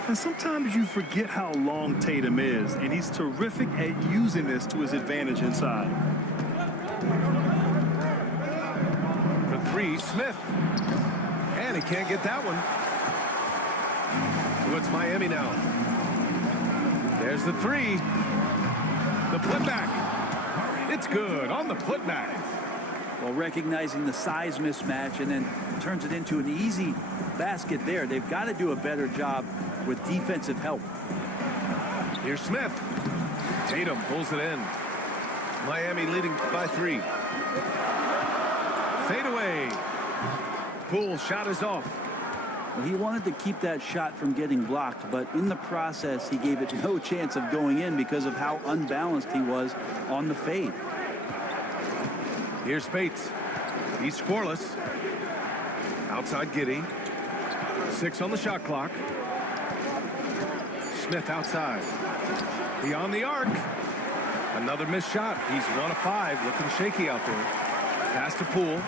And sometimes you forget how long Tatum is, and he's terrific at using this to his advantage inside. For three, Smith. And he can't get that one. So it's Miami now. There's the three. The putback. It's good on the putback. Well, recognizing the size mismatch and then turns it into an easy basket there. They've got to do a better job with defensive help. Here's Smith. Tatum pulls it in. Miami leading by 3. Fade away. Poole shot is off. Well, he wanted to keep that shot from getting blocked, but in the process, he gave it no chance of going in because of how unbalanced he was on the fade. Here's Spates. He's scoreless. Outside Giddey. 6 on the shot clock. Smith outside. Beyond the arc. Another missed shot. He's 1 of 5. Looking shaky out there. Pass to Poole.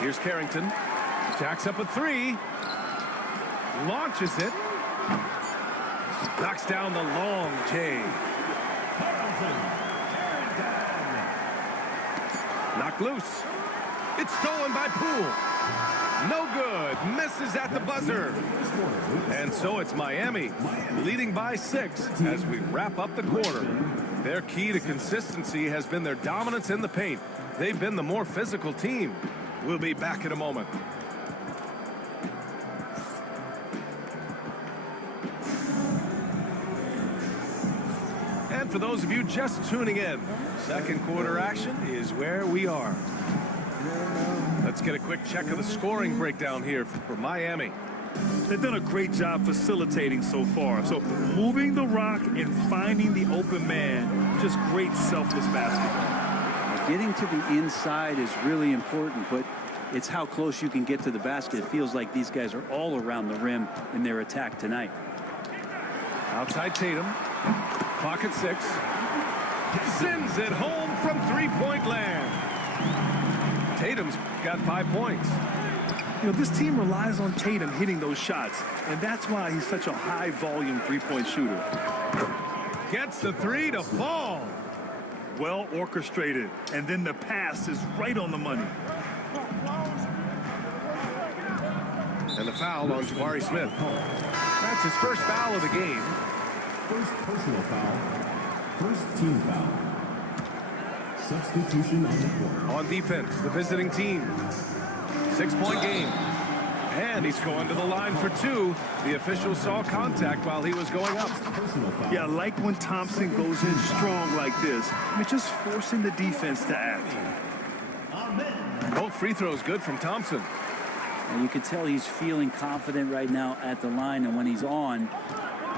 Here's Carrington. Jacks up a three. Launches it. Knocks down the long J. Knocked loose. It's stolen by Poole. No good. Misses at the buzzer. And so it's Miami leading by 6 as we wrap up the quarter. Their key to consistency has been their dominance in the paint. They've been the more physical team. We'll be back in a moment. And for those of you just tuning in, second quarter action is where we are. Let's get a quick check of the scoring breakdown here for Miami. They've done a great job facilitating so far. So moving the rock and finding the open man, just great selfless basketball. Getting to the inside is really important, but it's how close you can get to the basket. It feels like these guys are all around the rim in their attack tonight. Outside Tatum. Clock at 6. Sends it home from three-point land. Tatum's got 5 points. You know, this team relies on Tatum hitting those shots, and that's why he's such a high-volume three-point shooter. Gets the three to fall. Well orchestrated, and then the pass is right on the money. And the foul on Jabari Smith. That's his first foul of the game. First personal foul. First team foul. Substitution on the court. On defense, the visiting team. 6-point game. And he's going to the line for 2. The official saw contact while he was going up. Yeah, I like when Thompson goes in strong like this. You're just forcing the defense to act. Both free throws good from Thompson. And you can tell he's feeling confident right now at the line, and when he's on,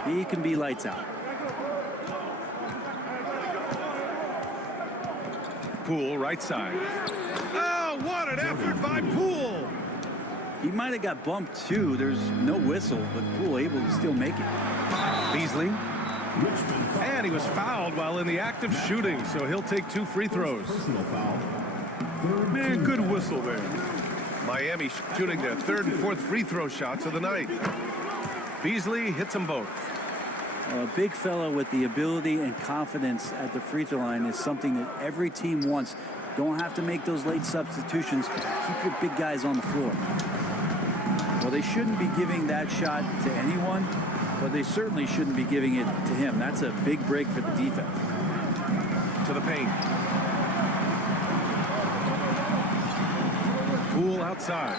he can be lights out. Poole, right side. Oh, what an effort by Poole! He might have got bumped too. There's no whistle, but Poole able to still make it. Beasley. And he was fouled while in the act of shooting, so he'll take 2 free throws. Personal foul. Man, good whistle there. Miami shooting their 3rd and 4th free throw shots of the night. Beasley hits them both. A big fella with the ability and confidence at the free throw line is something that every team wants. Don't have to make those late substitutions. Keep your big guys on the floor. Well, they shouldn't be giving that shot to anyone, but they certainly shouldn't be giving it to him. That's a big break for the defense. To the paint. Poole outside.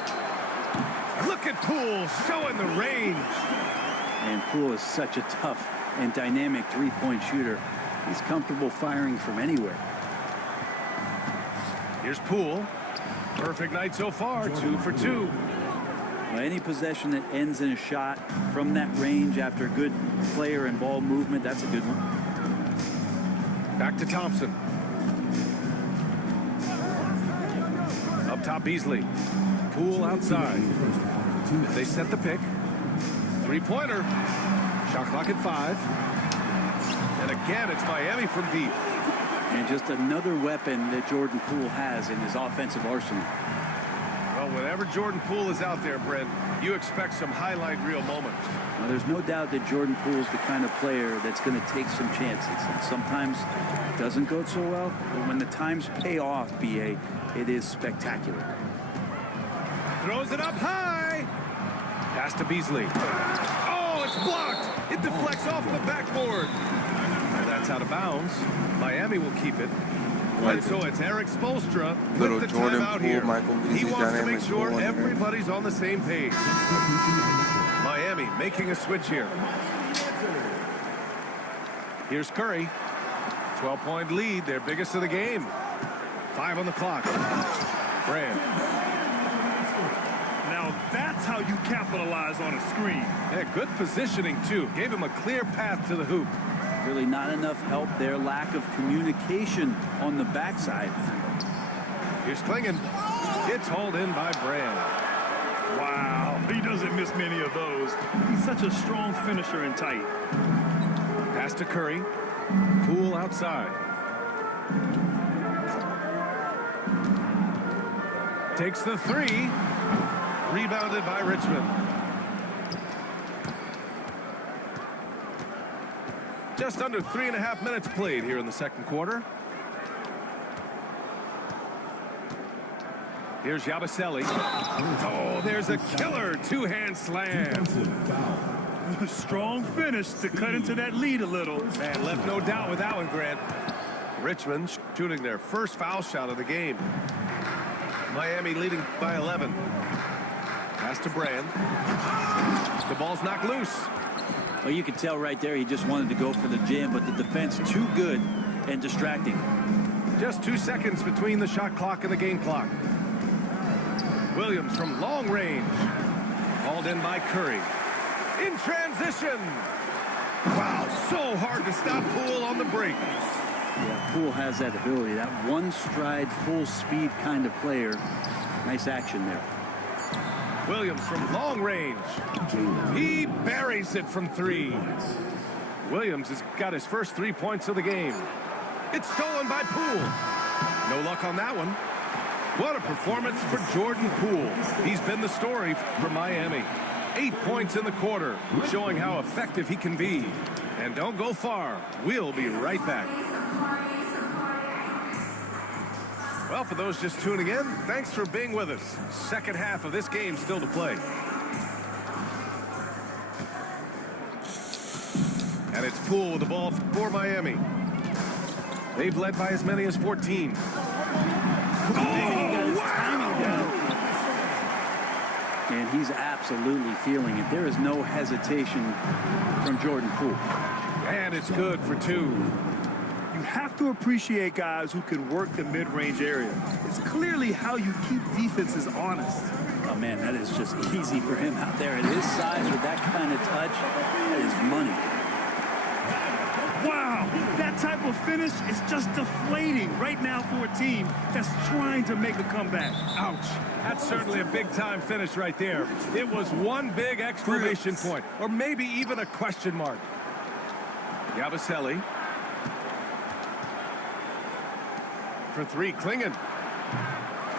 Look at Poole showing the range. And Poole is such a tough and dynamic three-point shooter. He's comfortable firing from anywhere. Here's Poole. Perfect night so far, 2 for 2. Well, any possession that ends in a shot from that range after good player and ball movement, that's a good one. Back to Thompson. Up top, Beasley. Poole outside. They set the pick. Three-pointer. Shot clock at 5. And again, it's Miami from deep. And just another weapon that Jordan Poole has in his offensive arsenal. Well, whenever Jordan Poole is out there, Brent, you expect some highlight reel moments. Well, there's no doubt that Jordan Poole's the kind of player that's going to take some chances. And sometimes it doesn't go so well, but when the times pay off, B.A., it is spectacular. Throws it up high. Pass to Beasley. Oh, it's blocked. It deflects off the backboard. And that's out of bounds. Miami will keep it. And so it's Eric Spoelstra Little with the Jordan timeout Poole, here. Michael He Beasley wants to make dynamic sure scoring here. everybody's on the same page. Miami making a switch here. Here's Curry. 12-point lead, their biggest of the game. 5 on the clock. Brand. Now that's how you capitalize on a screen. Yeah, good positioning, too. Gave him a clear path to the hoop. Really not enough help there. Lack of communication on the backside. Here's Klingon. It's hauled in by Brand. Wow, he doesn't miss many of those. He's such a strong finisher and tight. Pass to Curry. Poole outside. Takes the 3. Rebounded by Richmond. Just under 3.5 minutes played here in the second quarter. Here's Yabusele. Oh, there's a killer two-hand slam. Strong finish to cut into that lead a little. Man, left no doubt with that one, Grant. Richmond shooting their first foul shot of the game. Miami leading by 11. Pass to Brand. The ball's knocked loose. Well, you can tell right there he just wanted to go for the jam, but the defense too good and distracting. Just 2 seconds between the shot clock and the game clock. Williams from long range. Hauled in by Curry. In transition. Wow, so hard to stop Poole on the break. Yeah, Poole has that ability. That one stride, full speed kind of player. Nice action there. Williams from long range. He buries it from 3. Williams has got his first 3 points of the game. It's stolen by Poole. No luck on that one. What a performance for Jordan Poole. He's been the story for Miami. 8 points in the quarter, showing how effective he can be. And don't go far. We'll be right back. Well, for those just tuning in, thanks for being with us. Second half of this game still to play. And it's Poole with the ball for Miami. They've led by as many as 14. And he's absolutely feeling it. There is no hesitation from Jordan Poole. And it's good for 2. You have to appreciate guys who can work the mid-range area. It's clearly how you keep defenses honest. Oh, man, that is just easy for him out there. At his size with that kind of touch, that is money. Wow, that type of finish is just deflating right now for a team that's trying to make a comeback. Ouch. That's certainly a big-time finish right there. It was one big exclamation point, or maybe even a question mark. Yabusele. For 3, Klingon.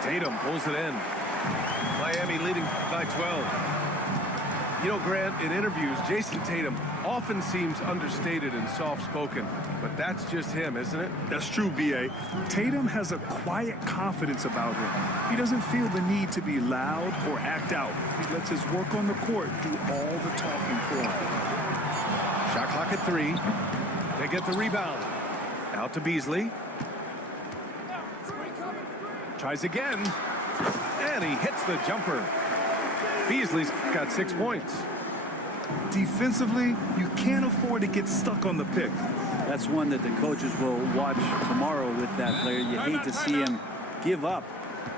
Tatum pulls it in. Miami leading by 12. You know, Grant, in interviews, Jason Tatum often seems understated and soft-spoken, but that's just him, isn't it? That's true, B.A. Tatum has a quiet confidence about him. He doesn't feel the need to be loud or act out. He lets his work on the court do all the talking for him. Shot clock at 3. They get the rebound. Out to Beasley. Tries again. And he hits the jumper. Beasley's got 6 points. Defensively, you can't afford to get stuck on the pick. That's one that the coaches will watch tomorrow with that player. You hate to see him give up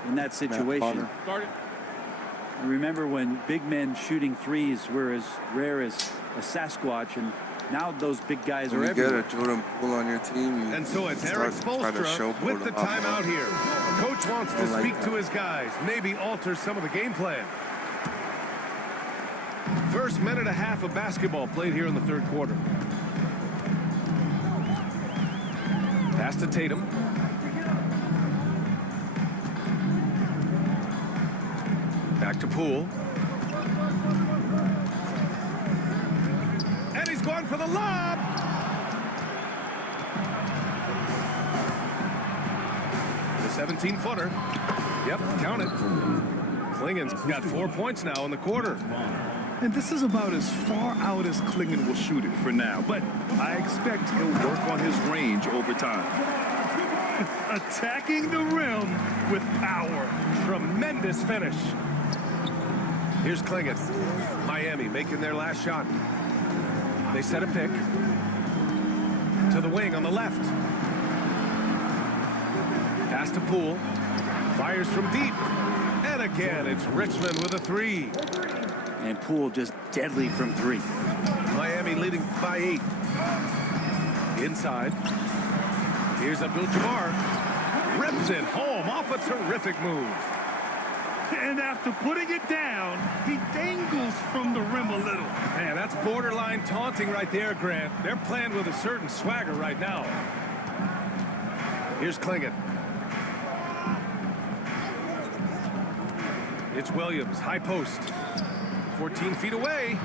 in that situation. I remember when big men shooting threes were as rare as a Sasquatch, and now those big guys are everywhere. You get a Jordan Poole on your team, and so it's Eric Spoelstra with the timeout here. Coach wants to speak to his guys, maybe alter some of the game plan. First minute and a half of basketball played here in the third quarter. Pass to Tatum. Back to Poole. And he's going for the lob. The 17-footer. Yep, count it. Klingon's got 4 points now in the quarter. And this is about as far out as Klingon will shoot it for now, but I expect he'll work on his range over time. Attacking the rim with power. Tremendous finish. Here's Klingon. Miami making their last shot. They set a pick. To the wing on the left. Pass to Poole. Fires from deep. And again, it's Richmond with a 3. And Poole just deadly from 3. Miami leading by 8. Inside. Here's Abdul-Jabbar. Rips it home off a terrific move. And after putting it down, he dangles from the rim a little. Man, that's borderline taunting right there, Grant. They're playing with a certain swagger right now. Here's Klingon. It's Williams, high post. 14 feet away.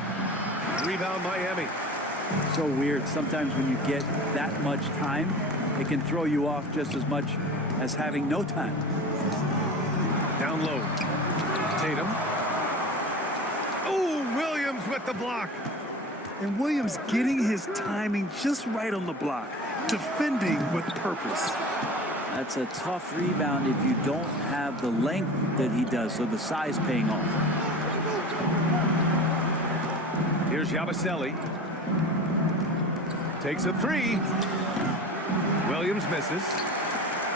Rebound Miami. So weird. Sometimes when you get that much time, it can throw you off just as much as having no time. Down low. Tatum. Oh, Williams with the block. And Williams getting his timing just right on the block. Defending with purpose. That's a tough rebound if you don't have the length that he does, so the size paying off. Here's Yabusele. Takes a three. Williams misses.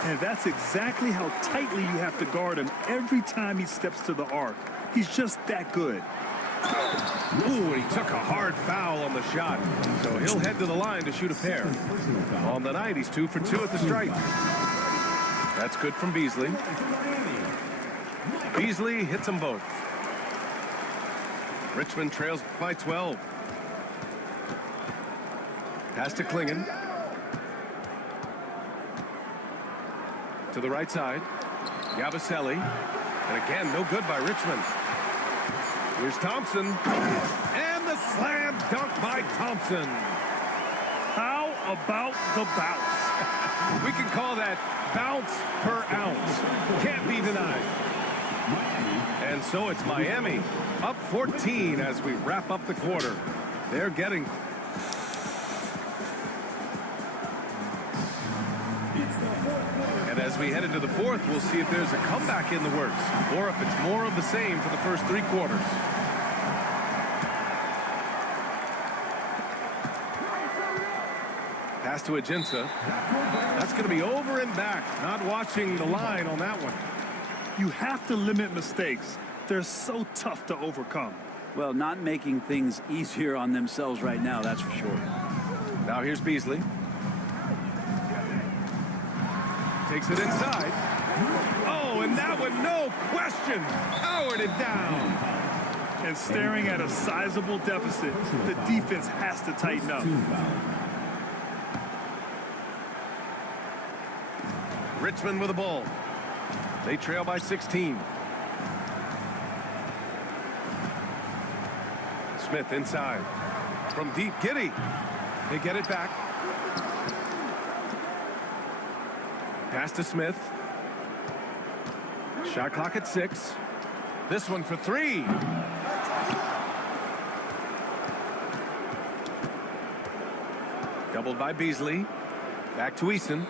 And that's exactly how tightly you have to guard him every time he steps to the arc. He's just that good. Ooh, and he took a hard foul on the shot. So he'll head to the line to shoot a pair. On the night, he's 2 for 2 at the stripe. That's good from Beasley. Beasley hits them both. Richmond trails by 12. Pass to Klingon. To the right side. Yabusele. And again, no good by Richmond. Here's Thompson. And the slam dunk by Thompson. How about the bounce? We can call that bounce per ounce. Can't be denied. And so it's Miami up 14 as we wrap up the quarter. They're getting... And as we head into the fourth, we'll see if there's a comeback in the works or if it's more of the same for the first 3 quarters. Pass to Ajinça. That's going to be over and back. Not watching the line on that one. You have to limit mistakes. They're so tough to overcome. Well, not making things easier on themselves right now, that's for sure. Now here's Beasley. Takes it inside. Oh, and that one, no question, powered it down. And staring at a sizable deficit, the defense has to tighten up. Richmond with the ball. They trail by 16. Smith inside. From deep, Giddey. They get it back. Pass to Smith. Shot clock at 6. This one for 3. Doubled by Beasley. Back to Eason.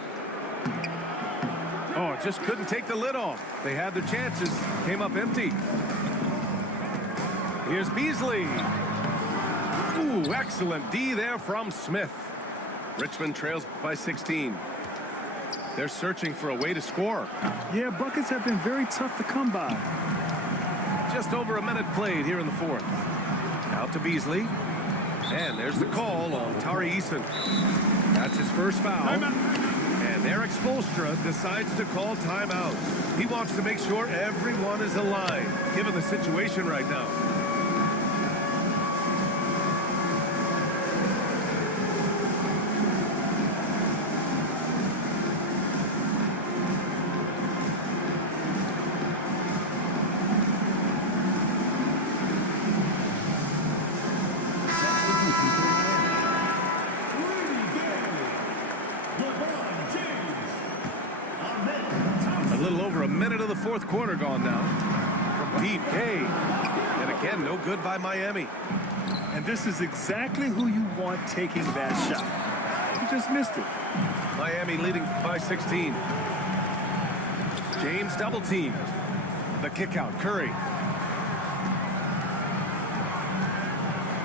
Oh, just couldn't take the lid off. They had their chances. Came up empty. Here's Beasley. Ooh, excellent D there from Smith. Richmond trails by 16. They're searching for a way to score. Yeah, buckets have been very tough to come by. Just over a minute played here in the fourth. Out to Beasley. And there's the call on Tari Eason. That's his first foul. And Eric Spoelstra decides to call timeout. He wants to make sure everyone is aligned, given the situation right now. Fourth quarter gone now. From deep, Gay. And again, no good by Miami. And this is exactly who you want taking that shot. You just missed it. Miami leading by 16. James double teamed. The kick out, Curry.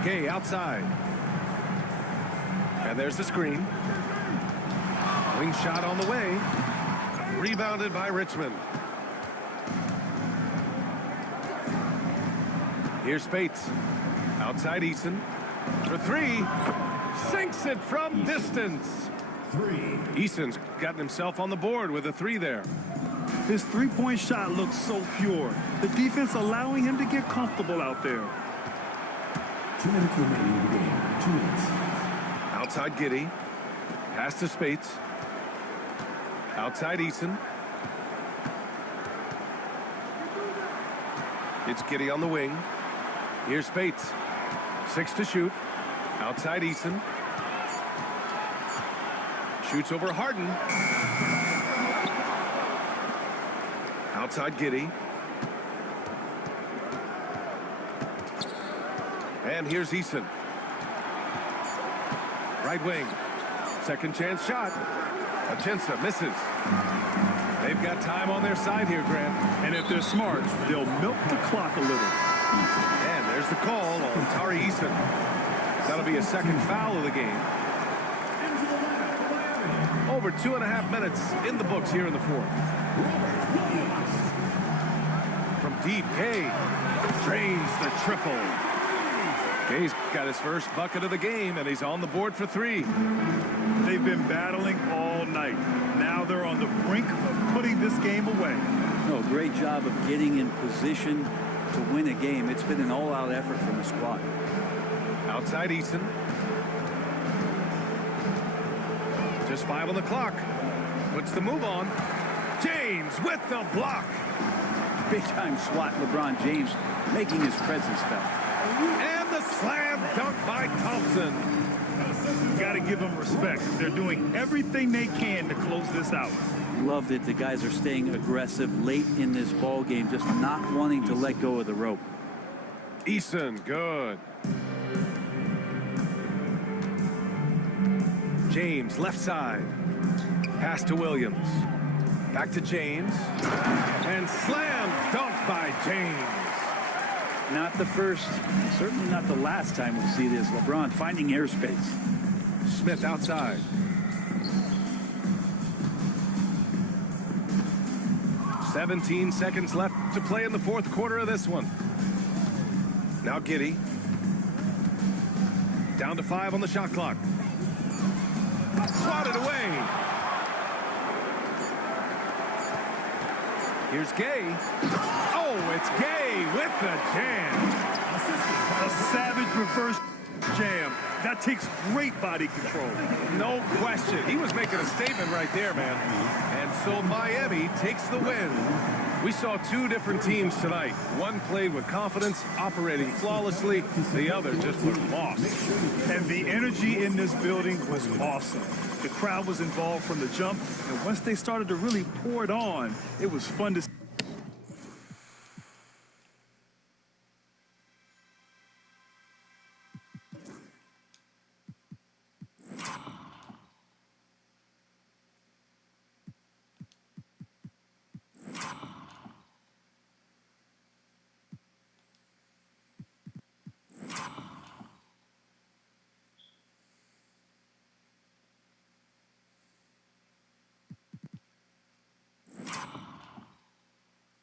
Gay outside. And there's the screen. Wing shot on the way. Rebounded by Richmond. Here's Spates. Outside Eason. For 3. Sinks it from distance. Eason's gotten himself on the board with a 3 there. His three-point shot looks so pure. The defense allowing him to get comfortable out there. 2 minutes remaining in the game. 2 minutes. Outside Giddey. Pass to Spates. Outside Eason. It's Giddy on the wing. Here's Spates. 6 to shoot. Outside Eason. Shoots over Harden. Outside Giddy. And here's Eason. Right wing. Second chance shot. Achensa misses. They've got time on their side here, Grant. And if they're smart, they'll milk the clock a little. And there's the call on Tari Eason. That'll be a second foul of the game. Over 2.5 minutes in the books here in the fourth. From deep, Kay drains the triple. Kay's got his first bucket of the game, and he's on the board for 3. They've been battling all night. Now they're on the brink of putting this game away. No, great job of getting in position to win a game. It's been an all-out effort from the squad. Outside Eason. Just 5 on the clock. Puts the move on. James with the block. Big-time swat, LeBron James making his presence felt. And the slam dunk by Thompson. Got to give them respect. They're doing everything they can to close this out. Love that the guys are staying aggressive late in this ball game, just not wanting to let go of the rope. Eason, good. James, left side. Pass to Williams. Back to James. And slam dunk by James. Not the first, certainly not the last time we'll see this. LeBron finding airspace. Smith outside. "17 seconds left to play in the fourth quarter of this one. Now Giddy. Down to 5 on the shot clock. Swatted away. Here's Gay. Oh, it's Gay with the jam. A savage reverse jam. That takes great body control. No question. He was making a statement right there, man. And so Miami takes the win. We saw 2 different teams tonight. One played with confidence, operating flawlessly. The other just looked lost. And the energy in this building was awesome. The crowd was involved from the jump, and once they started to really pour it on, it was fun to see.